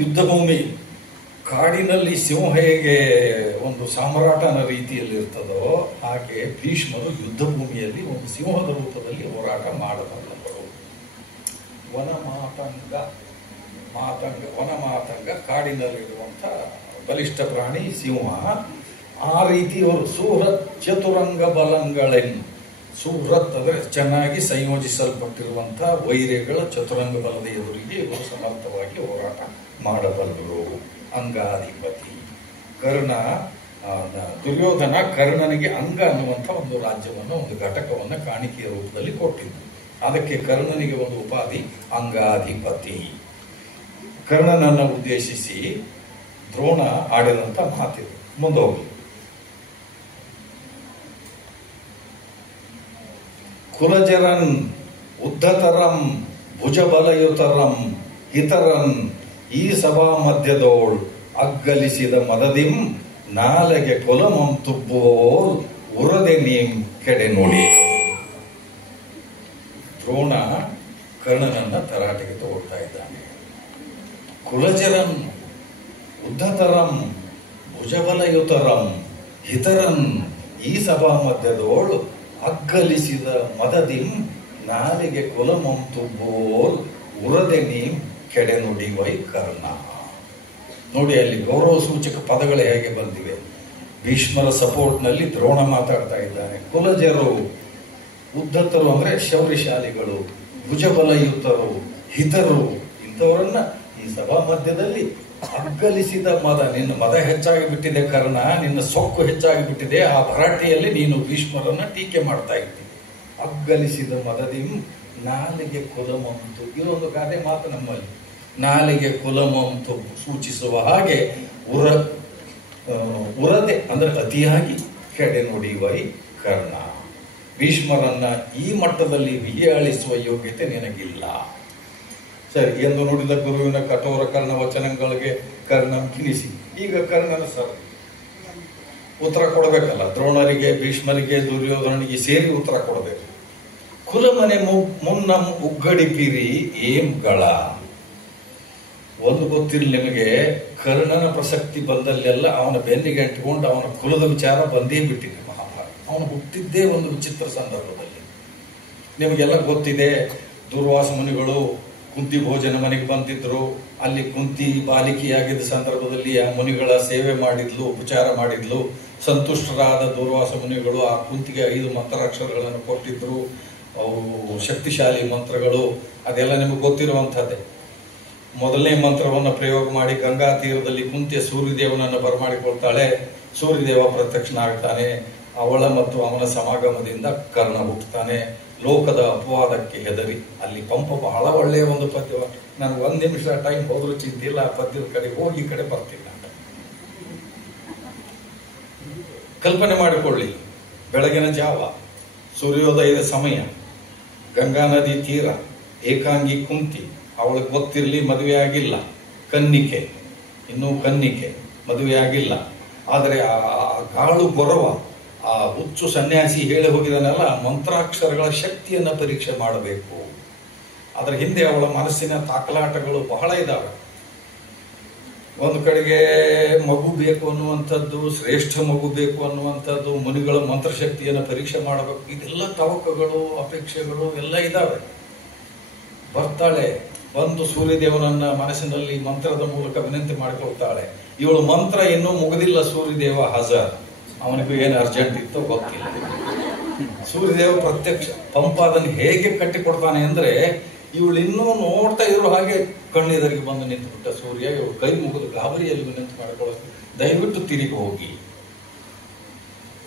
ಯುದ್ಧಭೂಮಿ ಕಾಡಿನಲ್ಲಿ ಸಿಂಹ ಹೇಗೆ ಒಂದು ಸಾಮ್ರಾಟನ ರೀತಿಯಲ್ಲಿ ಇರ್ತದೋ ಹಾಗೆ ಭೀಷ್ಮರು ಯುದ್ಧ ಭೂಮಿಯಲ್ಲಿ ಒಂದು ಸಿಂಹದ ರೂಪದಲ್ಲಿ ಹೋರಾಟ ಮಾಡಬಲ್ಲವರು. ವನಮಾತಂಗ ಕಾಡಿನಲ್ಲಿರುವಂಥ ಬಲಿಷ್ಠ ಪ್ರಾಣಿ ಸಿಂಹ. ಆ ರೀತಿ ಅವರು ಸುಹೃತ್ ಚತುರಂಗ ಬಲಗಳನ್ನು, ಸುಹೃತ್ ಅಂದರೆ ಚೆನ್ನಾಗಿ ಸಂಯೋಜಿಸಲ್ಪಟ್ಟಿರುವಂತಹ ವೈರ್ಯಗಳ ಚತುರಂಗ ಬಲದ ಎದುರಿಗೆ ಇವರು ಸಮರ್ಥವಾಗಿ ಹೋರಾಟ ಮಾಡಬಲ್ಲರು. ಅಂಗಾಧಿಪತಿ. ದುರ್ಯೋಧನ ಕರ್ಣನಿಗೆ ಅಂಗ ಅನ್ನುವಂಥ ಒಂದು ರಾಜ್ಯವನ್ನು, ಒಂದು ಘಟಕವನ್ನು ಕಾಣಿಕೆಯ ರೂಪದಲ್ಲಿ ಕೊಟ್ಟಿದ್ದು. ಅದಕ್ಕೆ ಕರ್ಣನಿಗೆ ಒಂದು ಉಪಾಧಿ ಅಂಗಾಧಿಪತಿ. ಕರ್ಣನನ್ನು ಉದ್ದೇಶಿಸಿ ದ್ರೋಣ ಆಡಿದಂಥ ಮಾತಿದೆ. ಮುಂದೆ ಹೋಗಿ. ಕುಲಜರನ್ ಉದ್ಧತರಂ ಭುಜಬಲಯುತರಂ ಹಿತರನ್ ಈ ಸಭಾ ಮಧ್ಯದೋಳ್ ಅಗ್ಗಲಿಸಿದ ಮದದಿಂ ನಾಲೆಗೆ ಕೊಲಮಂ ತುಬ್ಬುವೋಲ್ ಉರದೆ ನೀಂ ಕೆಡೆ ನೋಡಿ. ದ್ರೋಣ ಕರ್ಣನನ್ನ ತರಾಟೆಗೆ ತಗೊಳ್ತಾ ಇದ್ದಾನೆ. ಕುಲಜರನ್ ಉದ್ಧತರಂ ಭುಜಬಲಯುತರಂ ಹಿತರನ್ ಈ ಸಭಾ ಮಧ್ಯದೋಳ್ ಅಗ್ಗಲಿಸಿದ ಮದದಿಂ ನಾಲಿಗೆ ಕುಲಮಂ ತುಬ್ಬುವೋಲ್ ಉರದೆ ನೀಂ ಕೆಡೆ ನುಡಿವೈ ಕರ್ಣ. ನೋಡಿ, ಅಲ್ಲಿ ಗೌರವ ಸೂಚಕ ಪದಗಳು ಹೇಗೆ ಬಂದಿವೆ. ಭೀಷ್ಮರ ಸಪೋರ್ಟ್ನಲ್ಲಿ ದ್ರೋಣ ಮಾತಾಡ್ತಾ ಇದ್ದಾನೆ. ಕುಲಜರು, ಉದ್ಧತರು ಅಂದ್ರೆ ಶೌರ್ಯಶಾಲಿಗಳು, ಭುಜಬಲಯುತರು, ಹಿತರು, ಇಂಥವರನ್ನ ಈ ಸಭಾ ಮಧ್ಯದಲ್ಲಿ ಅಗ್ಗಲಿಸಿದ ಮದ. ನಿನ್ನ ಮದ ಹೆಚ್ಚಾಗಿ ಬಿಟ್ಟಿದೆ ಕರ್ಣ, ನಿನ್ನ ಸೊಕ್ಕು ಹೆಚ್ಚಾಗಿ ಬಿಟ್ಟಿದೆ. ಆ ಭರಾಟೆಯಲ್ಲಿ ನೀನು ಭೀಷ್ಮರನ್ನ ಟೀಕೆ ಮಾಡ್ತಾ ಇದ್ದೀನಿ. ಅಗ್ಗಲಿಸಿದ ಮದದಿಂ ನಾಲಿಗೆ ಕುಲಮಂತು. ಇದೊಂದು ಗಾದೆ ಮಾತು ನಮ್ಮಲ್ಲಿ. ನಾಲಿಗೆ ಕುಲಮಂತು ಸೂಚಿಸುವ ಹಾಗೆ ಉರದೆ ಅಂದ್ರೆ ಅತಿಯಾಗಿ ಕೆಡೆ ನುಡಿವೈ ಕರ್ಣ. ಭೀಷ್ಮರನ್ನ ಈ ಮಟ್ಟದಲ್ಲಿ ಹೀಯಾಳಿಸುವ ಯೋಗ್ಯತೆ ನಿನಗಿಲ್ಲ. ಸರಿ ಎಂದು ನುಡಿದ ಗುರುವಿನ ಕಠೋರ ಕರ್ಣ ವಚನಗಳಿಗೆ ಕರ್ಣಂ ಕಿನಿಸಿ. ಈಗ ಕರ್ಣನ ಸರ್ ಉತ್ತರ ಕೊಡಬೇಕಲ್ಲ. ದ್ರೋಣರಿಗೆ, ಭೀಷ್ಮರಿಗೆ, ದುರ್ಯೋಧನಿಗೆ ಸೇರಿ ಉತ್ತರ ಕೊಡಬೇಕು. ಕುಲಮನೆ ಮುನ್ನಂ ಉಗ್ಗಡಿಪಿರಿ ಏಂಗಳ. ಒಂದು ಗೊತ್ತಿರಲಿ ನಿಮಗೆ, ಕರ್ಣನ ಪ್ರಸಕ್ತಿ ಬಂದಲ್ಲೆಲ್ಲ ಅವನ ಬೆನ್ನಿಗೆ ಅಂಟಿಕೊಂಡು ಅವನ ಕುಲದ ವಿಚಾರ ಬಂದೇ ಬಿಟ್ಟಿದೆ ಮಹಾಭಾರತ. ಅವನು ಹುಟ್ಟಿದ್ದೇ ಒಂದು ವಿಚಿತ್ರ ಸಂದರ್ಭದಲ್ಲಿ. ನಿಮಗೆಲ್ಲ ಗೊತ್ತಿದೆ, ದುರ್ವಾಸ ಮುನಿಗಳು ಕುಂತಿ ಭೋಜನ ಮನೆಗೆ ಬಂದಿದ್ರು. ಅಲ್ಲಿ ಕುಂತಿ ಬಾಲಿಕೆಯಾಗಿದ್ದ ಸಂದರ್ಭದಲ್ಲಿ ಆ ಮುನಿಗಳ ಸೇವೆ ಮಾಡಿದ್ಲು, ಉಪಚಾರ ಮಾಡಿದ್ಲು. ಸಂತುಷ್ಟರಾದ ದುರ್ವಾಸ ಮುನಿಗಳು ಆ ಕುಂತಿಗೆ 5 ಮಂತ್ರಾಕ್ಷರಗಳನ್ನು ಕೊಟ್ಟಿದ್ರು. ಅವು ಶಕ್ತಿಶಾಲಿ ಮಂತ್ರಗಳು, ಅದೆಲ್ಲ ನಿಮಗೆ ಗೊತ್ತಿರುವಂಥದ್ದೇ. ಮೊದಲನೇ ಮಂತ್ರವನ್ನು ಪ್ರಯೋಗ ಮಾಡಿ ಗಂಗಾ ತೀರದಲ್ಲಿ ಕುಂತಿಯ ಸೂರ್ಯದೇವನನ್ನು ಬರಮಾಡಿಕೊಳ್ತಾಳೆ. ಸೂರ್ಯದೇವ ಪ್ರತ್ಯಕ್ಷನಾಗ್ತಾನೆ. ಅವಳ ಮತ್ತು ಅವನ ಸಮಾಗಮದಿಂದ ಕರ್ಣ ಹುಟ್ಟುತ್ತಾನೆ. ಲೋಕದ ಅಪವಾದಕ್ಕೆ ಹೆದರಿ ಅಲ್ಲಿ ಪಂಪ ಬಹಳ ಒಳ್ಳೆಯ ಒಂದು ಪದ್ಯ. ನನಗೆ 1 ನಿಮಿಷ ಟೈಮ್ ಹೋದ್ರೂ ಚಿಂತಿಲ್ಲ, ಆ ಪದ್ಯದ ಕಡೆ ಹೋಗಿ ಈ ಕಡೆ ಬರ್ತೀನಿ ನಾನು. ಕಲ್ಪನೆ ಮಾಡಿಕೊಳ್ಳಿ, ಬೆಳಗಿನ ಜಾವ, ಸೂರ್ಯೋದಯದ ಸಮಯ, ಗಂಗಾ ನದಿ ತೀರ, ಏಕಾಂಗಿ ಕುಂತಿ, ಅವಳಿಗೆ ಗೊತ್ತಿರಲಿ ಮದುವೆ ಆಗಿಲ್ಲ, ಕನ್ನಿಕೆ, ಇನ್ನೂ ಕನ್ನಿಕೆ, ಮದುವೆ ಆಗಿಲ್ಲ. ಆದರೆ ಆ ಗಾಳು ಗೊರವ, ಆ ಹುಚ್ಚು ಸನ್ಯಾಸಿ ಹೇಳಿ ಹೋಗಿದನೆಲ್ಲ ಮಂತ್ರಾಕ್ಷರಗಳ ಶಕ್ತಿಯನ್ನು ಪರೀಕ್ಷೆ ಮಾಡಬೇಕು. ಅದರ ಹಿಂದೆ ಅವಳ ಮನಸ್ಸಿನ ತಾಕಲಾಟಗಳು ಬಹಳ ಇದ್ದಾವೆ. ಒಂದು ಕಡೆಗೆ ಮಗು ಬೇಕು ಅನ್ನುವಂಥದ್ದು, ಶ್ರೇಷ್ಠ ಮಗು ಬೇಕು ಅನ್ನುವಂಥದ್ದು, ಮುನಿಗಳ ಮಂತ್ರಶಕ್ತಿಯನ್ನು ಪರೀಕ್ಷೆ ಮಾಡಬೇಕು, ಇದೆಲ್ಲ ತವಕಗಳು, ಅಪೇಕ್ಷೆಗಳು ಎಲ್ಲ ಇದ್ದಾವೆ. ಬರ್ತಾಳೆ, ಬಂದು ಸೂರ್ಯದೇವನನ್ನ ಮನಸ್ಸಿನಲ್ಲಿ ಮಂತ್ರದ ಮೂಲಕ ವಿನಂತಿ ಮಾಡಿಕೊಳ್ತಾಳೆ. ಇವಳು ಮಂತ್ರ ಇನ್ನೂ ಮುಗಿದಿಲ್ಲ, ಸೂರ್ಯದೇವ ಹಾಜರ್, ಅವನಿಗೂ ಏನು ಅರ್ಜೆಂಟ್ ಇತ್ತೋ ಗೊತ್ತಿಲ್ಲ. ಸೂರ್ಯದೇವ ಪ್ರತ್ಯಕ್ಷ. ಪಂಪ ಅದನ್ನು ಹೇಗೆ ಕಟ್ಟಿಕೊಡ್ತಾನೆ ಅಂದ್ರೆ, ಇವಳು ಇನ್ನೂ ನೋಡ್ತಾ ಇರೋ ಹಾಗೆ ಕಣ್ಣೆದರಿಗೆ ಬಂದು ನಿಂತುಬಿಟ್ಟ ಸೂರ್ಯ. ಇವಳು ಕೈ ಮುಗಿದು ಗಾಬರಿಯಲ್ಲಿ ವಿನಂತಿ ಮಾಡಿಕೊಳ್ಳೋದು, ದಯವಿಟ್ಟು ತಿರುಗಿ ಹೋಗಿ.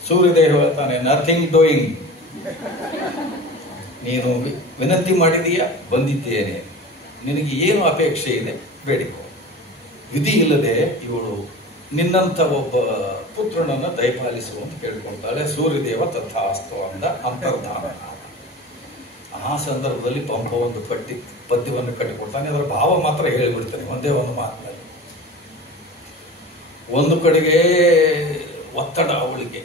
ಸೂರ್ಯದೇವ ಹೇಳ್ತಾನೆ, ನಥಿಂಗ್ ಡೂಯಿಂಗ್, ನೀನು ವಿನಂತಿ ಮಾಡಿದೀಯಾ, ಬಂದಿದ್ದೇನೆ, ನಿನಗೆ ಏನು ಅಪೇಕ್ಷೆ ಇದೆ ಬೇಡಿಕೋ. ವಿಧಿ ಇಲ್ಲದೆ ಇವಳು ನಿನ್ನಂತ ಒಬ್ಬ ಪುತ್ರನನ್ನ ದಯಪಾಲಿಸುವಂತ ಕೇಳ್ಕೊಳ್ತಾಳೆ. ಸೂರ್ಯದೇವ ತಥಾಸ್ತು ಅಂದ, ಅಂತರ್ಧಾನ. ಆ ಸಂದರ್ಭದಲ್ಲಿ ಪಂಪ ಒಂದು ಪದ್ಯವನ್ನು ಕಟ್ಟಿಕೊಡ್ತಾನೆ. ಅದರ ಭಾವ ಮಾತ್ರ ಹೇಳಿಬಿಡ್ತಾನೆ ಒಂದೇ ಒಂದು ಮಾತಿನಲ್ಲಿ. ಒಂದು ಕಡೆಗೆ ಒತ್ತಡ ಅವಳಿಗೆ,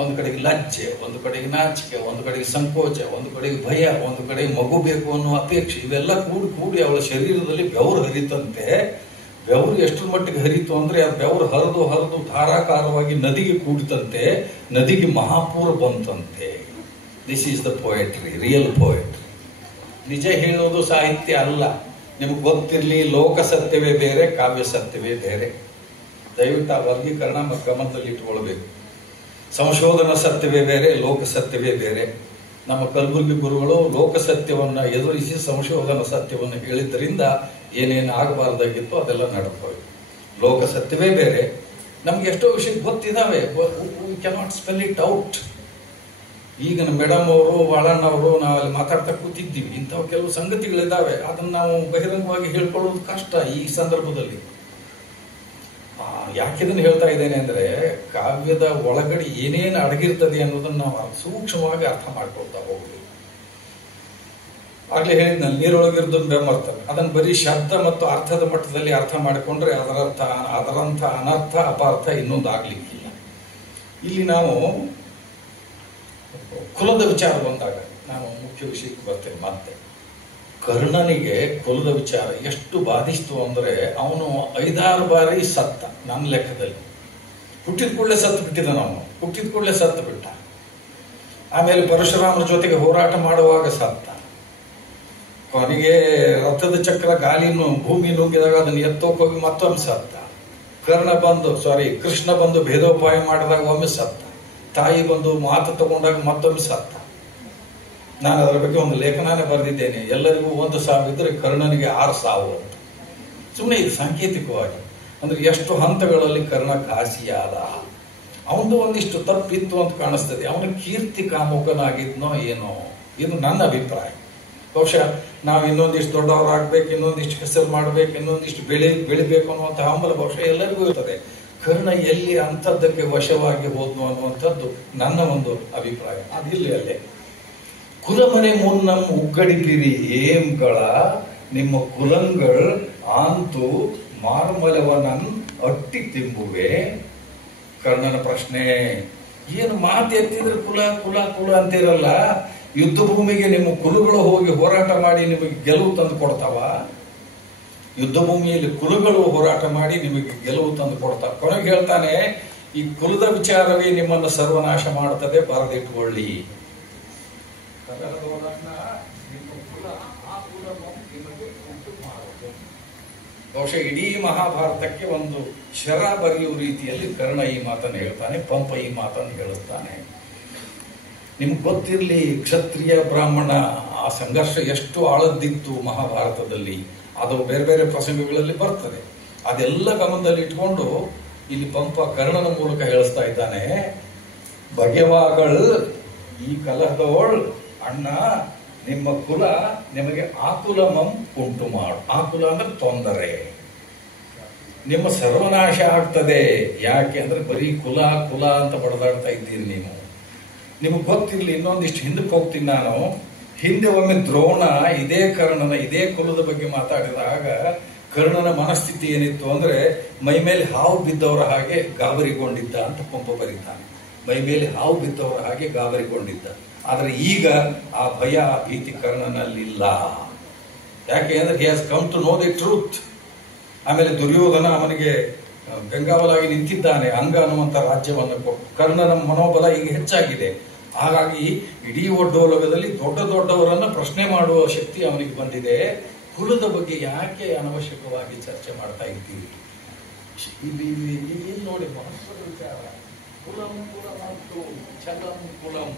ಒಂದು ಕಡೆಗೆ ಲಜ್ಜೆ, ಒಂದು ಕಡೆಗೆ ನಾಚಿಕೆ, ಒಂದು ಕಡೆಗೆ ಸಂಕೋಚ, ಒಂದು ಕಡೆಗೆ ಭಯ, ಒಂದು ಕಡೆಗೆ ಮಗು ಬೇಕು ಅನ್ನೋ ಅಪೇಕ್ಷೆ. ಇವೆಲ್ಲ ಕೂಡಿ ಅವಳ ಶರೀರದಲ್ಲಿ ಬೆವರು ಹರಿತಂತೆ. ಬೆವರು ಎಷ್ಟು ಮಟ್ಟಿಗೆ ಹರಿತು ಅಂದ್ರೆ, ಆ ಬೆವರು ಹರಿದು ಧಾರಾಕಾರವಾಗಿ ನದಿಗೆ ಕೂಡಿತಂತೆ. ನದಿಗೆ ಮಹಾಪೂರ ಬಂತಂತೆ. This is the poetry, real poetry. ನಿಜ ಹೇಳೋದು ಸಾಹಿತ್ಯ ಅಲ್ಲ. ನಿಮ್ಗೆ ಗೊತ್ತಿರಲಿ, ಲೋಕ ಸತ್ಯವೇ ಬೇರೆ, ಕಾವ್ಯ ಸತ್ಯವೇ ಬೇರೆ. ದಯವಿಟ್ಟು ಆ ವರ್ಗೀಕರಣ ಮತ್ತು ಗಮನದಲ್ಲಿ ಇಟ್ಕೊಳ್ಬೇಕು. ಸಂಶೋಧನಾ ಸತ್ಯವೇ ಬೇರೆ, ಲೋಕ ಸತ್ಯವೇ ಬೇರೆ. ನಮ್ಮ ಕಲಬುರಗಿ ಗುರುಗಳು ಲೋಕ ಸತ್ಯವನ್ನ ಎದುರಿಸಿ ಸಂಶೋಧನಾ ಸತ್ಯವನ್ನು ಹೇಳಿದ್ದರಿಂದ ಏನೇನು ಆಗಬಾರ್ದಾಗಿತ್ತು ಅದೆಲ್ಲ ನಡೆದೋಯ್ತು. ಲೋಕ ಸತ್ಯವೇ ಬೇರೆ. ನಮ್ಗೆ ಎಷ್ಟೋ ವಿಷಯ ಗೊತ್ತಿದ್ದಾವೆ, we cannot spell it out. ಈಗ ಮೇಡಮ್ ಅವರು, ವಾಳಣ್ಣವರು, ನಾವು ಅಲ್ಲಿ ಮಾತಾಡ್ತಾ ಕೂತಿದ್ದೀವಿ. ಇಂಥವು ಕೆಲವು ಸಂಗತಿಗಳಿದ್ದಾವೆ, ಅದನ್ನ ನಾವು ಬಹಿರಂಗವಾಗಿ ಹೇಳ್ಕೊಳ್ಳೋದು ಕಷ್ಟ ಈ ಸಂದರ್ಭದಲ್ಲಿ. ಯಾಕಿದನ್ನು ಹೇಳ್ತಾ ಇದ್ದೇನೆ ಅಂದ್ರೆ, ಕಾವ್ಯದ ಒಳಗಡೆ ಏನೇನು ಅಡಗಿರ್ತದೆ ಅನ್ನೋದನ್ನ ನಾವು ಸೂಕ್ಷ್ಮವಾಗಿ ಅರ್ಥ ಮಾಡ್ಕೊಳ್ತಾ ಹೋಗ್ಬೇಕು. ಆಗ್ಲೇ ಹೇಳಿದ್ನಲ್ಲಿ, ನೀರೊಳಗಿರೋದು ಬೆಮ್ಮರ್ತವೆ. ಅದನ್ನ ಬರೀ ಶಬ್ದ ಮತ್ತು ಅರ್ಥದ ಮಟ್ಟದಲ್ಲಿ ಅರ್ಥ ಮಾಡಿಕೊಂಡ್ರೆ ಅದರಂಥ ಅನರ್ಥ ಅಪಾರ್ಥ ಇನ್ನೊಂದು ಆಗ್ಲಿಕ್ಕಿಲ್ಲ. ಇಲ್ಲಿ ನಾವು ಕುಲದ ವಿಚಾರ ಬಂದಾಗ ನಾನು ಮುಖ್ಯ ವಿಷಯಕ್ಕೆ ಬರ್ತೇನೆ. ಮತ್ತೆ ಕರ್ಣನಿಗೆ ಕುಲದ ವಿಚಾರ ಎಷ್ಟು ಬಾಧಿಸ್ತು ಅಂದ್ರೆ, ಅವನು 5-6 ಬಾರಿ ಸತ್ತ. ನನ್ನ ಲೆಕ್ಕದಲ್ಲಿ ಹುಟ್ಟಿದ ಕೂಡಲೇ ಸತ್ತು ಬಿಟ್ಟಿದ್ದಾನ. ಅವನು ಹುಟ್ಟಿದ ಕೂಡಲೇ ಸತ್ತು ಬಿಟ್ಟ. ಆಮೇಲೆ ಪರಶುರಾಮರ ಜೊತೆಗೆ ಹೋರಾಟ ಮಾಡುವಾಗ ಸತ್ತ. ಕೊನೆಗೆ ರಥದ ಚಕ್ರ ಗಾಲಿಯನ್ನು ಭೂಮಿ ನುಗ್ಗಿದಾಗ ಅದನ್ನು ಎತ್ತೋಕ್ ಹೋಗಿ ಮತ್ತೊಮ್ಮೆ ಸತ್ತ. ಕೃಷ್ಣ ಬಂದು ಭೇದೋಪಾಯ ಮಾಡಿದಾಗ ಒಮ್ಮೆ ಸತ್ತ. ತಾಯಿ ಬಂದು ಮಾತು ತಗೊಂಡಾಗ ಮತ್ತೊಮ್ಮೆ ಸತ್ತ. ನಾನು ಅದರ ಬಗ್ಗೆ ಒಂದು ಲೇಖನನೇ ಬರೆದಿದ್ದೇನೆ. ಎಲ್ಲರಿಗೂ 1 ಸಾವು ಇದ್ರೆ ಕರ್ಣನಿಗೆ 6 ಸಾವು ಅಂತ. ಸುಮ್ಮನೆ ಇದು ಸಾಂಕೇತಿಕವಾಗಿ ಅಂದ್ರೆ ಎಷ್ಟು ಹಂತಗಳಲ್ಲಿ ಕರ್ಣ ಕಾಸಿಯಾದ. ಅವನದು ಒಂದಿಷ್ಟು ತಪ್ಪಿತ್ತು ಅಂತ ಕಾಣಿಸ್ತದೆ. ಅವನ ಕೀರ್ತಿ ಕಾಮುಕನಾಗಿದ್ನೋ ಏನೋ, ಇದು ನನ್ನ ಅಭಿಪ್ರಾಯ. ಬಹುಶಃ ನಾವು ಇನ್ನೊಂದಿಷ್ಟು ದೊಡ್ಡವರಾಗಬೇಕು, ಇನ್ನೊಂದಿಷ್ಟು ಹೆಸರು ಮಾಡಬೇಕು, ಇನ್ನೊಂದಿಷ್ಟು ಬೆಳಿಬೇಕು ಅನ್ನುವಂಥ ಹಂಬಲ ಬಹುಶಃ ಎಲ್ಲರಿಗೂ ಇರ್ತದೆ. ಕರ್ಣ ಎಲ್ಲಿ ಅಂಥದ್ದಕ್ಕೆ ವಶವಾಗಿ ಹೋದ್ನು ಅನ್ನುವಂಥದ್ದು ನನ್ನ ಒಂದು ಅಭಿಪ್ರಾಯ. ಅದಿಲ್ಲಿ ಅಲ್ಲೇ ಕುಲಮನೆ ಮುನ್ನಂ ಉಗ್ಗಡಿಪಿರಿ ಏಂಗಳ ನಿಮ್ಮ ಕುಲಂಗಳ್ ಆಂತು ಮಾರ್ಮಲವನನ್ ಅಟ್ಟಿ ತಿಂಬುವೆ. ಕರ್ಣನ ಪ್ರಶ್ನೆ, ಏನು ಮಾತು ಎತ್ತಿದ್ರೆ ಕುಲ ಕುಲ ಕುಲ ಅಂತಿರಲ್ಲ, ಯುದ್ಧ ಭೂಮಿಗೆ ನಿಮ್ಮ ಕುಲಗಳು ಹೋಗಿ ಹೋರಾಟ ಮಾಡಿ ನಿಮಗೆ ಗೆಲುವು ತಂದು ಕೊಡ್ತಾವ? ಯುದ್ಧ ಭೂಮಿಯಲ್ಲಿ ಕುಲಗಳು ಹೋರಾಟ ಮಾಡಿ ನಿಮಗೆ ಗೆಲುವು ತಂದು ಕೊಡ್ತಾವ. ಕೊನೆಗೆ ಹೇಳ್ತಾನೆ, ಈ ಕುಲದ ವಿಚಾರವೇ ನಿಮ್ಮನ್ನು ಸರ್ವನಾಶ ಮಾಡುತ್ತದೆ, ಬರೆದಿಟ್ಕೊಳ್ಳಿ. ಬಹುಶಃ ಇಡೀ ಮಹಾಭಾರತಕ್ಕೆ ಒಂದು ಶರ ಬರೆಯುವ ರೀತಿಯಲ್ಲಿ ಕರ್ಣ ಈ ಮಾತನ್ನು ಹೇಳ್ತಾನೆ, ಪಂಪ ಈ ಮಾತನ್ನು ಹೇಳುತ್ತಾನೆ. ನಿಮ್ಗೆ ಗೊತ್ತಿರಲಿ, ಕ್ಷತ್ರಿಯ ಬ್ರಾಹ್ಮಣ ಆ ಸಂಘರ್ಷ ಎಷ್ಟು ಆಳದ್ದಿತ್ತು ಮಹಾಭಾರತದಲ್ಲಿ. ಅದು ಬೇರೆ ಬೇರೆ ಪ್ರಸಂಗಗಳಲ್ಲಿ ಬರ್ತದೆ. ಅದೆಲ್ಲ ಗಮನದಲ್ಲಿ ಇಟ್ಕೊಂಡು ಇಲ್ಲಿ ಪಂಪ ಕರ್ಣನ ಮೂಲಕ ಹೇಳಿಸ್ತಾ ಇದ್ದಾನೆ, ಬಗೆವಾಗಳು ಈ ಕಲಹದೋಳ್ ಅಣ್ಣ ನಿಮ್ಮ ಕುಲ ನಿಮಗೆ ಆಕುಲಮಂ ಉಂಟು ಮಾಡು. ಆಕುಲ ಅಂದ್ರೆ ತೊಂದರೆ, ನಿಮ್ಮ ಸರ್ವನಾಶ ಆಗ್ತದೆ. ಯಾಕೆ ಅಂದ್ರೆ ಬರೀ ಕುಲ ಕುಲ ಅಂತ ಬಡದಾಡ್ತಾ ಇದ್ದೀರಿ ನೀವು. ನಿಮಗೆ ಗೊತ್ತಿರಲಿ, ಇನ್ನೊಂದಿಷ್ಟು ಹಿಂದಕ್ಕೆ ಹೋಗ್ತೀನಿ ನಾನು. ಹಿಂದೆ ಒಮ್ಮೆ ದ್ರೋಣ ಇದೇ ಕರ್ಣನ ಇದೇ ಕುಲದ ಬಗ್ಗೆ ಮಾತಾಡಿದಾಗ ಕರ್ಣನ ಮನಸ್ಥಿತಿ ಏನಿತ್ತು ಅಂದ್ರೆ ಮೈ ಮೇಲೆ ಹಾವು ಬಿದ್ದವರ ಹಾಗೆ ಗಾಬರಿಗೊಂಡಿದ್ದ ಅಂತ ಪಂಪ ಬರೀತಾನೆ. ಮೈ ಮೇಲೆ ಹಾವು ಬಿದ್ದವರ ಹಾಗೆ ಗಾಬರಿಗೊಂಡಿದ್ದ. ಆದ್ರೆ ಈಗ ಆ ಭಯ ಆ ಭೀತಿ ಕರ್ಣನಲ್ಲಿಲ್ಲ. ಯಾಕೆ ಅಂದ್ರೆ he has come to know the truth. ಆಮೇಲೆ ದುರ್ಯೋಧನ ಅವನಿಗೆ ಬೆಂಗಾವಲಾಗಿ ನಿಂತಿದ್ದಾನೆ, ಅಂಗ ಅನ್ನುವಂಥ ರಾಜ್ಯವನ್ನು ಕೊಟ್ಟು. ಕರ್ಣನ ಮನೋಬಲ ಈಗ ಹೆಚ್ಚಾಗಿದೆ. ಹಾಗಾಗಿ ಇಡೀ ಒಡ್ಡೋಲಗದಲ್ಲಿ ದೊಡ್ಡ ದೊಡ್ಡವರನ್ನ ಪ್ರಶ್ನೆ ಮಾಡುವ ಶಕ್ತಿ ಅವನಿಗೆ ಬಂದಿದೆ. ಕುಲದ ಬಗ್ಗೆ ಯಾಕೆ ಅನವಶ್ಯಕವಾಗಿ ಚರ್ಚೆ ಮಾಡ್ತಾ ಇದ್ದೀವಿ? ಇಲ್ಲಿ ನೋಡಿ, ಮಹತ್ವದ ವಿಚಾರ. ಕುಲಂ ಕುಲಮಂತು ಛಲಂ ಕುಲಂ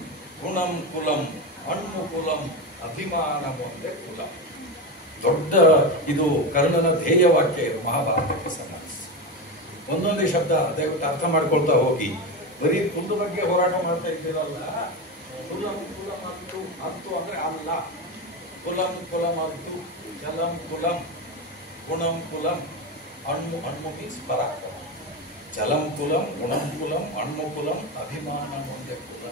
ಗುಣಂ ಕುಲಂ ಹಣ್ಣು ಕುಲಂ ಅಭಿಮಾನ ಒಂದೇ ಕುಲ. ದೊಡ್ಡ ಇದು ಕರ್ಣನ ಧ್ಯೇಯ ವಾಕ್ಯ ಇದು ಮಹಾಭಾರತಕ್ಕೆ ಸಂಬಂಧಿಸಿ. ಒಂದೊಂದೇ ಶಬ್ದ ದಯವಿಟ್ಟು ಅರ್ಥ ಮಾಡ್ಕೊಳ್ತಾ ಹೋಗಿ. ಬರೀ ಕುಲದ ಬಗ್ಗೆ ಹೋರಾಟ ಮಾಡ್ತಾ ಇದ್ದೀರಲ್ಲ. ಕುಲಂ ಕುಲಮಂತು ಅಂತು ಅಂದ್ರೆ ಅಲ್ಲ. ಕುಲಂ ಕುಲಮಂತು ಜಲಂ ಕುಲಂ ಗುಣಂ ಕುಲಂ ಹಣ್ಣು ಹಣ್ಣು ಮೀನ್ಸ್ ಪರಾಕ್ರಮ. ಜಲಂ ಕುಲಂ ಗುಣಂ ಕುಲಂ ಹಣ್ಣು ಕುಲಂ ಅಭಿಮಾನ ಒಂದೇ ಕುಲ.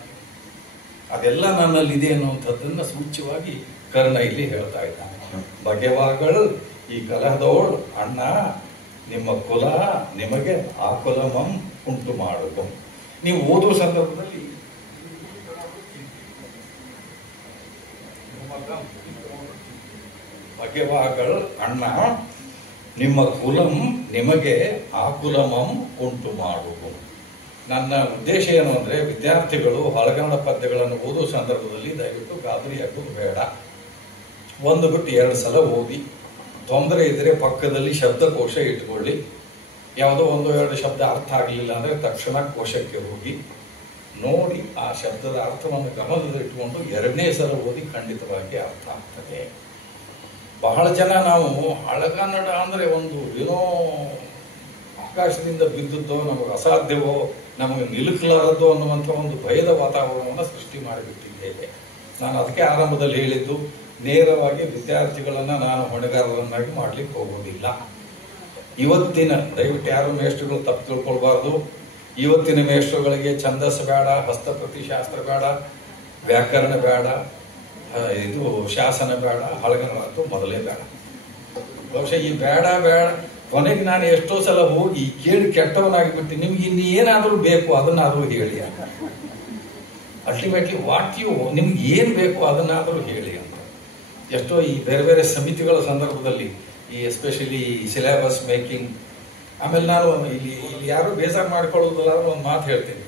ಅದೆಲ್ಲ ನನ್ನಲ್ಲಿದೆ ಅನ್ನುವಂಥದ್ದನ್ನ ಸೂಚ್ಯವಾಗಿ ಕರ್ಣ ಇಲ್ಲಿ ಹೇಳ್ತಾ ಇದ್ದಾನೆ. ಬಗೆವಾಗಳು ಈ ಕಲಹದೋಳು ಅಣ್ಣ ನಿಮ್ಮ ಕುಲ ನಿಮಗೆ ಆ ಕುಲಮಂ ಉಂಟು ಮಾಡುವುದು. ನೀವು ಓದುವ ಸಂದರ್ಭದಲ್ಲಿ ಬಗೆವಾಗಳು ಅಣ್ಣ ನಿಮ್ಮ ಕುಲಂ ನಿಮಗೆ ಆ ಕುಲಮಂ ಉಂಟು ಮಾಡುವುದು. ನನ್ನ ಉದ್ದೇಶ ಏನು ಅಂದ್ರೆ, ವಿದ್ಯಾರ್ಥಿಗಳು ಹಳಗನ್ನಡ ಪದ್ಯಗಳನ್ನು ಓದುವ ಸಂದರ್ಭದಲ್ಲಿ ದಯವಿಟ್ಟು ಗಾಬರಿಯಾಗೋದು ಬೇಡ. ಒಂದು ಬಿಟ್ಟು 2 ಸಲ ಓದಿ. ತೊಂದರೆ ಇದ್ರೆ ಪಕ್ಕದಲ್ಲಿ ಶಬ್ದಕೋಶ ಇಟ್ಕೊಳ್ಳಿ. ಯಾವುದೋ 1-2 ಶಬ್ದ ಅರ್ಥ ಆಗಲಿಲ್ಲ ಅಂದ್ರೆ ತಕ್ಷಣ ಕೋಶಕ್ಕೆ ಹೋಗಿ ನೋಡಿ ಆ ಶಬ್ದದ ಅರ್ಥವನ್ನು ಗಮನದಲ್ಲಿಟ್ಟುಕೊಂಡು 2ನೇ ಸಲ ಓದಿ ಖಂಡಿತವಾಗಿ ಅರ್ಥ ಆಗ್ತದೆ. ಬಹಳ ಜನ ನಾವು ಹಳಗನ್ನಡ ಅಂದ್ರೆ ಒಂದು ಏನೋ ಆಕಾಶದಿಂದ ಬಿದ್ದುತ್ತೋ, ನಮಗೆ ಅಸಾಧ್ಯವೋ, ನಮಗೆ ನಿಲುಕಲಾರದೋ ಅನ್ನುವಂಥ ಒಂದು ಭಯದ ವಾತಾವರಣವನ್ನು ಸೃಷ್ಟಿ ಮಾಡಿಬಿಟ್ಟಿದ್ದೇವೆ. ನಾನು ಅದಕ್ಕೆ ಆರಂಭದಲ್ಲಿ ಹೇಳಿದ್ದು, ನೇರವಾಗಿ ವಿದ್ಯಾರ್ಥಿಗಳನ್ನ ನಾನು ಹೊಣೆಗಾರರನ್ನಾಗಿ ಮಾಡ್ಲಿಕ್ಕೆ ಹೋಗೋದಿಲ್ಲ. ಇವತ್ತಿನ ದಯವಿಟ್ಟು ಯಾರು ಮೇಷ್ಟ್ರುಗಳು ತಪ್ಪು ತಿಳ್ಕೊಳ್ಬಾರ್ದು. ಇವತ್ತಿನ ಮೇಷ್ಟ್ರುಗಳಿಗೆ ಛಂದಸ್ಸು ಬೇಡ, ಹಸ್ತಪ್ರತಿ ಶಾಸ್ತ್ರ ಬೇಡ, ವ್ಯಾಕರಣ ಬೇಡ, ಇದು ಶಾಸನ ಬೇಡ, ಹಳಗನ್ನಡ ಮೊದಲೇ ಬೇಡ. ಬಹುಶಃ ಈ ಬೇಡ ಕೊನೆಗೆ ನಾನು ಎಷ್ಟೋ ಸಲ ಹೋಗಿ ಕೇಳಿ ಕೆಟ್ಟವನಾಗಿಬಿಟ್ಟು ನಿಮ್ಗೆ ಇನ್ನು ಏನಾದರೂ ಬೇಕು ಅದನ್ನಾದರೂ ಹೇಳಿ. ಅಲ್ಟಿಮೇಟ್ಲಿ ನಿಮ್ಗೆ ಏನ್ ಬೇಕು ಅದನ್ನಾದರೂ ಹೇಳಿ ಅಂತ. ಎಷ್ಟೋ ಈ ಬೇರೆ ಬೇರೆ ಸಮಿತಿಗಳ ಸಂದರ್ಭದಲ್ಲಿ ಈ ಎಸ್ಪೆಷಲಿ ಸಿಲೆಬಸ್ ಮೇಕಿಂಗ್, ಆಮೇಲೆ ನಾನು ಇಲ್ಲಿ ಯಾರು ಬೇಜಾರು ಮಾಡ್ಕೊಳ್ಳೋದಿಲ್ಲ ಒಂದು ಮಾತು ಹೇಳ್ತೀನಿ.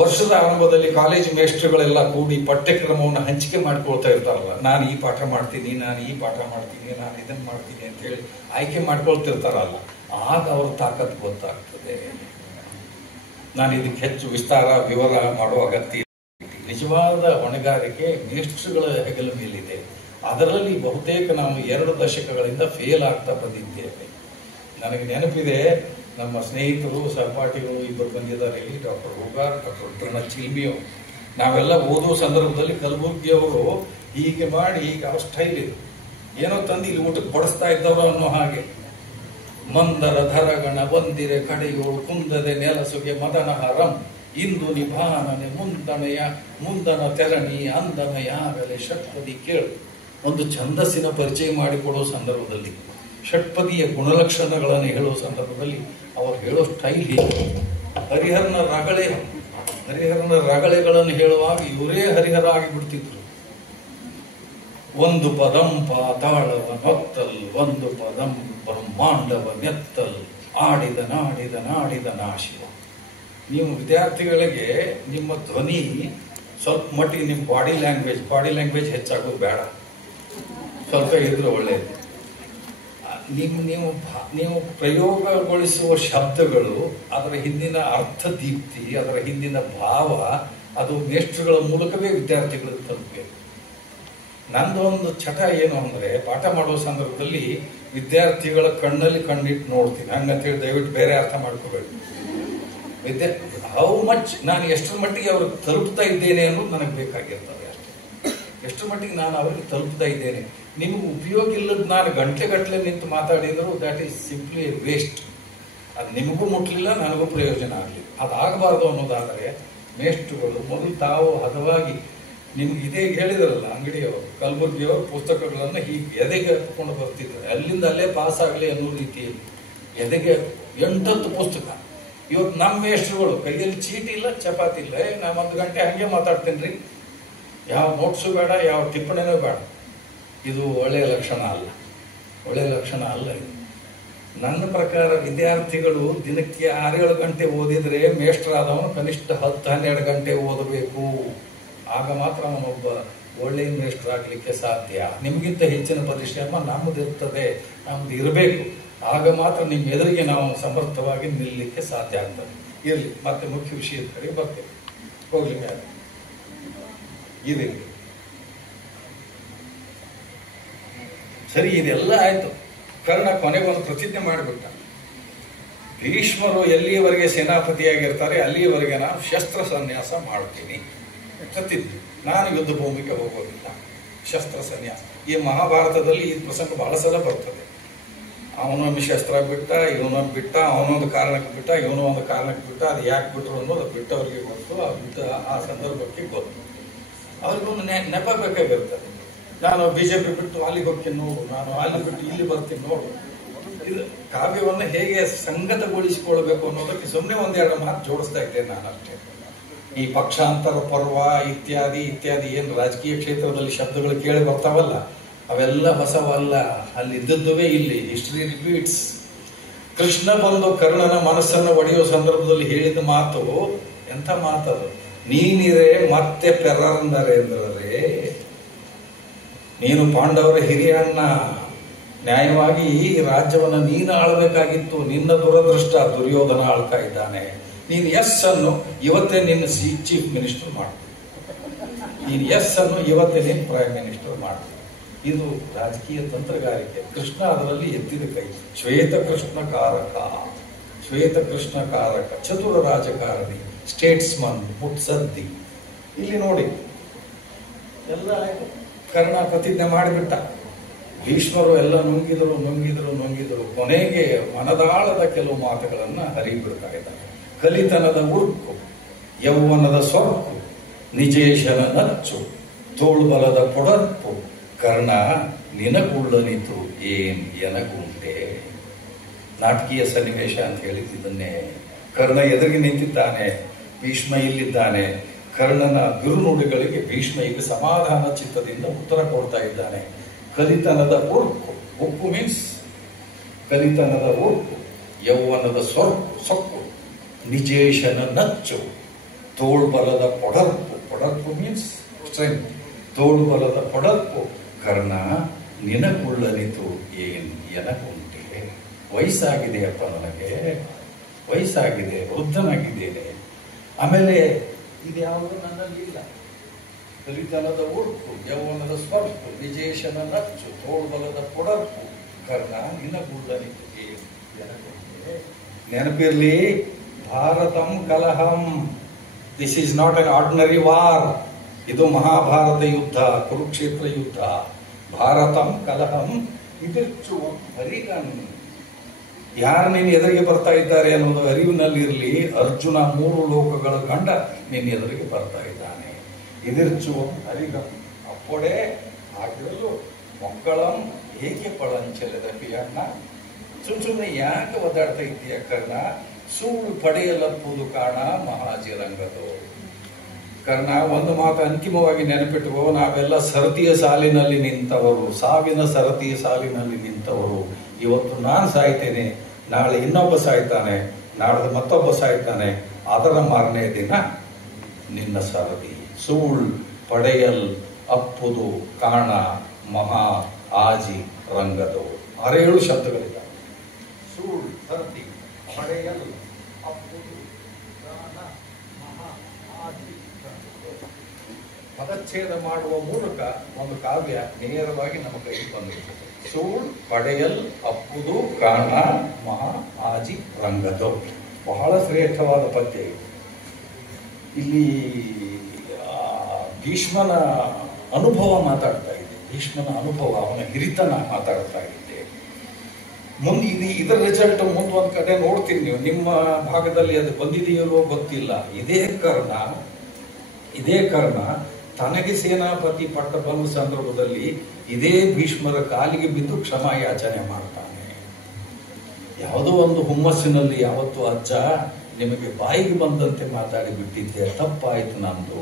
ವರ್ಷದ ಆರಂಭದಲ್ಲಿ ಕಾಲೇಜ್ ಮೇಸ್ಟ್ರುಗಳೆಲ್ಲ ಕೂಡಿ ಪಠ್ಯಕ್ರಮವನ್ನು ಹಂಚಿಕೆ ಮಾಡ್ಕೊಳ್ತಾ ಇರ್ತಾರಲ್ಲ. ನಾನು ಈ ಪಾಠ ಮಾಡ್ತೀನಿ, ನಾನು ಈ ಪಾಠ ಮಾಡ್ತೀನಿ, ನಾನು ಇದನ್ನು ಮಾಡ್ತೀನಿ ಅಂತ ಹೇಳಿ ಆಯ್ಕೆ ಮಾಡ್ಕೊಳ್ತಿರ್ತಾರಲ್ಲ, ಆಗ ಅವ್ರ ತಾಕತ್ ಗೊತ್ತಾಗ್ತದೆ. ನಾನು ಇದಕ್ಕೆ ಹೆಚ್ಚು ವಿಸ್ತಾರ ವಿವರ ಮಾಡುವ ಅಗತ್ಯ. ನಿಜವಾದ ಹೊಣೆಗಾರಿಕೆ ಮೇಸ್ಟ್ರುಗಳ ಹೆಗಲ ಮೇಲಿದೆ. ಅದರಲ್ಲಿ ಬಹುತೇಕ ನಾವು 2 ದಶಕಗಳಿಂದ ಫೇಲ್ ಆಗ್ತಾ ಬಂದಿದ್ದೇವೆ. ನನಗೆ ನೆನಪಿದೆ, ನಮ್ಮ ಸ್ನೇಹಿತರು ಸಹಪಾಠಿಗಳು ಇಬ್ಬರು ಬಂದಿದ್ದಾರೆ ಇಲ್ಲಿ, ಡಾಕ್ಟರ್ ಹೋಗಾರ್, ಡಾಕ್ಟರ್ ಪ್ರಣತ್ ಚಿಲ್ಮಿಯೋ. ನಾವೆಲ್ಲ ಓದುವ ಸಂದರ್ಭದಲ್ಲಿ ಕಲಬುರ್ಗಿಯವರು ಹೀಗೆ ಮಾಡಿ ಈಗ ಅವ್ರ ಸ್ಟೈಲ್ ಇದು ಏನೋ ತಂದು ಇಲ್ಲಿ ಊಟಕ್ಕೆ ಬಡಿಸ್ತಾ ಇದ್ದವರು ಅನ್ನೋ ಹಾಗೆ. ಮಂದರ ಧರಗಣ ಬಂದಿರೆ ಕಡೆಯೋಳು ಕುಂದದೆ ನೆಲಸುಗೆ ಮದನ ಹರಂ ಇಂದು ನಿಭಾನನೆ ಮುಂದನ ತೆರಣಿ ಅಂದಮಯಾಗಲೆ ಷಟ್ಪದಿ ಕೇಳು. ಒಂದು ಛಂದಸ್ಸಿನ ಪರಿಚಯ ಮಾಡಿಕೊಡುವ ಸಂದರ್ಭದಲ್ಲಿ, ಷಟ್ಪದಿಯ ಗುಣಲಕ್ಷಣಗಳನ್ನು ಹೇಳುವ ಸಂದರ್ಭದಲ್ಲಿ ಅವರು ಹೇಳೋ ಸ್ಟೈಲ್ ಹೀಗೆ. ಹರಿಹರನ ರಗಳೆಗಳನ್ನು ಹೇಳುವಾಗ ಇವರೇ ಹರಿಹರ ಆಗಿಬಿಡ್ತಿದ್ರು. ಒಂದು ಪದಂ ಪಾತಾಳವ ನೊತ್ತಲ್, ಒಂದು ಪದಂ ಬ್ರಹ್ಮಾಂಡವ ನೆತ್ತಲ್, ಆಡಿದ ನಾಡಿದ ನಾಶಿವ. ನೀವು ವಿದ್ಯಾರ್ಥಿಗಳಿಗೆ ನಿಮ್ಮ ಧ್ವನಿ ಸ್ವಲ್ಪ ಮಟ್ಟಿಗೆ ನಿಮ್ಮ ಬಾಡಿ ಲ್ಯಾಂಗ್ವೇಜ್ ಹೆಚ್ಚಾಗೋದು ಬೇಡ, ಸ್ವಲ್ಪ ಇದ್ರೆ ಒಳ್ಳೆಯದು. ನೀವು ಪ್ರಯೋಗಗೊಳಿಸುವ ಶಬ್ದಗಳು, ಅದರ ಹಿಂದಿನ ಅರ್ಥ ದೀಪ್ತಿ, ಅದರ ಹಿಂದಿನ ಭಾವ ಅದು ಮೇಷ್ಟ್ರುಗಳ ಮೂಲಕವೇ ವಿದ್ಯಾರ್ಥಿಗಳಿಗೆ ತಲುಪಬೇಕು. ನಂದೊಂದು ಚಟ ಏನು ಅಂದರೆ, ಪಾಠ ಮಾಡುವ ಸಂದರ್ಭದಲ್ಲಿ ವಿದ್ಯಾರ್ಥಿಗಳ ಕಣ್ಣಲ್ಲಿ ಕಣ್ಣಿಟ್ಟು ನೋಡ್ತೀನಿ. ಹಂಗಂತೇಳಿ ದಯವಿಟ್ಟು ಬೇರೆ ಅರ್ಥ ಮಾಡ್ಕೋಬೇಕು. ಹೌ ಮಚ್ ನಾನು ಎಷ್ಟರ ಮಟ್ಟಿಗೆ ಅವ್ರಿಗೆ ತಲುಪ್ತಾ ಇದ್ದೇನೆ ಅನ್ನೋದು ನನಗೆ ಬೇಕಾಗಿರ್ತದೆ ಅಷ್ಟೇ. ಎಷ್ಟರ ಮಟ್ಟಿಗೆ ನಾನು ಅವ್ರಿಗೆ ತಲುಪ್ತಾ ಇದ್ದೇನೆ. ನಿಮ್ಗೆ ಉಪಯೋಗ ಇಲ್ಲದ ನಾನು ಗಂಟೆ ನಿಂತು ಮಾತಾಡಿದ್ರು ದ್ಯಾಟ್ ಈಸ್ ಸಿಂಪ್ಲಿ ವೇಸ್ಟ್. ಅದು ನಿಮಗೂ ಮುಟ್ಲಿಲ್ಲ, ನನಗೂ ಪ್ರಯೋಜನ ಆಗಲಿಲ್ಲ. ಅದಾಗಬಾರ್ದು ಅನ್ನೋದಾದರೆ ಮೇಷ್ಟ್ರುಗಳು ಮೊದಲು ತಾವು ಹದವಾಗಿ, ನಿಮ್ಗೆ ಇದೇ ಹೇಳಿದ್ರಲ್ಲ ಅಂಗಡಿಯವರು, ಕಲಬುರ್ಗಿಯವರು ಪುಸ್ತಕಗಳನ್ನು ಹೀಗೆ ಎದೆಗೆ ಹತ್ಕೊಂಡು ಬರ್ತಿದ್ದಾರೆ. ಅಲ್ಲಿಂದ ಅಲ್ಲೇ ಪಾಸ್ ಆಗಲಿ ಅನ್ನೋ ರೀತಿಯಲ್ಲಿ ಎದೆಗೆ 8 ಪುಸ್ತಕ. ಇವತ್ತು ನಮ್ಮ ಮೇಷ್ಟ್ರುಗಳು ಕೈಯಲ್ಲಿ ಚೀಟಿ ಇಲ್ಲ, ಚಪಾತಿ ಇಲ್ಲ, ನಾನು 1 ಗಂಟೆ ಹಂಗೆ ಮಾತಾಡ್ತೇನೆ ರೀ, ಯಾವ ನೋಟ್ಸು ಬೇಡ, ಯಾವ ಟಿಪ್ಪಣಿನೂ ಬೇಡ. ಇದು ಒಳ್ಳೆಯ ಲಕ್ಷಣ ಅಲ್ಲ, ಒಳ್ಳೆಯ ಲಕ್ಷಣ ಅಲ್ಲ ಇದು. ನನ್ನ ಪ್ರಕಾರ ವಿದ್ಯಾರ್ಥಿಗಳು ದಿನಕ್ಕೆ 6-7 ಗಂಟೆ ಓದಿದ್ರೆ ಮೇಷ್ಟ್ರಾದವನು ಕನಿಷ್ಠ 10-12 ಗಂಟೆ ಓದಬೇಕು. ಆಗ ಮಾತ್ರ ಅವನೊಬ್ಬ ಒಳ್ಳೆಯ ಮೇಷ್ಟ್ರಾಗಲಿಕ್ಕೆ ಸಾಧ್ಯ. ನಿಮಗಿಂತ ಹೆಚ್ಚಿನ ಪರಿಶ್ರಮ ನಮ್ಮದಿರ್ತದೆ, ನಮ್ದು ಇರಬೇಕು. ಆಗ ಮಾತ್ರ ನಿಮ್ಮ ಎದುರಿಗೆ ನಾವು ಸಮರ್ಥವಾಗಿ ನಿಲ್ಲಲಿಕ್ಕೆ ಸಾಧ್ಯ ಆಗ್ತದೆ. ಇರಲಿ, ಮತ್ತೆ ಮುಖ್ಯ ವಿಷಯದ ಕಡೆ ಬರ್ತೇವೆ. ಹೋಗ್ಲಿ ಮೇಲೆ ಇದೆ. ಸರಿ, ಇದೆಲ್ಲ ಆಯ್ತು. ಕರ್ಣ ಕೊನೆಗೊಂದು ಪ್ರತಿಜ್ಞೆ ಮಾಡಿಬಿಟ್ಟ. ಭೀಷ್ಮರು ಎಲ್ಲಿಯವರೆಗೆ ಸೇನಾಪತಿಯಾಗಿರ್ತಾರೆ ಅಲ್ಲಿಯವರೆಗೆ ನಾನು ಶಸ್ತ್ರ ಸನ್ಯಾಸ ಮಾಡ್ತೀನಿ. ಪ್ರತಿಜ್ಞೆ, ನಾನು ಯುದ್ಧ ಭೂಮಿಗೆ ಹೋಗೋದಿಲ್ಲ, ಶಸ್ತ್ರ ಸನ್ಯಾಸ. ಈ ಮಹಾಭಾರತದಲ್ಲಿ ಈ ಪ್ರಸಂಗ ಬಹಳ ಸಲ ಬರ್ತದೆ. ಅವನೊಂದು ಶಸ್ತ್ರ ಬಿಟ್ಟ, ಇವನೊಂದು ಬಿಟ್ಟ, ಅವನೊಂದು ಕಾರಣಕ್ಕೆ ಬಿಟ್ಟ, ಇವನೋ ಒಂದು ಕಾರಣಕ್ಕೆ ಬಿಟ್ಟ. ಅದು ಯಾಕೆ ಬಿಟ್ಟರು ಅನ್ನೋದು ಬಿಟ್ಟವ್ರಿಗೆ ಗೊತ್ತು, ಆ ಸಂದರ್ಭಕ್ಕೆ ಗೊತ್ತು. ಅವ್ರಿಗೊಂದು ನೆಪ ಬೇಕಾಗಿರ್ತದೆ. ನಾನು ಬಿಜೆಪಿ ಬಿಟ್ಟು ಅಲ್ಲಿಗೆ ಹೋಗ್ತೀನಿ ನೋಡು, ನಾನು ಅಲ್ಲಿ ಬಿಟ್ಟು ಇಲ್ಲಿ ಬರ್ತೀನಿ ನೋಡು. ಇದು ಕಾವ್ಯವನ್ನು ಹೇಗೆ ಸಂಗತಗೊಳಿಸಿಕೊಳ್ಬೇಕು ಅನ್ನೋದಕ್ಕೆ ಸುಮ್ಮನೆ 1-2 ಮಾತು ಜೋಡಿಸ್ತಾ ಇದ್ದೇನೆ ನಾನು ಅಷ್ಟೇ. ಈ ಪಕ್ಷಾಂತರ ಪರ್ವ ಇತ್ಯಾದಿ ಏನು ರಾಜಕೀಯ ಕ್ಷೇತ್ರದಲ್ಲಿ ಶಬ್ದಗಳು ಕೇಳಿ ಬರ್ತಾವಲ್ಲ, ಅವೆಲ್ಲ ಹೊಸವಲ್ಲ. ಅಲ್ಲಿ ಇದ್ದದ್ದುವೇ ಇಲ್ಲಿ ಹಿಸ್ಟರಿ ರಿಪೀಟ್ಸ್. ಕೃಷ್ಣ ಬಂದು ಕರ್ಣನ ಮನಸ್ಸನ್ನು ಒಡೆಯುವ ಸಂದರ್ಭದಲ್ಲಿ ಹೇಳಿದ ಮಾತು ಎಂಥ ಮಾತದು. ನೀನಿರೇ ಮತ್ತೆ ಪೆರ್ರಂದರೇಂದ್ರರೇ, ನೀನು ಪಾಂಡವರ ಹಿರಿಯ ಅಣ್ಣ, ನ್ಯಾಯವಾಗಿ ಈ ರಾಜ್ಯವನ್ನು ನೀನು ಆಳ್ಬೇಕಾಗಿತ್ತು. ನಿನ್ನ ದುರದೃಷ್ಟ ದುರ್ಯೋಧನ ಆಳ್ತಾ ಇದ್ದಾನೆ. ನೀನು ಎಸ್ ಅನ್ನು ಇವತ್ತೇ ನಿನ್ನ ಚೀಫ್ ಮಿನಿಸ್ಟರ್ ಮಾಡು, ನೀನು ಎಸ್ ಅನ್ನು ಇವತ್ತೇ ನೀನು ಪ್ರೈಮ್ ಮಿನಿಸ್ಟರ್ ಮಾಡು. ಇದು ರಾಜಕೀಯ ತಂತ್ರಗಾರಿಕೆ. ಕೃಷ್ಣ ಅದರಲ್ಲಿ ಎತ್ತಿದ ಕೈ. ಶ್ವೇತಕೃಷ್ಣ ಕಾರಕ, ಚತುರ ರಾಜಕಾರಣಿ, ಸ್ಟೇಟ್ಸ್ಮನ್, ಮುತ್ಸದ್ದಿ. ಇಲ್ಲಿ ನೋಡಿ ಎಲ್ಲ ಆಯ್ತು. ಕರ್ಣ ಪ್ರತಿಜ್ಞೆ ಮಾಡಿಬಿಟ್ಟ. ಭೀಷ್ಮರು ಎಲ್ಲ ನುಂಗಿದರು. ಕೊನೆಗೆ ಮನದಾಳದ ಕೆಲವು ಮಾತುಗಳನ್ನು ಹರಿಬಿಡ್ತಾ ಇದ್ದಾರೆ. ಕಲಿತನದ ಉರ್ಕು, ಯೌವನದ ಸೊರಕು, ನಿಜೇಶನ ನಚ್ಚು, ತೋಳ್ಬಲದ ಪೊಡರ್ಪು, ಕರ್ಣ ನಿನಗುಳ್ಳನಿತು ಏನ್ ಎನಗುಂಟೆ. ನಾಟಕೀಯ ಸನ್ನಿವೇಶ ಅಂತ ಹೇಳಿದ್ದನ್ನೇ. ಕರ್ಣ ಎದುರಿಗೆ ನಿಂತಿದ್ದಾನೆ, ಭೀಷ್ಮ ಇಲ್ಲಿದ್ದಾನೆ. ಕರ್ಣನ ಬಿರುನುಡಿಗಳಿಗೆ ಭೀಷ್ಮ ಈಗ ಸಮಾಧಾನ ಚಿತ್ತದಿಂದ ಉತ್ತರ ಕೊಡ್ತಾ ಇದ್ದಾನೆ. ಕಲಿತನದ ಉಕ್ಕು ಮೀನ್ಸ್ ಕಲಿತನದ ಉಕ್ಕು, ಯೌವನದ ಸೊಕ್ಕು, ನಿಜೇಶನ ನಚ್ಚು, ತೋಳ್ಬಲದ ಪೊಡರ್ಪು ಮೀನ್ಸ್ ಸ್ಟ್ರೆಂತ್, ತೋಳ್ಬಲದ ಪೊಡರ್ಪು, ಕರ್ಣ ನಿನಗುಳ್ಳನಿತು ಏನ್ ಎನಗುಂಟೆ. ವಯಸ್ಸಾಗಿದೆಯಪ್ಪ, ನನಗೆ ವಯಸ್ಸಾಗಿದೆ, ವೃದ್ಧನಾಗಿದ್ದೇನೆ. ಆಮೇಲೆ ಇದ್ಯಾವುದು ನನ್ನಲ್ಲಿ ಇಲ್ಲ. ಕಲಿತನದ ಉರ್ಕು, ಯೌವನದ ಸ್ವರ್ಪು, ವಿಜೇಶನ ನಚ್ಚು, ತೋಳ್ಬಲದ ಪೊಡರ್ಪು, ಕರ್ಣ ನಿನಗುಳ್ಳನಿತು ಏನ್ ಎನಗುಂಟೆ. ನೆನಪಿರ್ಲಿ, ಭಾರತಂ ಕಲಹಂ. This is not an ordinary war. ಇದು ಮಹಾಭಾರತ ಯುದ್ಧ, ಕುರುಕ್ಷೇತ್ರ ಯುದ್ಧ. ಭಾರತಂ ಕಲಹಂ ಇದೆಚ್ಚು ಹರಿಗನ್. ಯಾರು ನೀನು ಎದುರಿಗೆ ಬರ್ತಾ ಇದ್ದಾರೆ ಅನ್ನೋದು ಅರಿವಿನಲ್ಲಿರಲಿ. ಅರ್ಜುನ 3 ಲೋಕಗಳ ಗಂಡ ನಿನ್ನ ಎದುರಿಗೆ ಬರ್ತಾ ಇದ್ದಾನೆ. ಇದಿರ್ಚು ಹರಿಗಂ ಅಪ್ಪೊಡೆ ಆಗಿರಲು ಮಕ್ಕಳಂ ಏಕೆ ಪಳಂಚಲದ ಪಿಯಣ್ಣ. ಸುಮ್ಮನೆ ಯಾಕೆ ಒದ್ದಾಡ್ತಾ ಇದ್ದೀಯ ಕರ್ಣ. ಸೂಳು ಪಡೆಯಲಪ್ಪುದು ಕಾಣ ಮಹಾಜಿರಂಗದು. ಕರ್ಣ, ಒಂದು ಮಾತು ಅಂತಿಮವಾಗಿ ನೆನಪಿಟ್ಟುಕೋ. ನಾವೆಲ್ಲ ಸರತಿಯ ಸಾಲಿನಲ್ಲಿ ನಿಂತವರು, ಸಾವಿನ ಸರತಿಯ ಸಾಲಿನಲ್ಲಿ ನಿಂತವರು. ಇವತ್ತು ನಾನು ಸಾಯ್ತೇನೆ, ನಾಳೆ ಇನ್ನೊಬ್ಬ ಸಾಯ್ತಾನೆ, ನಾಳೆ ಮತ್ತೊಬ್ಬ ಸಾಯ್ತಾನೆ. ಅದರ ಮಾರನೇ ದಿನ ನಿನ್ನ ಸರದಿ. ಸೂಳ್ ಪಡೆಯಲ್ ಅಪ್ಪುದು ಕಾಣ ಮಹಾ ಆಜಿ ರಂಗದು. 6-7 ಶಬ್ದಗಳಿದ್ದಾವೆ. ಸೂಳ್, ಸರದಿ, ಪಡೆಯಲ್, ಅಪ್ಪುದು ಕಾಣ ಮಹಾ ಆಜಿ ರಂಗ. ಪದಚ್ಛೇದ ಮಾಡುವ ಮೂಲಕ ಒಂದು ಕಾವ್ಯ ನೇರವಾಗಿ ನಮ್ಮ ಕೈಗೆ ಬಂದಿದೆ. ಸೂಳ್ ಪಡೆಯಲ್ ಅಪ್ಪುದು ಕಾಣ ಮಹಾ ಆಜಿ ರಂಗದೋ. ಬಹಳ ಶ್ರೇಷ್ಠವಾದ ಪದ್ಯ ಇದು. ಇಲ್ಲಿ ಭೀಷ್ಮನ ಅನುಭವ ಮಾತಾಡ್ತಾ ಇದೆ. ಭೀಷ್ಮನ ಅನುಭವ, ಅವನ ಹಿರಿತನ ಮಾತಾಡ್ತಾ ಇದೆ. ಮುಂದೆ ಇದರ ರಿಸಲ್ಟ್ ಮುಂದೆ ಒಂದು ಕಡೆ ನೋಡ್ತೀರಿ ನೀವು. ನಿಮ್ಮ ಭಾಗದಲ್ಲಿ ಅದು ಬಂದಿದೆಯೋ ಗೊತ್ತಿಲ್ಲ. ಇದೇ ಕರ್ಣ ತನಗೆ ಸೇನಾಪತಿ ಪಟ್ಟ ಬಂದ ಸಂದರ್ಭದಲ್ಲಿ ಇದೇ ಭೀಷ್ಮರ ಕಾಲಿಗೆ ಬಿದ್ದು ಕ್ಷಮಾ ಯಾಚನೆ ಮಾಡ್ತಾನೆ. ಯಾವುದೋ ಒಂದು ಹುಮ್ಮಸ್ಸಿನಲ್ಲಿ ಯಾವತ್ತು ಅಜ್ಜ ನಿಮಗೆ ಬಾಯಿಗೆ ಬಂದಂತೆ ಮಾತಾಡಿ ಬಿಟ್ಟಿದ್ದೆ, ತಪ್ಪಾಯಿತು ನಂದು.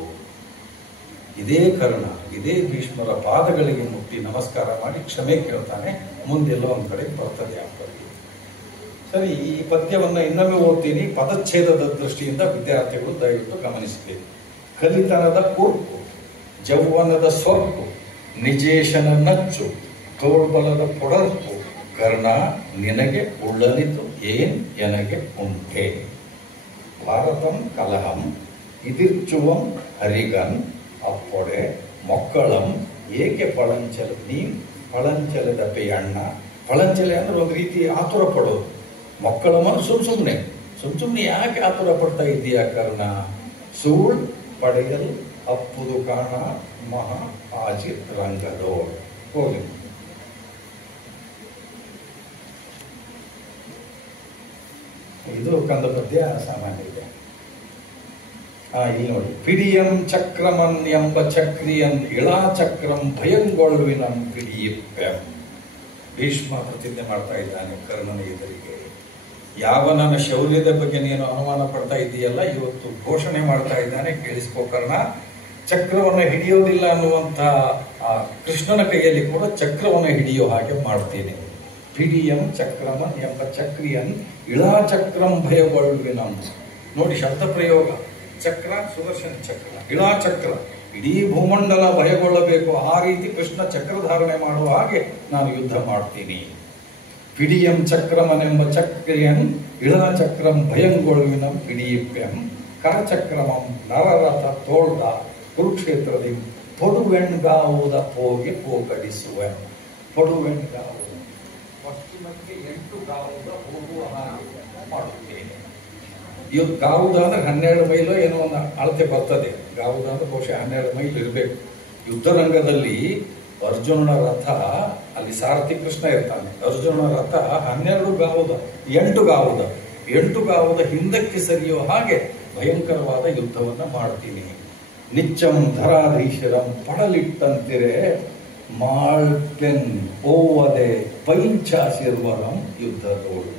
ಇದೇ ಕರ್ಣ ಇದೇ ಭೀಷ್ಮರ ಪಾದಗಳಿಗೆ ಮುಟ್ಟಿ ನಮಸ್ಕಾರ ಮಾಡಿ ಕ್ಷಮೆ ಕೇಳ್ತಾನೆ. ಮುಂದೆಲ್ಲೋ ಒಂದು ಕಡೆ ಬರ್ತದೆ ಆ ಪದ್ಯ. ಸರಿ, ಈ ಪದ್ಯವನ್ನ ಇನ್ನೊಮ್ಮೆ ಓದ್ತೀನಿ. ಪದಚ್ಛೇದದ ದೃಷ್ಟಿಯಿಂದ ವಿದ್ಯಾರ್ಥಿಗಳು ದಯವಿಟ್ಟು ಗಮನಿಸಬೇಕು. ಕಲಿತನದ ಕೂರ್ಪು, ಜೌವನದ ಸೊಕ್ಕು, ನಿಜೇಶನ ನಚ್ಚು, ತೋಳ್ಬಲದ ಪೊಡರ್ಪು, ಕರ್ಣ ನಿನಗೆ ಉಳ್ಳನಿತು ಏನ್ ಎನಗೆ ಉಂಟೆ. ಭಾರತಂ ಕಲಹಂ ಇದಿರ್ಚುವಂ ಹರಿಗನ್ ಅಪ್ಪೊಡೆ ಮೊಕ್ಕಳಂ ಏಕೆ ಪಳಂಚಲ ನೀನ್ ಪಳಂಚಲದ ಪೆಯಣ್ಣ. ಪಳಂಚಲೆ ಅಂದ್ರೆ ಒಂದು ರೀತಿ ಆತುರ ಪಡೋದು. ಮೊಕ್ಕಳಮನ್ನು ಸುಮ್ಮನೆ ಯಾಕೆ ಆತುರ ಪಡ್ತಾ ಇದ್ದೀಯಾ ಕರ್ಣ. ಸೂಳ್ ಪಡೆಯಲ್ ಅಪ್ಪುದು ಕಾಣ ಮಹಾ ಆಜಿ ರಂಗದೋ. ಹೋಗಿ ಇದು ಕಂದ ಪದ್ಯ ಸಾಮಾನ್ಯ ಇದೆ. ಇಲ್ಲಿ ನೋಡಿ. ಪಿಡಿಯಂ ಚಕ್ರಮನ್ ಎಂಬ ಚಕ್ರಿಯನ್ ಇಳಾ ಚಕ್ರಂ ಭಯಂಗೊಳ್ಳುವಿನಂ ಪಿಡಿಯಿಪ್ಪೆಂ. ಭೀಷ್ಮ ಪ್ರತಿಜ್ಞೆ ಮಾಡ್ತಾ ಇದ್ದಾನೆ ಕರ್ಣನ ಎದುರಿಗೆ. ಯಾವ ನನ್ನ ಶೌರ್ಯದ ಬಗ್ಗೆ ನೀನು ಅನುಮಾನ ಪಡ್ತಾ ಇದೆಯಲ್ಲ, ಇವತ್ತು ಘೋಷಣೆ ಮಾಡ್ತಾ ಇದ್ದಾನೆ, ಕೇಳಿಸ್ಕೋ ಕರ್ಣ. ಚಕ್ರವನ್ನು ಹಿಡಿಯೋದಿಲ್ಲ ಅನ್ನುವಂಥ ಕೃಷ್ಣನ ಕೈಯಲ್ಲಿ ಕೂಡ ಚಕ್ರವನ್ನು ಹಿಡಿಯೋ ಹಾಗೆ ಮಾಡ್ತೇನೆ. ಪಿಡಿಯಂ ಚಕ್ರಮನ್ ಎಂಬ ಚಕ್ರಿಯನ್ ಇಳಾ ಚಕ್ರಂ ಭಯಗೊಳ್ಳುವಿನಂ. ನೋಡಿ ಶಬ್ದ ಪ್ರಯೋಗ. ಚಕ್ರ ಸುದರ್ಶನ ಚಕ್ರ, ಇಳಾ ಚಕ್ರ, ಇಡೀ ಭೂಮಂಡಲ ಭಯಗೊಳ್ಳಬೇಕು. ಆ ರೀತಿ ಕೃಷ್ಣ ಚಕ್ರಧಾರಣೆ ಮಾಡುವ ಹಾಗೆ ನಾನು ಯುದ್ಧ ಮಾಡ್ತೀನಿ. ಪಿಡಿಯಂ ಚಕ್ರಮನೆಂಬ ಚಕ್ರಿಯನ್ ಇಳಾ ಚಕ್ರಂ ಭಯಂಗೊಳ್ಳುವಿನಂ ಪಿಡಿಯಿಪ್ಪೆಂ. ಕರಚಕ್ರಮಂ ನರರಥ ತೋಳ್ದ ಕುರುಕ್ಷೇತ್ರದಿ ಪೊಡುವೆಣ್ಗಾವುದ ಹೋಗಿ ಹೋಗಡಿಸುವ. ಪೊಡುವೆಣ್ಗಾವು ಪಶ್ಚಿಮಕ್ಕೆ 8 ಗಾವುದ ಹೋಗುವ ಹಾಗೆ ಮಾಡುತ್ತೇನೆ. ಇವ್ ಗಾವುದ ಅಂದ್ರೆ 12 ಮೈಲು ಏನೋ ಒಂದು ಅಳತೆ ಬರ್ತದೆ. ಗಾವುದ ಅಂದ್ರೆ ಬಹುಶಃ 12 ಮೈಲ್ ಇರಬೇಕು. ಯುದ್ಧರಂಗದಲ್ಲಿ ಅರ್ಜುನನ ರಥ, ಅಲ್ಲಿ ಸಾರಥಿ ಕೃಷ್ಣ ಇರ್ತಾನೆ. ಅರ್ಜುನನ ರಥ 12 ಗಾವುದ, 8 ಗಾವುದ ಹಿಂದಕ್ಕೆ ಸರಿಯೋ ಹಾಗೆ ಭಯಂಕರವಾದ ಯುದ್ಧವನ್ನ ಮಾಡ್ತೀನಿ. ನಿಚ್ಚಂ ಧರಾಧೀಶರಂ ಪಡಲಿಟ್ಟಂತಿರೆ ಮಾಳ್ಪೆನ್ ಓವದೆ ಪೈಂಚಾಶಿರ್ವರಂ ಯುದ್ಧದೋಳು.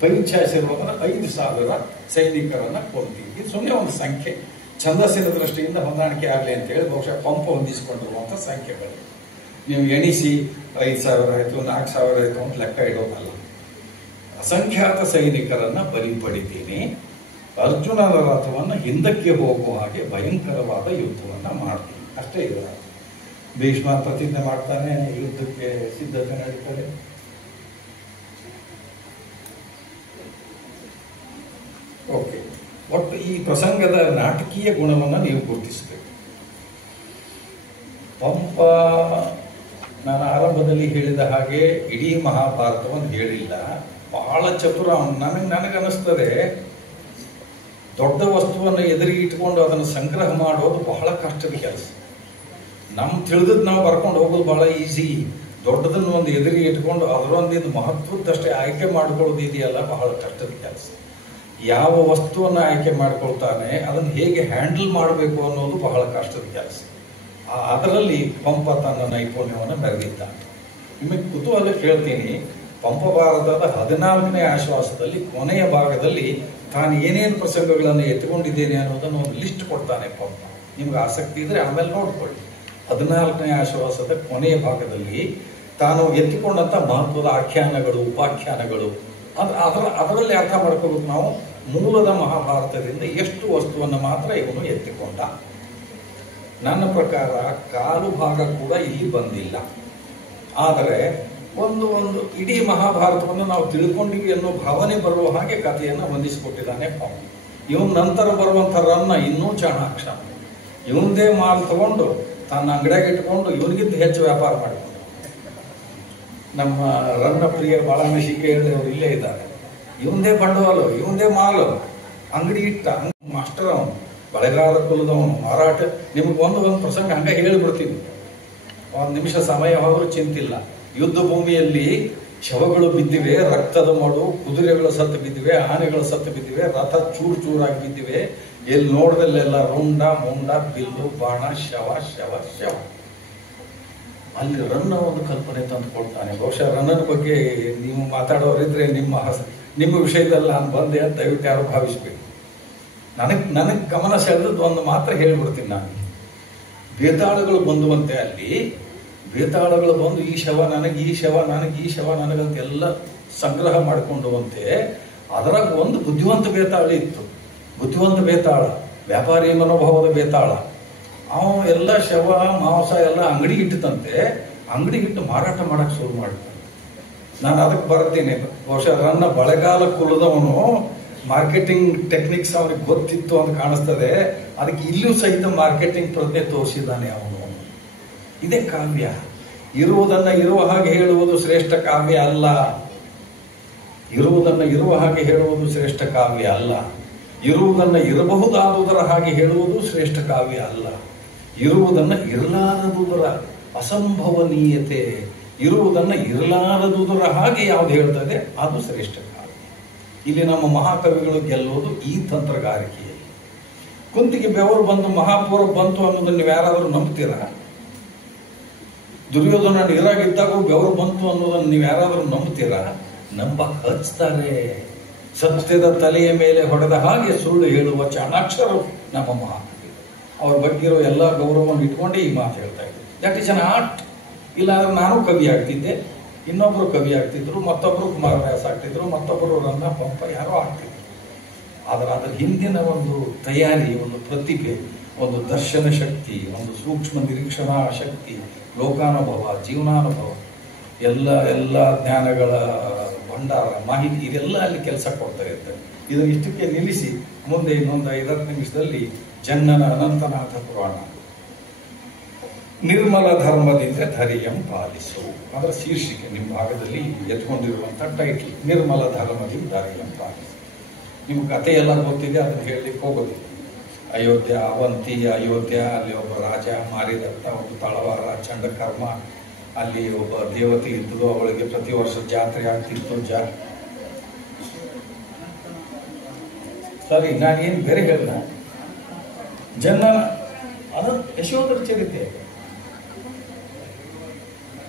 ಪೈಂಚಾಶಿರ್ವರ 5,000 ಸೈನಿಕರನ್ನ ಕೊಡ್ತೀವಿ. ಸುಮ್ಮನೆ ಒಂದು ಸಂಖ್ಯೆ, ಛಂದಸ್ಸಿನ ದೃಷ್ಟಿಯಿಂದ ಹೊಂದಾಣಿಕೆ ಆಗಲಿ ಅಂತ ಹೇಳಿ ಬಹುಶಃ ಪಂಪ ಹೊಂದಿಸಿಕೊಂಡಿರುವಂಥ ಸಂಖ್ಯೆಗಳು. ನೀವು ಎಣಿಸಿ 5,000 ಆಯಿತು 4,000 ಆಯಿತು ಅಂತ ಲೆಕ್ಕ ಇಡೋದಲ್ಲ. ಅಸಂಖ್ಯಾತ ಸೈನಿಕರನ್ನ ಬಲಿ ಪಡಿತೀನಿ. ಅರ್ಜುನನ ರಥವನ್ನು ಹಿಂದಕ್ಕೆ ಹೋಗುವ ಹಾಗೆ ಭಯಂಕರವಾದ ಯುದ್ಧವನ್ನ ಮಾಡ್ತೀನಿ. ಅಷ್ಟೇ ಇದರ. ಭೀಷ್ಮ ಪ್ರತಿಜ್ಞೆ ಮಾಡ್ತಾನೆ, ಯುದ್ಧಕ್ಕೆ ಸಿದ್ಧತೆ ನಡೀತಾರೆ. ಓಕೆ, ಒಟ್ಟು ಈ ಪ್ರಸಂಗದ ನಾಟಕೀಯ ಗುಣವನ್ನು ನೀವು ಗುರುತಿಸಬೇಕು. ಪಂಪ ನಾನು ಆರಂಭದಲ್ಲಿ ಹೇಳಿದ ಹಾಗೆ ಇಡೀ ಮಹಾಭಾರತವನ್ನು ಹೇಳಿಲ್ಲ, ಬಹಳ ಚತುರ. ನನಗನ್ನಿಸ್ತದೆ ದೊಡ್ಡ ವಸ್ತುವನ್ನು ಎದುರಿಗೆ ಇಟ್ಕೊಂಡು ಅದನ್ನು ಸಂಗ್ರಹ ಮಾಡೋದು ಬಹಳ ಕಷ್ಟದ ಕೆಲಸ. ತಿಳಿದದ್ದು ನಾವು ಬರ್ಕೊಂಡು ಹೋಗೋದು ಬಹಳ ಈಸಿ. ದೊಡ್ಡದನ್ನು ಒಂದು ಎದುರಿಗೆ ಇಟ್ಕೊಂಡು ಅದರೊಂದಿದ್ದು ಮಹತ್ವದಷ್ಟೇ ಆಯ್ಕೆ ಮಾಡ್ಕೊಳ್ಳೋದು ಇದೆಯಲ್ಲ, ಬಹಳ ಕಷ್ಟದ ಕೆಲಸ. ಯಾವ ವಸ್ತುವನ್ನು ಆಯ್ಕೆ ಮಾಡ್ಕೊಳ್ತಾನೆ, ಅದನ್ನು ಹೇಗೆ ಹ್ಯಾಂಡಲ್ ಮಾಡಬೇಕು ಅನ್ನೋದು ಬಹಳ ಕಷ್ಟದ ಕೆಲಸ. ಅದರಲ್ಲಿ ಪಂಪ ತನ್ನ ನೈಪುಣ್ಯವನ್ನು ಮೆರೆದಿದ್ದಾನೆ. ನಿಮಗೆ ಕುತೂಹಲ ಕೇಳ್ತೀನಿ, ಪಂಪ ಭಾರತದ 14ನೇ ಆಶ್ವಾಸದಲ್ಲಿ ಕೊನೆಯ ಭಾಗದಲ್ಲಿ ತಾನು ಏನೇನು ಪ್ರಸಂಗಗಳನ್ನು ಎತ್ತಿಕೊಂಡಿದ್ದೇನೆ ಅನ್ನೋದನ್ನು ಒಂದು ಲಿಸ್ಟ್ ಕೊಡ್ತಾನೆ ಪಂಪ. ನಿಮ್ಗೆ ಆಸಕ್ತಿ ಇದ್ರೆ ಆಮೇಲೆ ನೋಡ್ಕೊಳ್ಳಿ. 14ನೇ ಆಶ್ವಾಸದ ಕೊನೆಯ ಭಾಗದಲ್ಲಿ ತಾನು ಎತ್ತಿಕೊಂಡಂತ ಮಹತ್ವದ ಆಖ್ಯಾನಗಳು, ಉಪಾಖ್ಯಾನಗಳು, ಅದರಲ್ಲಿ ಅರ್ಥ ಮಾಡ್ಕೋಬೇಕು ನಾವು ಮೂಲದ ಮಹಾಭಾರತದಿಂದ ಎಷ್ಟು ವಸ್ತುವನ್ನು ಮಾತ್ರ ಇವನು ಎತ್ತಿಕೊಂಡ. ನನ್ನ ಪ್ರಕಾರ ಕಾಲು ಭಾಗ ಕೂಡ ಇಲ್ಲಿ ಬಂದಿಲ್ಲ. ಆದರೆ ಒಂದು ಇಡೀ ಮಹಾಭಾರತವನ್ನು ನಾವು ತಿಳ್ಕೊಂಡಿವಿ ಅನ್ನೋ ಭಾವನೆ ಬರುವ ಹಾಗೆ ಕಥೆಯನ್ನು ಹೊಂದಿಸಿಕೊಟ್ಟಿದ್ದಾನೆ ಪಂಪ. ಇವನ್ ನಂತರ ಬರುವಂಥ ರನ್ನ ಇನ್ನೂ ಚಾಣಾಕ್ಷ. ಇವಂದೇ ಮಾಲ್ ತಗೊಂಡು ತನ್ನ ಅಂಗಡಿಯಾಗ ಇಟ್ಕೊಂಡು ಇವನಿಗಿಂತ ಹೆಚ್ಚು ವ್ಯಾಪಾರ ಮಾಡಿಕೊಂಡು ನಮ್ಮ ರನ್ನ ಪ್ರಿಯ ಬಾಳನಶಿಕೆ ಹೇಳಿದವರು ಇಲ್ಲೇ ಇದ್ದಾರೆ. ಇವಂದೇ ಬಂಡವಾಳ, ಇವಂದೇ ಮಾಲು, ಅಂಗಡಿ ಇಟ್ಟ ಮಾಸ್ಟರ್ ಅವನು, ಬಳೆಗಾರ ಕುಲದವನು, ಮಾರಾಟ. ನಿಮ್ಗೆ ಒಂದು ಪ್ರಸಂಗ ಹಂಗ ಹೇಳಿಬಿಡ್ತೀನಿ, ಒಂದು ನಿಮಿಷ ಸಮಯ ಹೋದ್ರೂ ಚಿಂತಿಲ್ಲ. ಯುದ್ಧ ಭೂಮಿಯಲ್ಲಿ ಶವಗಳು ಬಿದ್ದಿವೆ, ರಕ್ತದ ಮಡು, ಕುದುರೆಗಳು ಸತ್ತು ಬಿದ್ದಿವೆ, ಆನೆಗಳು ಸತ್ತು ಬಿದ್ದಿವೆ, ರಥ ಚೂರು ಚೂರಾಗಿ ಬಿದ್ದಿವೆ. ಎಲ್ಲಿ ನೋಡ್ದಲ್ಲೆಲ್ಲ ರುಂಡ ಮುಂಡ, ಬಿಲ್ಲು ಬಾಣ, ಶವ ಶವ ಶವ. ಅಲ್ಲಿ ರನ್ನ ಒಂದು ಕಲ್ಪನೆ ತಂದು ಕೊಡ್ತಾನೆ. ಬಹುಶಃ ರನ್ನನ ಬಗ್ಗೆ ನೀವು ಮಾತಾಡೋರಿದ್ರೆ ನಿಮ್ಮ ವಿಷಯದಲ್ಲಿ ನಾನು ಬಂದೆ ಅಂತ ದಯವಿಟ್ಟು ಯಾರು ಭಾವಿಸ್ಬೇಕು. ನನಗೆ ಗಮನ ಸೆಳೆದದ್ದು ಒಂದು ಮಾತ್ರ ಹೇಳ್ಬಿಡ್ತೀನಿ ನಾನು. ಬೇತಾಳಗಳು ಬಂದುವಂತೆ ಅಲ್ಲಿ ಬೇತಾಳಗಳು ಬಂದು ಈ ಶವ ನನಗೆ, ಈ ಶವ ನನಗೆ, ಈ ಶವ ನನಗಂತ ಎಲ್ಲ ಸಂಗ್ರಹ ಮಾಡಿಕೊಂಡುವಂತೆ ಅದರಾಗ ಒಂದು ಬುದ್ಧಿವಂತ ಬೇತಾಳ ಇತ್ತು. ಬುದ್ಧಿವಂತ ಬೇತಾಳ, ವ್ಯಾಪಾರಿ ಮನೋಭಾವದ ಬೇತಾಳ. ಅವನು ಎಲ್ಲ ಶವ ಮಾಂಸ ಎಲ್ಲ ಅಂಗಡಿ ಇಟ್ಟಂತೆ, ಅಂಗಡಿ ಇಟ್ಟು ಮಾರಾಟ ಮಾಡಕ್ಕೆ ಶುರು ಮಾಡ್ತಾನೆ. ನಾನು ಅದಕ್ಕೆ ಬರ್ತೀನಿ. ಬಹುಶಃ ನನ್ನ ಬಳೆಗಾಲ ಕುಲದವನು, ಮಾರ್ಕೆಟಿಂಗ್ ಟೆಕ್ನಿಕ್ಸ್ ಅವನಿಗೆ ಗೊತ್ತಿತ್ತು ಅಂತ ಕಾಣಿಸ್ತದೆ. ಅದಕ್ಕೆ ಇಲ್ಲೂ ಸಹಿತ ಮಾರ್ಕೆಟಿಂಗ್ ಪ್ರಜ್ಞೆ ತೋರಿಸಿದ್ದಾನೆ ಅವನು. ಇದೇ ಕಾವ್ಯ. ಇರುವುದನ್ನ ಇರುವ ಹಾಗೆ ಹೇಳುವುದು ಶ್ರೇಷ್ಠ ಕಾವ್ಯ ಅಲ್ಲ. ಇರುವುದನ್ನ ಇರುವ ಹಾಗೆ ಹೇಳುವುದು ಶ್ರೇಷ್ಠ ಕಾವ್ಯ ಅಲ್ಲ. ಇರುವುದನ್ನ ಇರಬಹುದಾದುದರ ಹಾಗೆ ಹೇಳುವುದು ಶ್ರೇಷ್ಠ ಕಾವ್ಯ ಅಲ್ಲ. ಇರುವುದನ್ನ ಇರಲಾರದುದರ ಅಸಂಭವನೀಯತೆ, ಇರುವುದನ್ನ ಇರಲಾರದುದರ ಹಾಗೆ ಯಾವ್ದು ಹೇಳ್ತದೆ ಅದು ಶ್ರೇಷ್ಠ ಕಾವ್ಯ. ಇಲ್ಲಿ ನಮ್ಮ ಮಹಾಕವಿಗಳು ಗೆಲ್ಲೋದು ಈ ತಂತ್ರಗಾರಿಕೆಯಲ್ಲಿ. ಕುಂತಿಗೆ ಬೆವರು ಬಂದು ಮಹಾಪೂರ ಬಂತು ಅನ್ನೋದನ್ನ ನೀವು ಯಾರಾದರೂ ನಂಬ್ತೀರಾ? ದುರ್ಯೋಧನ ನೀರಾಗಿದ್ದಾಗ ಬೆವರು ಬಂತು ಅನ್ನೋದನ್ನು ನೀವು ಯಾರಾದರೂ ನಂಬ್ತೀರಾ? ನಂಬಕ್ ಹಚ್ತಾರೆ. ಸತ್ಯದ ತಲೆಯ ಮೇಲೆ ಹೊಡೆದ ಹಾಗೆ ಸುಳ್ಳು ಹೇಳುವ ಚಾಣಾಕ್ಷರು ನಮ್ಮ ಮಹಾಕವಿ. ಅವ್ರ ಬಗ್ಗೆ ಇರೋ ಎಲ್ಲ ಗೌರವವನ್ನು ಇಟ್ಕೊಂಡೇ ಈ ಮಾತು ಹೇಳ್ತಾ ಇದ್ರು. That is an art. ಇಲ್ಲಾಂದ್ರೆ ನಾನು ಕವಿ ಆಗ್ತಿದ್ದೆ, ಇನ್ನೊಬ್ರು ಕವಿ ಆಗ್ತಿದ್ರು, ಮತ್ತೊಬ್ರು ಕುಮಾರವ್ಯಾಸ ಆಗ್ತಿದ್ರು, ಮತ್ತೊಬ್ಬರು ರನ್ನ ಪಂಪ ಯಾರೋ ಆಗ್ತಿದ್ರು. ಆದ್ರೆ ಅದರ ಹಿಂದಿನ ಒಂದು ತಯಾರಿ, ಒಂದು ಪ್ರತಿಭೆ, ಒಂದು ದರ್ಶನ ಶಕ್ತಿ, ಒಂದು ಸೂಕ್ಷ್ಮ ನಿರೀಕ್ಷಣಾ ಶಕ್ತಿ, ಲೋಕಾನುಭವ, ಜೀವನಾನುಭವ, ಎಲ್ಲ ಜ್ಞಾನಗಳ ಭಂಡಾರ, ಮಾಹಿತಿ, ಇದೆಲ್ಲ ಅಲ್ಲಿ ಕೆಲಸ ಕೊಡ್ತಾ ಇರ್ತಾರೆ. ಇದನ್ನು ಇಷ್ಟಕ್ಕೆ ನಿಲ್ಲಿಸಿ ಮುಂದೆ ಇನ್ನೊಂದು 5-10 ನಿಮಿಷದಲ್ಲಿ ಜನ್ನನ ಅನಂತನಾಥ ಪುರಾಣ. ನಿರ್ಮಲ ಧರ್ಮದಿಂದ ಧೈರ್ಯಂ ಪಾಲಿಸು ಅದರ ಶೀರ್ಷಿಕೆ ನಿಮ್ಮ ಭಾಗದಲ್ಲಿ ಎತ್ಕೊಂಡಿರುವಂಥ ಟೈಟ್ಲ್. ನಿರ್ಮಲ ಧರ್ಮದಿಂದ ಧೈರ್ಯಂ ಪಾಲಿಸು. ನಿಮ್ಮ ಕಥೆ ಎಲ್ಲ ಗೊತ್ತಿದೆ, ಅದನ್ನು ಹೇಳಲಿಕ್ಕೆ ಹೋಗೋದಿಲ್ಲ. ಅಯೋಧ್ಯ, ಅವಂತಿ ಅಯೋಧ್ಯ, ಅಲ್ಲಿ ಒಬ್ಬ ರಾಜ ಮಾರಿದತ್ತ, ಒಬ್ಬ ತಳವಾರ ಚಂಡಕರ್ಮ, ಅಲ್ಲಿ ಒಬ್ಬ ದೇವತೆ ಇದ್ದಳು, ಅವಳಿಗೆ ಪ್ರತಿ ವರ್ಷ ಜಾತ್ರೆ ಆಗ್ತಿತ್ತು. ಸರಿ, ನಾನೇನು ಬೇರೆ ಹೇಳ್ದ ಜನ್ನನ ಅದು ಯಶೋಧರ ಚರಿತೆ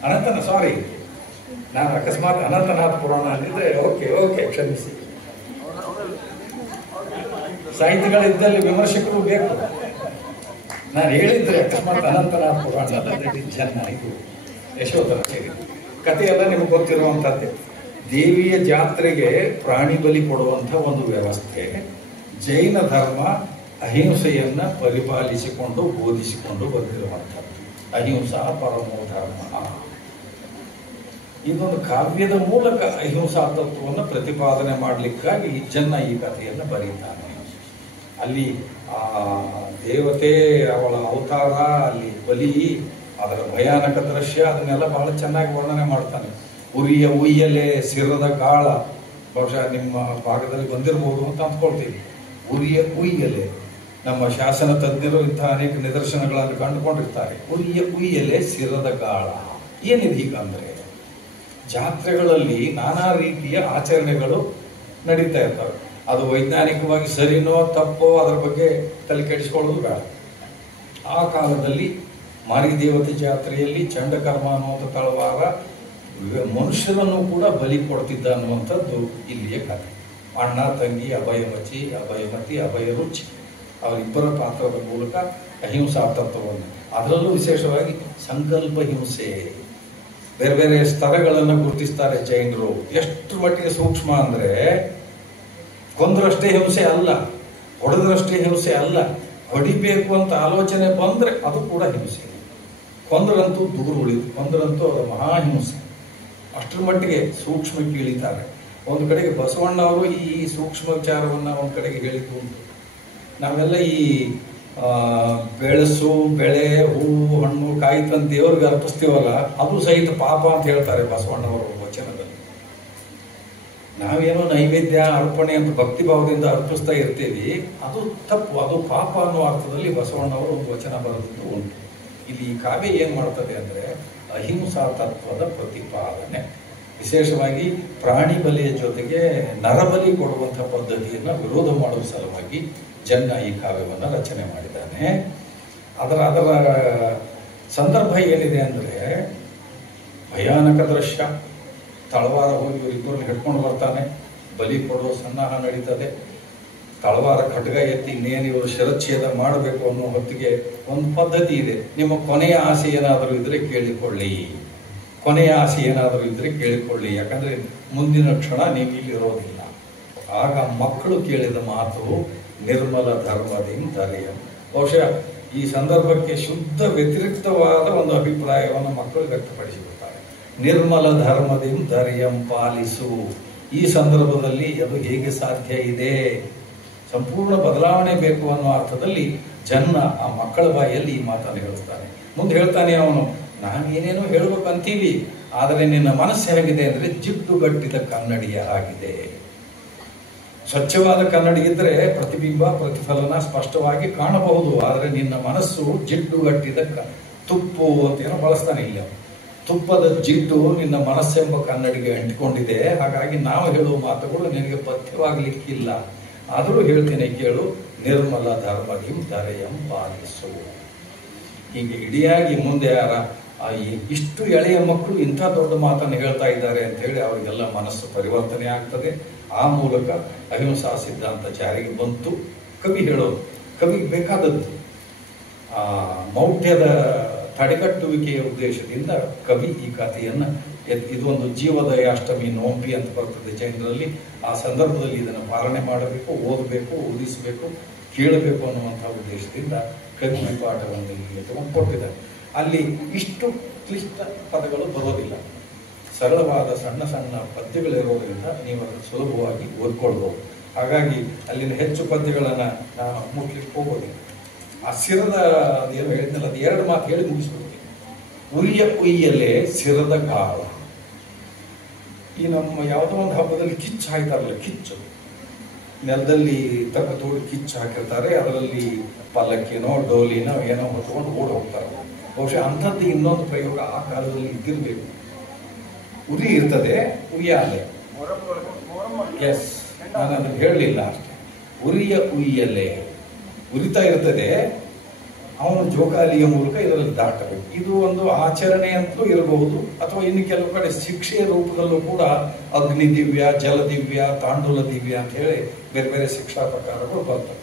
ಅನಂತನ, ಸಾರಿ ನಾನು ಅಕಸ್ಮಾತ್ ಅನಂತನಾಥ ಪುರಾಣ ಅಂದಿದ್ರೆ ಓಕೆ ಕ್ಷಮಿಸಿ. ಸಾಹಿತ್ಯಗಳಿದ್ದಲ್ಲಿ ವಿಮರ್ಶಕರು ಬೇಕು. ನಾನು ಹೇಳಿದ್ರೆ ಅಕಸ್ಮಾತ್ ಅನಂತನಾಥ ಪುರಾಣ ಜನ್ನ, ಇದು ಯಶೋಧರ ಚರಿತೆ. ಕಥೆಯೆಲ್ಲ ನಿಮಗೆ ಗೊತ್ತಿರುವಂಥದ್ದೇ. ದೇವಿಯ ಜಾತ್ರೆಗೆ ಪ್ರಾಣಿ ಬಲಿ ಕೊಡುವಂಥ ಒಂದು ವ್ಯವಸ್ಥೆ. ಜೈನ ಧರ್ಮ ಅಹಿಂಸೆಯನ್ನ ಪರಿಪಾಲಿಸಿಕೊಂಡು ಬೋಧಿಸಿಕೊಂಡು ಬಂದಿರುವಂಥದ್ದು. ಅಹಿಂಸಾ ಪರಮೋ ಧರ್ಮ. ಇದೊಂದು ಕಾವ್ಯದ ಮೂಲಕ ಅಹಿಂಸಾ ತತ್ವವನ್ನು ಪ್ರತಿಪಾದನೆ ಮಾಡಲಿಕ್ಕಾಗಿ ಜನ್ನ ಈ ಕಥೆಯನ್ನು ಬರೀತಾನೆ. ಅಲ್ಲಿ ಆ ದೇವತೆ, ಅವಳ ಅವತಾರ, ಅಲ್ಲಿ ಬಲಿ, ಅದರ ಭಯಾನಕ ದೃಶ್ಯ, ಅದನ್ನೆಲ್ಲ ಬಹಳ ಚೆನ್ನಾಗಿ ವರ್ಣನೆ ಮಾಡ್ತಾನೆ. ಉರಿಯ ಉಯ್ಯಲೆ ಸಿರದ ಗಾಳ, ಬಹುಶಃ ನಿಮ್ಮ ಭಾಗದಲ್ಲಿ ಬಂದಿರಬಹುದು ಅಂತ ಅಂದ್ಕೊಳ್ತೀವಿ. ಉರಿಯ ಉಯ್ಯಲೆ, ನಮ್ಮ ಶಾಸನ ತಜ್ಞರು ಇಂತಹ ಅನೇಕ ನಿದರ್ಶನಗಳನ್ನು ಕಂಡುಕೊಂಡಿರ್ತಾರೆ. ಉರಿಯ ಉಯ್ಯಲೆ ಸಿರದ ಗಾಳ ಏನಿದೆ? ಹೀಗಂದ್ರೆ ಜಾತ್ರೆಗಳಲ್ಲಿ ನಾನಾ ರೀತಿಯ ಆಚರಣೆಗಳು ನಡೀತಾ ಇರ್ತವೆ. ಅದು ವೈಜ್ಞಾನಿಕವಾಗಿ ಸರಿನೋ ತಪ್ಪೋ ಅದರ ಬಗ್ಗೆ ತಲೆ ಕೆಡಿಸ್ಕೊಳ್ಳೋದು ಬೇಡ. ಆ ಕಾಲದಲ್ಲಿ ಮಾರಿದೇವತೆ ಜಾತ್ರೆಯಲ್ಲಿ ಚಂಡಕರ್ಮ ಅನ್ನುವಂಥ ತಳವಾರ ಮನುಷ್ಯರನ್ನು ಕೂಡ ಬಲಿ ಕೊಡ್ತಿದ್ದ ಅನ್ನುವಂಥದ್ದು ಇಲ್ಲಿಯ ಕಥೆ. ಅಣ್ಣ ತಂಗಿ, ಅಭಯಮತಿ, ಅಭಯರುಚಿ, ಅವರಿಬ್ಬರ ಪಾತ್ರದ ಮೂಲಕ ಅಹಿಂಸಾ ತತ್ವವನ್ನು, ಅದರಲ್ಲೂ ವಿಶೇಷವಾಗಿ ಸಂಕಲ್ಪ ಹಿಂಸೆ, ಬೇರೆ ಬೇರೆ ಸ್ತರಗಳನ್ನು ಗುರುತಿಸ್ತಾರೆ ಜೈನರು. ಎಷ್ಟು ಮಟ್ಟಿಗೆ ಸೂಕ್ಷ್ಮ ಅಂದ್ರೆ, ಕೊಂದ್ರಷ್ಟೇ ಹಿಂಸೆ ಅಲ್ಲ, ಹೊಡೆದ್ರಷ್ಟೇ ಹಿಂಸೆ ಅಲ್ಲ, ಹೊಡಿಬೇಕು ಅಂತ ಆಲೋಚನೆ ಬಂದ್ರೆ ಅದು ಕೂಡ ಹಿಂಸೆ. ಕೊಂದ್ರಂತೂ ದೂರ ಉಳಿದು, ಕೊಂದ್ರಂತೂ ಅದು ಮಹಾಹಿಂಸೆ. ಅಷ್ಟರ ಮಟ್ಟಿಗೆ ಸೂಕ್ಷ್ಮಕ್ಕೆ ಇಳಿತಾರೆ. ಒಂದು ಕಡೆಗೆ ಬಸವಣ್ಣ ಅವರು ಈ ಸೂಕ್ಷ್ಮ ವಿಚಾರವನ್ನು ಒಂದು ಕಡೆಗೆ ಹೇಳಿದ್ದು ಉಂಟು. ನಾವೆಲ್ಲ ಈ ಬೆಳಸು, ಬೆಳೆ, ಹೂವು, ಹಣ್ಣು, ಕಾಯಿ ತಂದು ದೇವರಿಗೆ ಅರ್ಪಿಸ್ತೀವಲ್ಲ, ಅದು ಸಹಿತ ಪಾಪ ಅಂತ ಹೇಳ್ತಾರೆ ಬಸವಣ್ಣವರ ವಚನದಲ್ಲಿ. ನಾವೇನೋ ನೈವೇದ್ಯ ಅರ್ಪಣೆ ಅಂತ ಭಕ್ತಿ ಭಾವದಿಂದ ಅರ್ಪಿಸ್ತಾ ಇರ್ತೀವಿ, ಅದು ತಪ್ಪು, ಅದು ಪಾಪ ಅನ್ನೋ ಅರ್ಥದಲ್ಲಿ ಬಸವಣ್ಣವರು ಒಂದು ವಚನ ಬರೆದಿದ್ದು ಉಂಟು. ಇಲ್ಲಿ ಈ ಕಾವ್ಯ ಏನ್ ಮಾಡ್ತದೆ ಅಂದ್ರೆ ಅಹಿಂಸಾ ತತ್ವದ ಪ್ರತಿಪಾದನೆ. ವಿಶೇಷವಾಗಿ ಪ್ರಾಣಿ ಬಲಿಯ ಜೊತೆಗೆ ನರಬಲಿ ಕೊಡುವಂತಹ ಪದ್ಧತಿಯನ್ನ ವಿರೋಧ ಮಾಡುವ ಸಲುವಾಗಿ ಜನ್ನ ಈ ಕಾವ್ಯವನ್ನು ರಚನೆ ಮಾಡಿದ್ದಾನೆ. ಅದರ ಸಂದರ್ಭ ಏನಿದೆ ಅಂದ್ರೆ ಭಯಾನಕ ದೃಶ್ಯ. ತಳವಾರ ಹೋಗಿ ಇವರಿಬ್ಬರನ್ನ ಹಿಡ್ಕೊಂಡು ಬರ್ತಾನೆ, ಬಲಿ ಕೊಡೋ ಸನ್ನಾಹ ನಡೀತದೆ. ತಳವಾರ ಖಡ್ಗ ಎತ್ತಿ ಇನ್ನೇನು ಇವರು ಶಿರಚ್ಛೇದ ಮಾಡಬೇಕು ಅನ್ನೋ ಹೊತ್ತಿಗೆ ಒಂದು ಪದ್ಧತಿ ಇದೆ, ನಿಮ್ಮ ಕೊನೆಯ ಆಸೆ ಏನಾದರೂ ಇದ್ರೆ ಕೇಳಿಕೊಳ್ಳಿ, ಕೊನೆಯ ಆಸೆ ಏನಾದರೂ ಇದ್ರೆ ಕೇಳಿಕೊಳ್ಳಿ, ಯಾಕಂದ್ರೆ ಮುಂದಿನ ಕ್ಷಣ ನೀವು ಇಲ್ಲಿ ಇರೋದಿಲ್ಲ. ಆಗ ಮಕ್ಕಳು ಕೇಳಿದ ಮಾತು ನಿರ್ಮಲ ಧರ್ಮದಿಂದ ಧರೆಯ. ಬಹುಶಃ ಈ ಸಂದರ್ಭಕ್ಕೆ ಶುದ್ಧ ವ್ಯತಿರಿಕ್ತವಾದ ಒಂದು ಅಭಿಪ್ರಾಯವನ್ನು ಮಕ್ಕಳು ವ್ಯಕ್ತಪಡಿಸಿಬಿಡ್ತಾರೆ. ನಿರ್ಮಲ ಧರ್ಮದಿಂದ ಧರೆಯಂ ಪಾಲಿಸು. ಈ ಸಂದರ್ಭದಲ್ಲಿ ಅದು ಹೇಗೆ ಸಾಧ್ಯ ಇದೆ? ಸಂಪೂರ್ಣ ಬದಲಾವಣೆ ಬೇಕು ಅನ್ನೋ ಅರ್ಥದಲ್ಲಿ ಜನ್ನ ಆ ಮಕ್ಕಳ ಬಾಯಲ್ಲಿ ಈ ಮಾತನ್ನು ಹೇಳ್ತಾನೆ. ಮುಂದೆ ಹೇಳ್ತಾನೆ ಅವನು, ನಾವೇನೇನೋ ಹೇಳ್ಬೇಕಂತೀವಿ, ಆದರೆ ನಿನ್ನ ಮನಸ್ಸು ಹೇಗಿದೆ ಅಂದ್ರೆ ಜಿಡ್ಡುಗಟ್ಟಿದ ಕನ್ನಡಿಯ ಆಗಿದೆ. ಸ್ವಚ್ಛವಾದ ಕನ್ನಡಿ ಇದ್ರೆ ಪ್ರತಿಬಿಂಬ ಪ್ರತಿಫಲನ ಸ್ಪಷ್ಟವಾಗಿ ಕಾಣಬಹುದು, ಆದರೆ ನಿನ್ನ ಮನಸ್ಸು ಜಿಡ್ಡುಗಟ್ಟಿದ ತುಪ್ಪು ಅಂತೇನೋ ಬಳಸ್ತಾನೆ ಇಲ್ಲಿ. ತುಪ್ಪದ ಜಿಡ್ಡು ನಿನ್ನ ಮನಸ್ಸೆಂಬ ಕನ್ನಡಿಗೆ ಅಂಟಿಕೊಂಡಿದೆ, ಹಾಗಾಗಿ ನಾವು ಹೇಳುವ ಮಾತುಗಳು ನಿನಗೆ ಪಥ್ಯವಾಗಲಿಕ್ಕಿಲ್ಲ. ಆದರೂ ಹೇಳ್ತೇನೆ ಕೇಳು, ನಿರ್ಮಲ ಧರ್ಮದಿಂ ಧರೆಯಂ ಪಾಲಿಸು. ಹೀಗೆ ಇಡಿಯಾಗಿ ಮುಂದೆ ಇಷ್ಟು ಎಳೆಯ ಮಕ್ಕಳು ಇಂಥ ದೊಡ್ಡ ಮಾತನ್ನು ಹೇಳ್ತಾ ಇದ್ದಾರೆ ಅಂತ ಹೇಳಿ ಅವರಿಗೆಲ್ಲ ಮನಸ್ಸು ಪರಿವರ್ತನೆ ಆಗ್ತದೆ. ಆ ಮೂಲಕ ಅಹಿಂಸಾ ಸಿದ್ಧಾಂತ ಜಾರಿಗೆ ಬಂತು. ಕವಿ ಹೇಳೋದು, ಕವಿಗೆ ಬೇಕಾದದ್ದು ಮೌಢ್ಯದ ತಡೆಗಟ್ಟುವಿಕೆಯ ಉದ್ದೇಶದಿಂದ ಕವಿ ಈ ಕಥೆಯನ್ನ, ಇದೊಂದು ಜೀವದಯಾಷ್ಟಮಿ ನೋಂಪಿ ಅಂತ ಬರ್ತದೆ ಜೈನರಲ್ಲಿ, ಆ ಸಂದರ್ಭದಲ್ಲಿ ಇದನ್ನು ಪಾಲನೆ ಮಾಡಬೇಕು, ಓದಬೇಕು, ಓದಿಸಬೇಕು, ಕೇಳಬೇಕು ಅನ್ನುವಂತಹ ಉದ್ದೇಶದಿಂದ ಕವಿ ಈ ಪಾಠವನ್ನು ಇಲ್ಲಿ ಕೊಟ್ಟಿದ್ದಾರೆ. ಅಲ್ಲಿ ಇಷ್ಟು ಕ್ಲಿಷ್ಟ ಪದಗಳು ಬರೋದಿಲ್ಲ, ಸರಳವಾದ ಸಣ್ಣ ಸಣ್ಣ ಪದ್ಯಗಳಿರೋದ್ರಿಂದ ನೀವು ಅದನ್ನು ಸುಲಭವಾಗಿ ಓದ್ಕೊಳ್ಬಹುದು. ಹಾಗಾಗಿ ಅಲ್ಲಿನ ಹೆಚ್ಚು ಪದ್ಯಗಳನ್ನು ನಾನು ಮುಟ್ಲಿಕ್ಕೆ ಹೋಗೋದಿಲ್ಲ. ಆ ಸಿರದ ಅದೇನು ಹೇಳಿದ್ನಲ್ಲ, ಅದು ಎರಡು ಮಾತು ಹೇಳಿ ಮುಗಿಸ್ಬಿಡ್ತೀನಿ. ಉರಿಯ ಉಯ್ಯಲೆ ಸಿರದ ಕಾಳ. ಈ ನಮ್ಮ ಯಾವುದೋ ಒಂದು ಹಬ್ಬದಲ್ಲಿ ಕಿಚ್ಚು ಹಾಯ್ತಾರಲ್ಲ, ಕಿಚ್ಚು ನೆಲದಲ್ಲಿ ತಕ್ಕ ತೋಡಿ ಕಿಚ್ಚು ಹಾಕಿರ್ತಾರೆ, ಅದರಲ್ಲಿ ಪಲ್ಲಕ್ಕಿನೋ ಡೋಲಿನೋ ಏನೋ ಹೊತ್ಕೊಂಡು ಓಡಿ ಹೋಗ್ತಾರೆ. ಬಹುಶಃ ಅಂಥದ್ದು ಇನ್ನೊಂದು ಪ್ರಯೋಗ ಆ ಕಾಲದಲ್ಲಿ ಇದ್ದಿರಬೇಕು. ಉರಿ ಇರ್ತದೆ, ಉಯ್ಯಾಲೆ. ಎಸ್, ನಾನು ಅದನ್ನು ಹೇಳಲಿಲ್ಲ ಅಷ್ಟೇ. ಉರಿಯ ಉಯ್ಯಲೆ ಉರಿತಾ ಇರ್ತದೆ, ಅವನು ಜೋಕಾಲಿಯ ಮೂಲಕ ಇದರಲ್ಲಿ ದಾಟಬೇಕು. ಇದು ಒಂದು ಆಚರಣೆ ಅಂತಲೂ ಇರಬಹುದು, ಅಥವಾ ಇನ್ನು ಕೆಲವು ಕಡೆ ಶಿಕ್ಷೆಯ ರೂಪದಲ್ಲೂ ಕೂಡ ಅಗ್ನಿ ದಿವ್ಯ, ಜಲ ದಿವ್ಯ, ತಾಂಡೂಲ ದಿವ್ಯ ಅಂತ ಹೇಳಿ ಬೇರೆ ಬೇರೆ ಶಿಕ್ಷಾ ಪ್ರಕಾರಗಳು ಬರ್ತವೆ.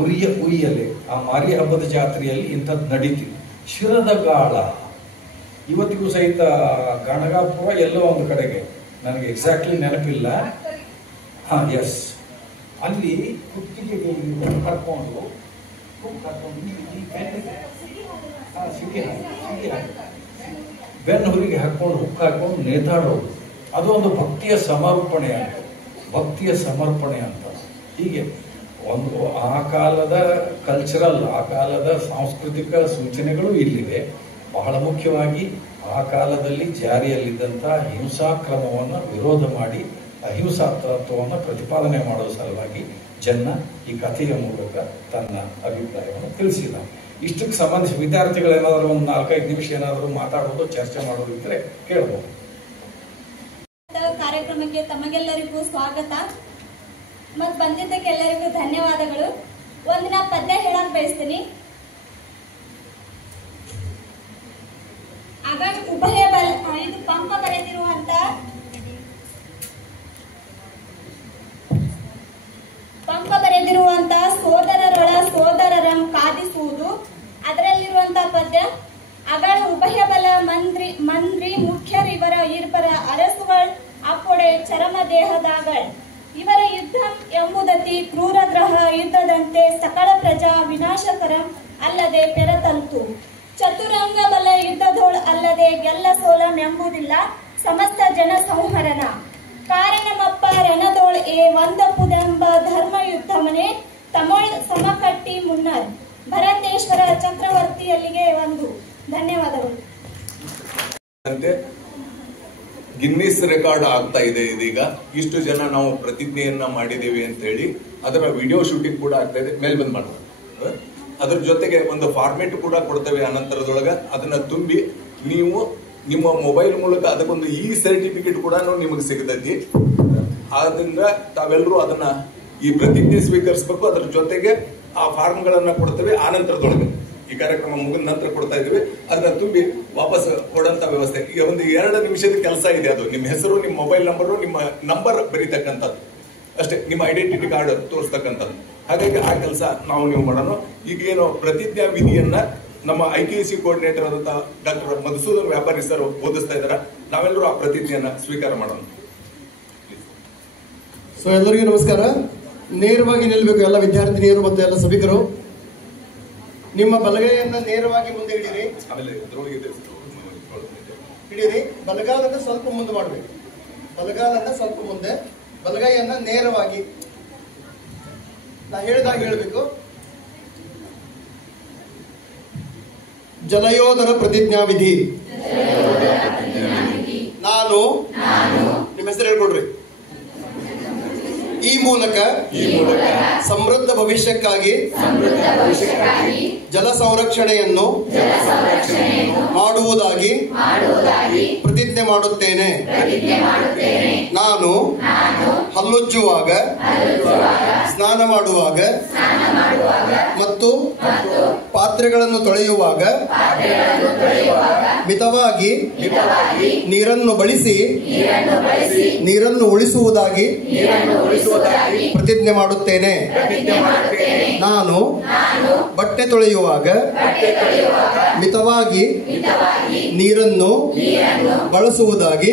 ಉರಿಯ ಉಯ್ಯಲೆ, ಆ ಮಾರಿ ಹಬ್ಬದ ಜಾತ್ರೆಯಲ್ಲಿ ಇಂಥದ್ದು ನಡೀತಿದೆ. ಶಿರದ ಗಾಳ, ಇವತ್ತಿಗೂ ಸಹಿತ ಗಣಗಾಪುರ ಎಲ್ಲೋ ಒಂದು ಕಡೆಗೆ, ನನಗೆ ಎಕ್ಸಾಕ್ಟ್ಲಿ ನೆನಪಿಲ್ಲ. ಎಸ್, ಅಲ್ಲಿ ಕುತ್ತಿಗೆಗೆ ಕರ್ಕೊಂಡು ಬೆನ್ನು ಹುರಿಗೆ ಹಾಕೊಂಡು ಹುಕ್ ಹಾಕೊಂಡು ನೇತಾಡೋದು, ಅದು ಒಂದು ಭಕ್ತಿಯ ಸಮರ್ಪಣೆ ಅಂತ, ಭಕ್ತಿಯ ಸಮರ್ಪಣೆ ಅಂತ. ಹೀಗೆ ಒಂದು ಆ ಕಾಲದ ಕಲ್ಚರಲ್, ಆ ಕಾಲದ ಸಾಂಸ್ಕೃತಿಕ ಸೂಚನೆಗಳು ಇಲ್ಲಿವೆ. ಬಹಳ ಮುಖ್ಯವಾಗಿ ಆ ಕಾಲದಲ್ಲಿ ಜಾರಿಯಲ್ಲಿದ್ದಂಥ ಹಿಂಸಾಕ್ರಮವನ್ನು ವಿರೋಧ ಮಾಡಿ ಅಹಿಂಸಾ ತತ್ವವನ್ನು ಪ್ರತಿಪಾದನೆ ಮಾಡುವ ಸಲುವಾಗಿ ಜನ್ನ ಈ ಕಥೆಯ ಮೂಲಕ ತನ್ನ ಅಭಿಪ್ರಾಯವನ್ನು ತಿಳಿಸಿದ. ಇಷ್ಟಕ್ಕೆ ಸಂಬಂಧಿಸಿ ವಿದ್ಯಾರ್ಥಿಗಳೇನಾದರೂ ಒಂದು 4-5 ನಿಮಿಷ ಏನಾದರೂ ಮಾತಾಡೋದು, ಚರ್ಚೆ ಮಾಡೋದು ಇದ್ರೆ ಕೇಳಬಹುದು. ಕಾರ್ಯಕ್ರಮಕ್ಕೆ ತಮಗೆಲ್ಲರಿಗೂ ಸ್ವಾಗತ ಮತ್ತು ಬಂದಿದ್ದಕ್ಕೆಲ್ಲರಿಗೂ ಧನ್ಯವಾದಗಳು. ಒಂದಿನ ಪದ್ಯ ಹೇಳಕ್ ಬಯಸ್ತೀನಿ. ಆಗ ಉಭಯ ಇದು ಪಂಪ ಬರೆದಿರುವಂತ ಸೋದರರೊಳ ಸೋದರರಂ ಕಾದಿಸುವುದು, ಅದರಲ್ಲಿರುವಂತಹ ಪದ್ಯ. ಅಗಳ ಉಭಯ ಬಲ ಮಂದ್ರಿ ಮುಖ್ಯರಿವರ ಇಬ್ಬರ ಅರಸುಗಳ್ ಅಪ್ಪೊಡೆ ಚರಮ ದೇಹದಾಗಳ್ ಇವರ ಯುದ್ಧ ಎಂಬುದತಿ ಕ್ರೂರ ಗ್ರಹ ಯುದ್ಧದಂತೆ ಸಕಲ ಪ್ರಜಾ ವಿನಾಶಕರಂ ಅಲ್ಲದೆ ಪೆರತಂತು. ಚತುರಂಗ ಬಲ ಯುದ್ಧದೋಳ್ ಅಲ್ಲದೆ ಗೆಲ್ಲ ಸೋಲಂ ಎಂಬುದಿಲ್ಲ ಸಮಸ್ತ ಜನ ಸಂಹರಣ. ಕಾರಣಮಪ್ಪ ರಣದೋಳ್ ಒಂದಪುದೆಂಬ ಧರ್ಮ ಯುದ್ಧಮನೆ ತಮೊಳ್ ಸಮಕಟ್ಟಿ ಮುನ್ನರ್ ಭರತೇಶ್ವರ ಚಕ್ರವರ್ತಿಯಲ್ಲಿಗೆ ಒಂದು ಧನ್ಯವಾದಗಳು. ಗಿನ್ನಿಸ್ ರೆಕಾರ್ಡ್ ಆಗ್ತಾ ಇದೆ ಇದೀಗ. ಇಷ್ಟು ಜನ ನಾವು ಪ್ರತಿಜ್ಞೆಯನ್ನ ಮಾಡಿದ್ದೇವೆ ಅಂತ ಹೇಳಿ ಅದರ ವಿಡಿಯೋ ಶೂಟಿಂಗ್ ಕೂಡ ಆಗ್ತಾ ಇದೆ. ಮೇಲೆ ಬಂದ್ ಮಾಡ್ತಾರೆ. ಅದ್ರ ಜೊತೆಗೆ ಒಂದು ಫಾರ್ಮೆಟ್ ಕೂಡ ಕೊಡ್ತೇವೆ ಅನಂತರದೊಳಗ. ಅದನ್ನ ತುಂಬಿ ನೀವು ನಿಮ್ಮ ಮೊಬೈಲ್ ಮೂಲಕ ಅದಕ್ಕೊಂದು ಈ ಸರ್ಟಿಫಿಕೇಟ್ ಕೂಡ ನಿಮಗೆ ಸಿಗತೈತಿ. ಆದ್ರಿಂದ ತಾವೆಲ್ಲರೂ ಅದನ್ನ ಈ ಪ್ರತಿಜ್ಞೆ ಸ್ವೀಕರಿಸಬೇಕು. ಅದ್ರ ಜೊತೆಗೆ ಆ ಫಾರ್ಮ್ ಗಳನ್ನ ಕೊಡ್ತೇವೆ ಆನಂತರದೊಳಗೆ. ಈ ಕಾರ್ಯಕ್ರಮ ಮುಗಿದ ನಂತರ ಕೊಡ್ತಾ ಇದೀವಿ. ಅದನ್ನ ತುಂಬಿ ವಾಪಸ್ ಕೊಡಂತ ವ್ಯವಸ್ಥೆ. ಈಗ ಒಂದು 2 ನಿಮಿಷದ ಕೆಲಸ ಇದೆ. ಅದು ನಿಮ್ಮ ಹೆಸರು, ನಿಮ್ಮ ಮೊಬೈಲ್ ನಂಬರು, ನಿಮ್ಮ ನಂಬರ್ ಬರೀತಕ್ಕಂಥದ್ದು ಅಷ್ಟೇ, ನಿಮ್ಮ ಐಡೆಂಟಿಟಿ ಕಾರ್ಡ್ ತೋರಿಸ್ತಕ್ಕಂಥದ್ದು. ಹಾಗಾಗಿ ಆ ಕೆಲಸ ನೀವು ಮಾಡೋಣ. ಈಗೇನು ಪ್ರತಿಜ್ಞಾ ವಿಧಿಯನ್ನ ನಮ್ಮ IKC ಕೋಆರ್ಡಿನೇಟರ್ ಆದಂತ ಡಾಕ್ಟರ್ ಮಧುಸೂದನ್ ವ್ಯಾಪಾರಿ ಸರ್ ಓದಿಸ್ತಾ ಇದ್ದಾರೆ. ನಾವೆಲ್ಲರೂ ಆ ಪ್ರತಿಜ್ಞೆಯನ್ನ ಸ್ವೀಕಾರ ಮಾಡೋಣ. ಸೊ ಎಲ್ಲರಿಗೂ ನಮಸ್ಕಾರ. ನೇರವಾಗಿ ನಿಲ್ಲಬೇಕು ಎಲ್ಲ ವಿದ್ಯಾರ್ಥಿನಿಯರು ಮತ್ತು ಎಲ್ಲ ಸಭಿಕರು. ನಿಮ್ಮ ಬಲಗೈಯನ್ನ ನೇರವಾಗಿ ಮುಂದೆ ಹಿಡಿಯಿರಿ. ಹಿಡೀರಿ. ಬಲಗಾಲನ್ನ ಸ್ವಲ್ಪ ಮುಂದೆ ಮಾಡಬೇಕು. ಬಲಗಾಲನ್ನ ಸ್ವಲ್ಪ ಮುಂದೆ, ಬಲಗೈಯನ್ನ ನೇರವಾಗಿ ನಾ ಹೇಳಿದಾಗ ಹೇಳಬೇಕು. ಜಲಯೋಧರ ಪ್ರತಿಜ್ಞಾ ವಿಧಿ. ನಾನು ನಿಮ್ಮ ಹೆಸರು ಹೇಳ್ಕೊಡ್ರಿ. ಈ ಮೂಲಕ ಸಮೃದ್ಧ ಭವಿಷ್ಯಕ್ಕಾಗಿ ಜಲ ಸಂರಕ್ಷಣೆಯನ್ನು ಮಾಡುವುದಾಗಿ ಪ್ರತಿಜ್ಞೆ ಮಾಡುತ್ತೇನೆ. ನಾನು ಹಲ್ಲುಜ್ಜುವಾಗ, ಸ್ನಾನ ಮಾಡುವಾಗ ಮತ್ತು ಪಾತ್ರೆಗಳನ್ನು ತೊಳೆಯುವಾಗ ಮಿತವಾಗಿ ನೀರನ್ನು ಬಳಸಿ ನೀರನ್ನು ಉಳಿಸುವುದಾಗಿ ಪ್ರತಿಜ್ಞೆ ಮಾಡುತ್ತೇನೆ. ನಾನು ಬಟ್ಟೆ ತೊಳೆಯುವಾಗ ಮಿತವಾಗಿ ನೀರನ್ನು ಬಳಸುವುದಾಗಿ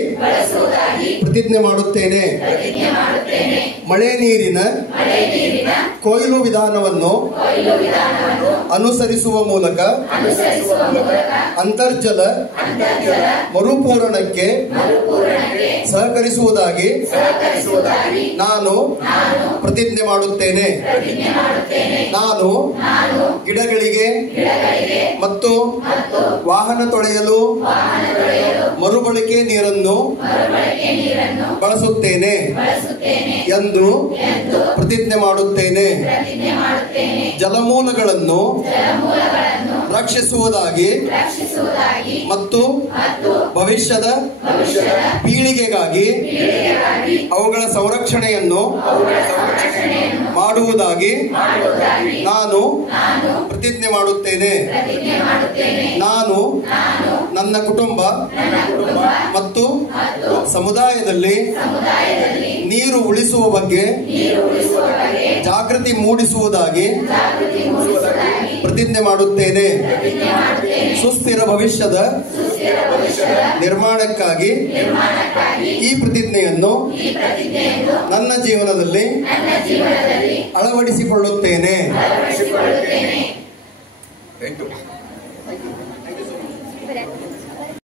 ಪ್ರತಿಜ್ಞೆ ಮಾಡುತ್ತೇನೆ. ಮಳೆ ನೀರಿನ ಕೊಯ್ಲು ವಿಧಾನವನ್ನು ಅನುಸರಿಸುವ ಮೂಲಕ ಅಂತರ್ಜಲ ಮರುಪೂರಣಕ್ಕೆ ಸಹಕರಿಸುವುದಾಗಿ ನಾನು ಪ್ರತಿಜ್ಞೆ ಮಾಡುತ್ತೇನೆ. ನಾನು ಗಿಡಗಳಿಗೆ ಮತ್ತು ವಾಹನ ತೊಳೆಯಲು ಮರುಬಳಕೆ ನೀರನ್ನು ಬಳಸುತ್ತೇನೆ ಎಂದು ಪ್ರತಿಜ್ಞೆ ಮಾಡುತ್ತೇನೆ. ಜಲಮೂಲಗಳನ್ನು ರಕ್ಷಿಸುವುದಾಗಿ ಮತ್ತು ಭವಿಷ್ಯದ ಪೀಳಿಗೆಗಾಗಿ ಅವುಗಳ ಸಂರಕ್ಷಣೆಯನ್ನು ಮಾಡುವುದಾಗಿ ನಾನು ಪ್ರತಿಜ್ಞೆ ಮಾಡುತ್ತೇನೆ. ನಾನು ನನ್ನ ಕುಟುಂಬ ಮತ್ತು ಸಮುದಾಯದಲ್ಲಿ ನೀರು ಉಳಿಸುವ ಬಗ್ಗೆ ಜಾಗೃತಿ ಮೂಡಿಸುವುದಾಗಿ ಪ್ರತಿಜ್ಞೆ ಮಾಡುತ್ತೇನೆ. ಸುಸ್ಥಿರ ಭವಿಷ್ಯದ ನಿರ್ಮಾಣಕ್ಕಾಗಿ ಈ ಪ್ರತಿಜ್ಞೆಯನ್ನು ನನ್ನ ಜೀವನದಲ್ಲಿ ಅಳವಡಿಸಿಕೊಳ್ಳುತ್ತೇನೆ.